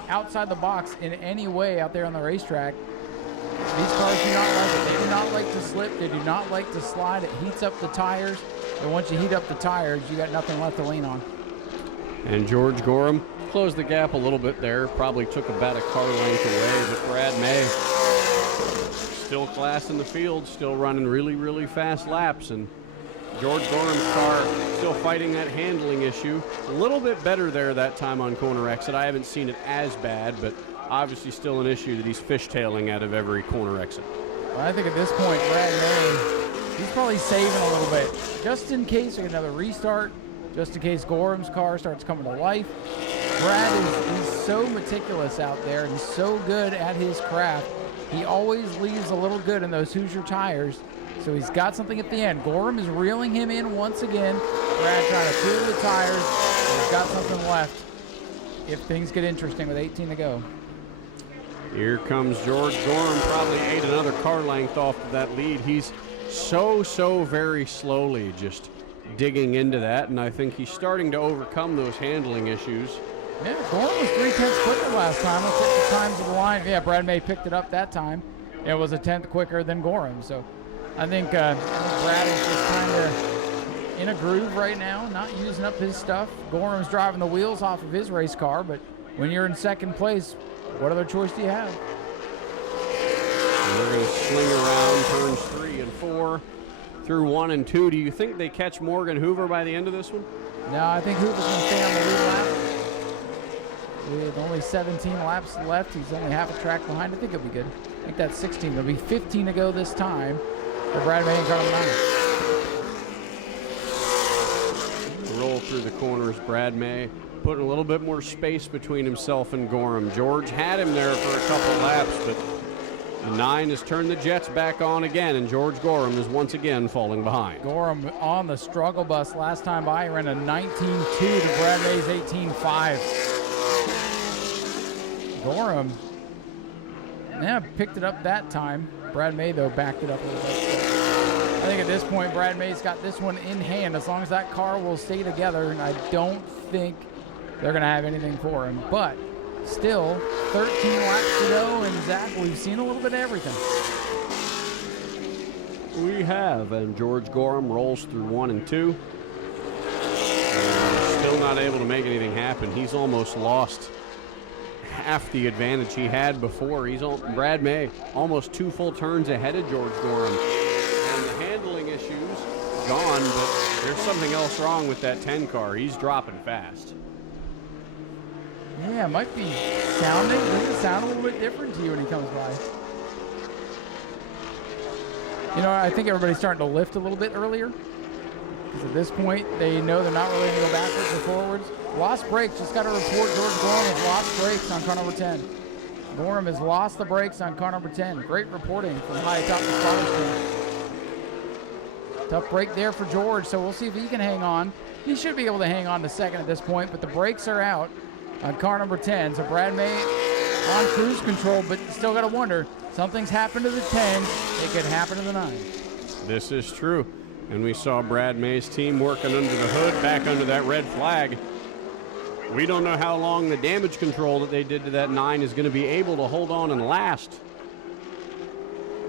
outside the box in any way out there on the racetrack, these cars do not like it. They do not like to slip. They do not like to slide. It heats up the tires. And once you heat up the tires, you got nothing left to lean on. And George Gorham closed the gap a little bit there. Probably took about a car length away, but Brad May still class in the field, still running really, really fast laps. And George Gorham's car still fighting that handling issue. A little bit better there that time on corner exit. I haven't seen it as bad, but obviously still an issue that he's fishtailing out of every corner exit. Well, I think at this point, Brad May, he's probably saving a little bit. Just in case we get another restart, just in case Gorham's car starts coming to life. Brad is so meticulous out there and so good at his craft. He always leaves a little good in those Hoosier tires, so he's got something at the end. Gorham is reeling him in once again. Brad trying to clear the tires. He's got something left if things get interesting with 18 to go. Here comes George Gorham, probably ate another car length off of that lead. He's so very slowly just digging into that, and I think he's starting to overcome those handling issues. Yeah, Gorham was 3/10 quicker last time. Let's check the times of the line. Yeah, Brad May picked it up that time. It was a 10th quicker than Gorham, so I think Brad is just kind of in a groove right now, not using up his stuff. Gorham's driving the wheels off of his race car, but when you're in second place, what other choice do you have? And we're going to swing around turns 3 and 4 through 1 and 2. Do you think they catch Morgan Hoover by the end of this one? No, I think Hoover's going to stay on the lead lap. With only 17 laps left, he's only half a track behind. I think it'll be good. I think that's 16. There'll be 15 to go this time for Brad May and car number 9. Roll through the corners, Brad May putting a little bit more space between himself and Gorham. George had him there for a couple laps, but the 9 has turned the Jets back on again, and George Gorham is once again falling behind. Gorham on the struggle bus last time by. He ran a 19.2 to Brad May's 18.5. Gorham, yeah, picked it up that time. Brad May, though, backed it up a little bit. I think at this point, Brad May's got this one in hand. As long as that car will stay together, and I don't think they're going to have anything for him. But still, 13 laps to go, and Zach, we've seen a little bit of everything. We have, and George Gorham rolls through 1 and 2. Still not able to make anything happen. He's almost lost half the advantage he had before. Brad May almost 2 full turns ahead of George Gorham. And the handling issues gone, but there's something else wrong with that 10 car. He's dropping fast. Yeah, it might be sounding. Does it sound a little bit different to you when he comes by? You know, I think everybody's starting to lift a little bit earlier. Because at this point, they know they're not really going to go backwards or forwards. Lost brakes. Just got to report George Gorham has lost brakes on car number 10. Gorham has lost the brakes on car number 10. Great reporting from high atop the spotters team. Tough break there for George, so we'll see if he can hang on. He should be able to hang on to second at this point, but the brakes are out on car number 10. So Brad May on cruise control, but still got to wonder, something's happened to the 10. It could happen to the 9. This is true. And we saw Brad May's team working under the hood, back under that red flag. We don't know how long the damage control that they did to that 9 is going to be able to hold on and last.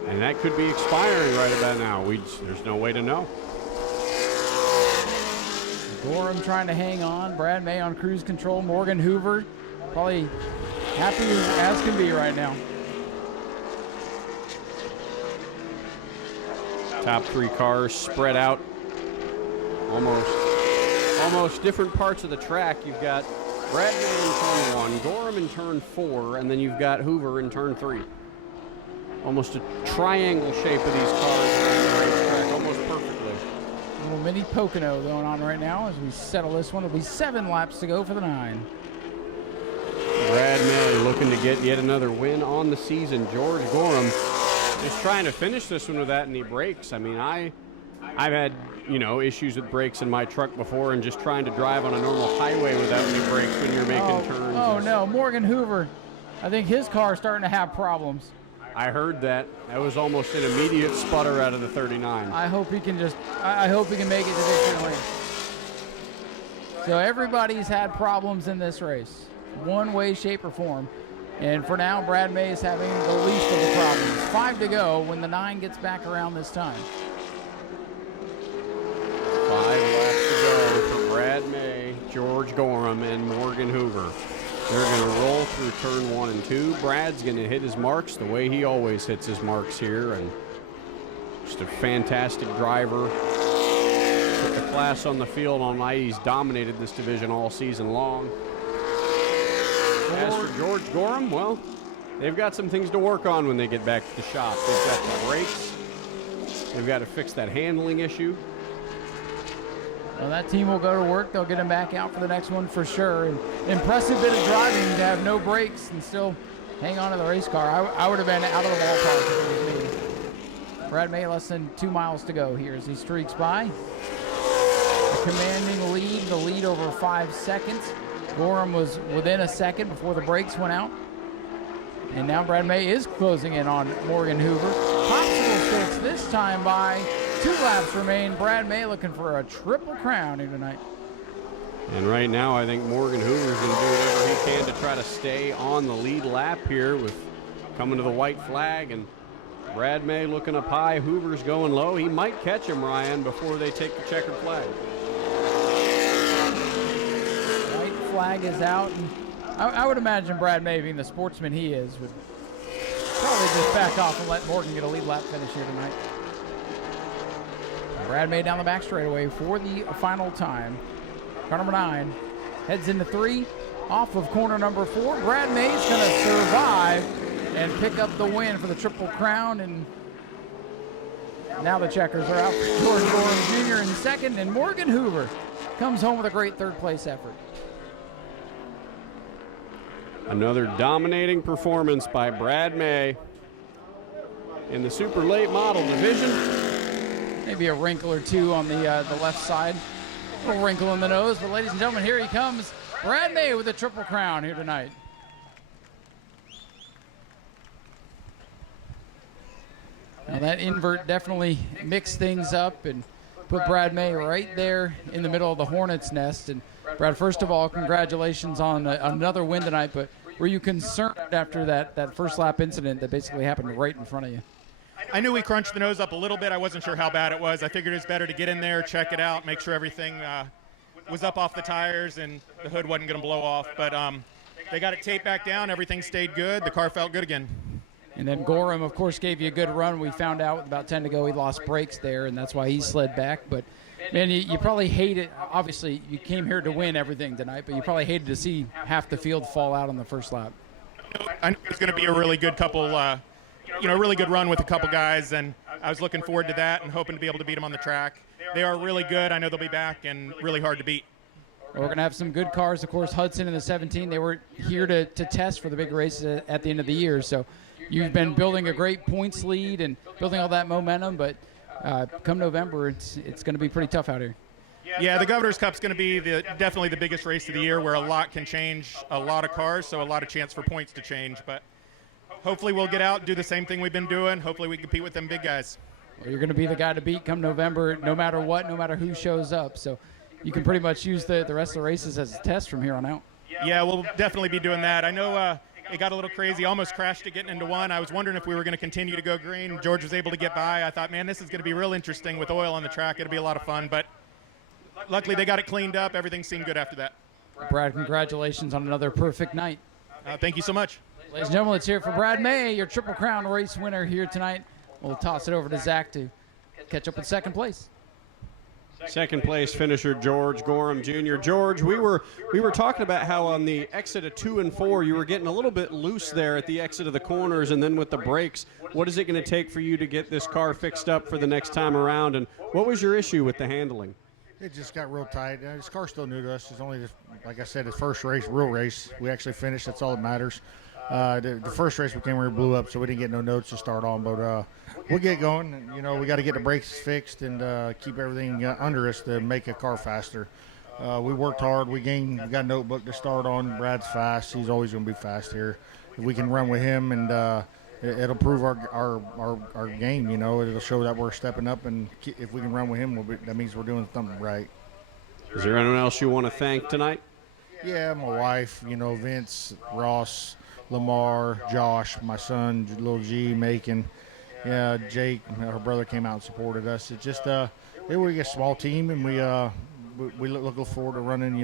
And that could be expiring right about now. There's no way to know. Gorham trying to hang on. Brad May on cruise control. Morgan Hoover probably happy as can be right now. Top 3 cars spread out almost different parts of the track. You've got Brad May in turn 1, Gorham in turn 4, and then you've got Hoover in turn 3. Almost a triangle shape of these cars around the racetrack, almost perfectly. A little mini Pocono going on right now as we settle this one. It'll be 7 laps to go for the 9. Brad May looking to get yet another win on the season. George Gorham is trying to finish this one without any brakes. I mean, I've had, issues with brakes in my truck before, and just trying to drive on a normal highway without any brakes when you're making turns. Oh, no. Morgan Hoover, I think his car's starting to have problems. I heard that. That was almost an immediate sputter out of the 39. I hope he can make it to victory lane. So everybody's had problems in this race, one way, shape, or form. And for now, Brad May is having the least of the problems. 5 to go when the 9 gets back around this time. 5 laps to go for Brad May, George Gorham, and Morgan Hoover. They're going to roll through turn 1 and 2. Brad's going to hit his marks the way he always hits his marks here, and just a fantastic driver. class on the field on why he's dominated this division all season long. As for George Gorham, well, they've got some things to work on when they get back to the shop. They've got the brakes. They've got to fix that handling issue. Well, that team will go to work. They'll get him back out for the next one for sure. And impressive bit of driving to have no brakes and still hang on to the race car. I would have been out of the ballpark if it was me. Brad May, less than 2 miles to go here as he streaks by. A commanding lead, the lead over 5 seconds. Gorham was within a second before the brakes went out. And now Brad May is closing in on Morgan Hoover. Popsicle sticks this time by. 2 laps remain. Brad May looking for a triple crown here tonight. And right now, I think Morgan Hoover's going to do whatever he can to try to stay on the lead lap here with coming to the white flag. And Brad May looking up high. Hoover's going low. He might catch him, Ryan, before they take the checkered flag. White flag is out. And I would imagine Brad May, being the sportsman he is, would probably just back off and let Morgan get a lead lap finish here tonight. Brad May down the back straightaway for the final time. Car number 9 heads into 3, off of corner number 4. Brad May's going to survive and pick up the win for the Triple Crown. And now the checkers are out. George Gorham Jr. in second, and Morgan Hoover comes home with a great third-place effort. Another dominating performance by Brad May in the super late model division. Maybe a wrinkle or two on the left side. A little wrinkle in the nose, but ladies and gentlemen, here he comes. Brad May with the Triple Crown here tonight. Now that invert definitely mixed things up and put Brad May right there in the middle of the hornet's nest. And Brad, first of all, congratulations on another win tonight, but were you concerned after that first lap incident that basically happened right in front of you? I knew we crunched the nose up a little bit. I wasn't sure how bad it was. I figured it's better to get in there, check it out, make sure everything was up off the tires and the hood wasn't going to blow off. But they got it taped back down. Everything stayed good. The car felt good again. And then Gorham, of course, gave you a good run. We found out with about 10 to go he lost brakes there, and that's why he slid back. But, man, you probably hate it. Obviously, you came here to win everything tonight, but you probably hated to see half the field fall out on the first lap. I knew it was going to be a really good couple a really good run with a couple guys, and I was looking forward to that and hoping to be able to beat them on the track. They are really good. I know they'll be back and really hard to beat. We're going to have some good cars. Of course, Hudson in the 17, they were here to test for the big races at the end of the year. So you've been building a great points lead and building all that momentum, but come November, it's going to be pretty tough out here. Yeah, the Governor's Cup's going to be definitely the biggest race of the year where a lot can change a lot of cars, so a lot of chance for points to change. But hopefully we'll get out, do the same thing we've been doing. Hopefully we can compete with them big guys. Well, you're going to be the guy to beat come November, no matter what, no matter who shows up. So you can pretty much use the rest of the races as a test from here on out. Yeah, we'll definitely be doing that. I know it got a little crazy. Almost crashed it getting into one. I was wondering if we were going to continue to go green. George was able to get by. I thought, man, this is going to be real interesting with oil on the track. It'll be a lot of fun. But luckily they got it cleaned up. Everything seemed good after that. Brad, congratulations on another perfect night. Thank you so much. Ladies and gentlemen, let's hear it for Brad May, your Triple Crown race winner here tonight. We'll toss it over to Zach to catch up with second place. Second place finisher George Gorham Jr. George, we were talking about how on the exit of 2 and 4 you were getting a little bit loose there at the exit of the corners and then with the brakes. What is it going to take for you to get this car fixed up for the next time around, and what was your issue with the handling? It just got real tight. This car's still new to us. It's only, like I said, his first race, real race. We actually finished. That's all that matters. The first race we came here blew up, so we didn't get no notes to start on. But we'll get going. And, we got to get the brakes fixed and keep everything under us to make a car faster. We worked hard. We got a notebook to start on. Brad's fast. He's always going to be fast here. If we can run with him, and it'll prove our game. It'll show that we're stepping up, and if we can run with him, that means we're doing something right. Is there anyone else you want to thank tonight? Yeah, my wife, Vince, Ross, Lamar, Josh, my son, little G, Macon, Jake, her brother came out and supported us. It's just we're a small team, and we look forward to running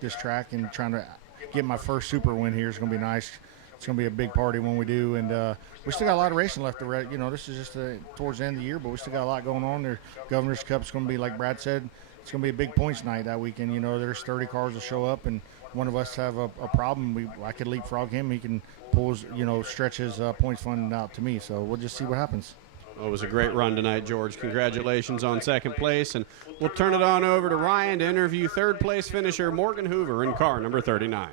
this track and trying to get my first super win here. It's gonna be nice. It's gonna be a big party when we do, and we still got a lot of racing left. This is just towards the end of the year, but we still got a lot going on. The Governor's Cup's gonna be, like Brad said, it's going to be a big points night that weekend. You know, there's 30 cars will show up, and one of us have a problem. I could leapfrog him. He can pull his, stretch his points fund out to me. So we'll just see what happens. Well, it was a great run tonight, George. Congratulations on second place. And we'll turn it on over to Ryan to interview third place finisher Morgan Hoover in car number 39.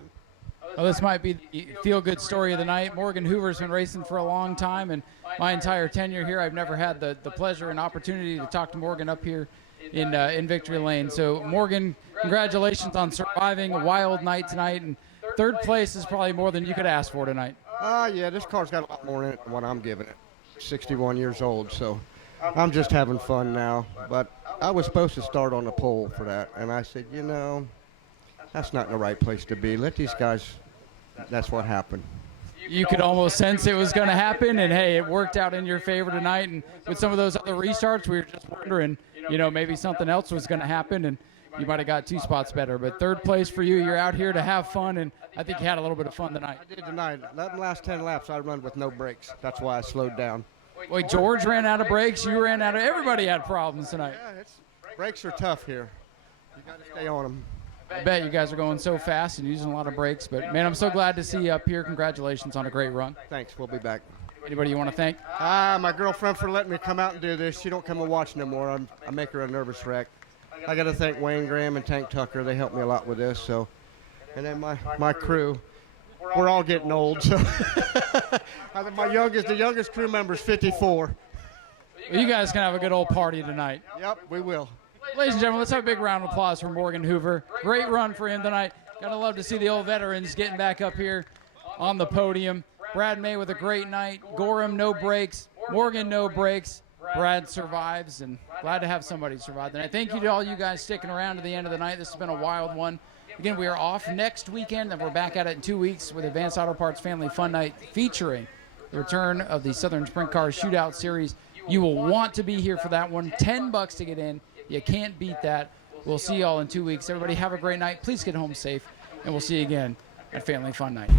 Well, this might be the feel-good story of the night. Morgan Hoover's been racing for a long time, and my entire tenure here, I've never had the pleasure and opportunity to talk to Morgan up here in Victory Lane. So, Morgan, congratulations on surviving a wild night tonight, and third place is probably more than you could ask for tonight. Yeah, this car's got a lot more in it than what I'm giving it. 61 years old, so I'm just having fun now. But I was supposed to start on the pole for that, and I said, that's not the right place to be. Let these guys, that's what happened. You could almost sense it was going to happen, and hey, it worked out in your favor tonight. And with some of those other restarts, we were just wondering, maybe something else was going to happen, and you might have got 2 spots better. But third place for you, you're out here to have fun, and I think you had a little bit of fun tonight. I did tonight. The last 10 laps, I run with no brakes. That's why I slowed down. Wait, George ran out of brakes. You ran out of. Everybody had problems tonight. Yeah, brakes are tough here. You got to stay on them. I bet you guys are going so fast and using a lot of brakes. But, man, I'm so glad to see you up here. Congratulations on a great run. Thanks. We'll be back. Anybody you want to thank? My girlfriend for letting me come out and do this. She don't come and watch no more. I make her a nervous wreck. I got to thank Wayne Graham and Tank Tucker. They helped me a lot with this. So, and then my crew. We're all getting old. So I think the youngest crew member is 54. Well, you guys can have a good old party tonight. Yep, we will. Ladies and gentlemen, let's have a big round of applause for Morgan Hoover. Great run for him tonight. Gotta love to see the old veterans getting back up here on the podium. Brad May with a great night. Gorham, no breaks. Morgan, no breaks. Brad survives, and glad to have somebody survive tonight. Thank you to all you guys sticking around to the end of the night. This has been a wild one. Again, we are off next weekend, and we're back at it in 2 weeks with Advanced Auto Parts Family Fun Night featuring the return of the Southern Sprint Car Shootout Series. You will want to be here for that one. $10 to get in. You can't beat that. We'll see you all in 2 weeks. Everybody have a great night. Please get home safe, and we'll see you again at Family Fun Night.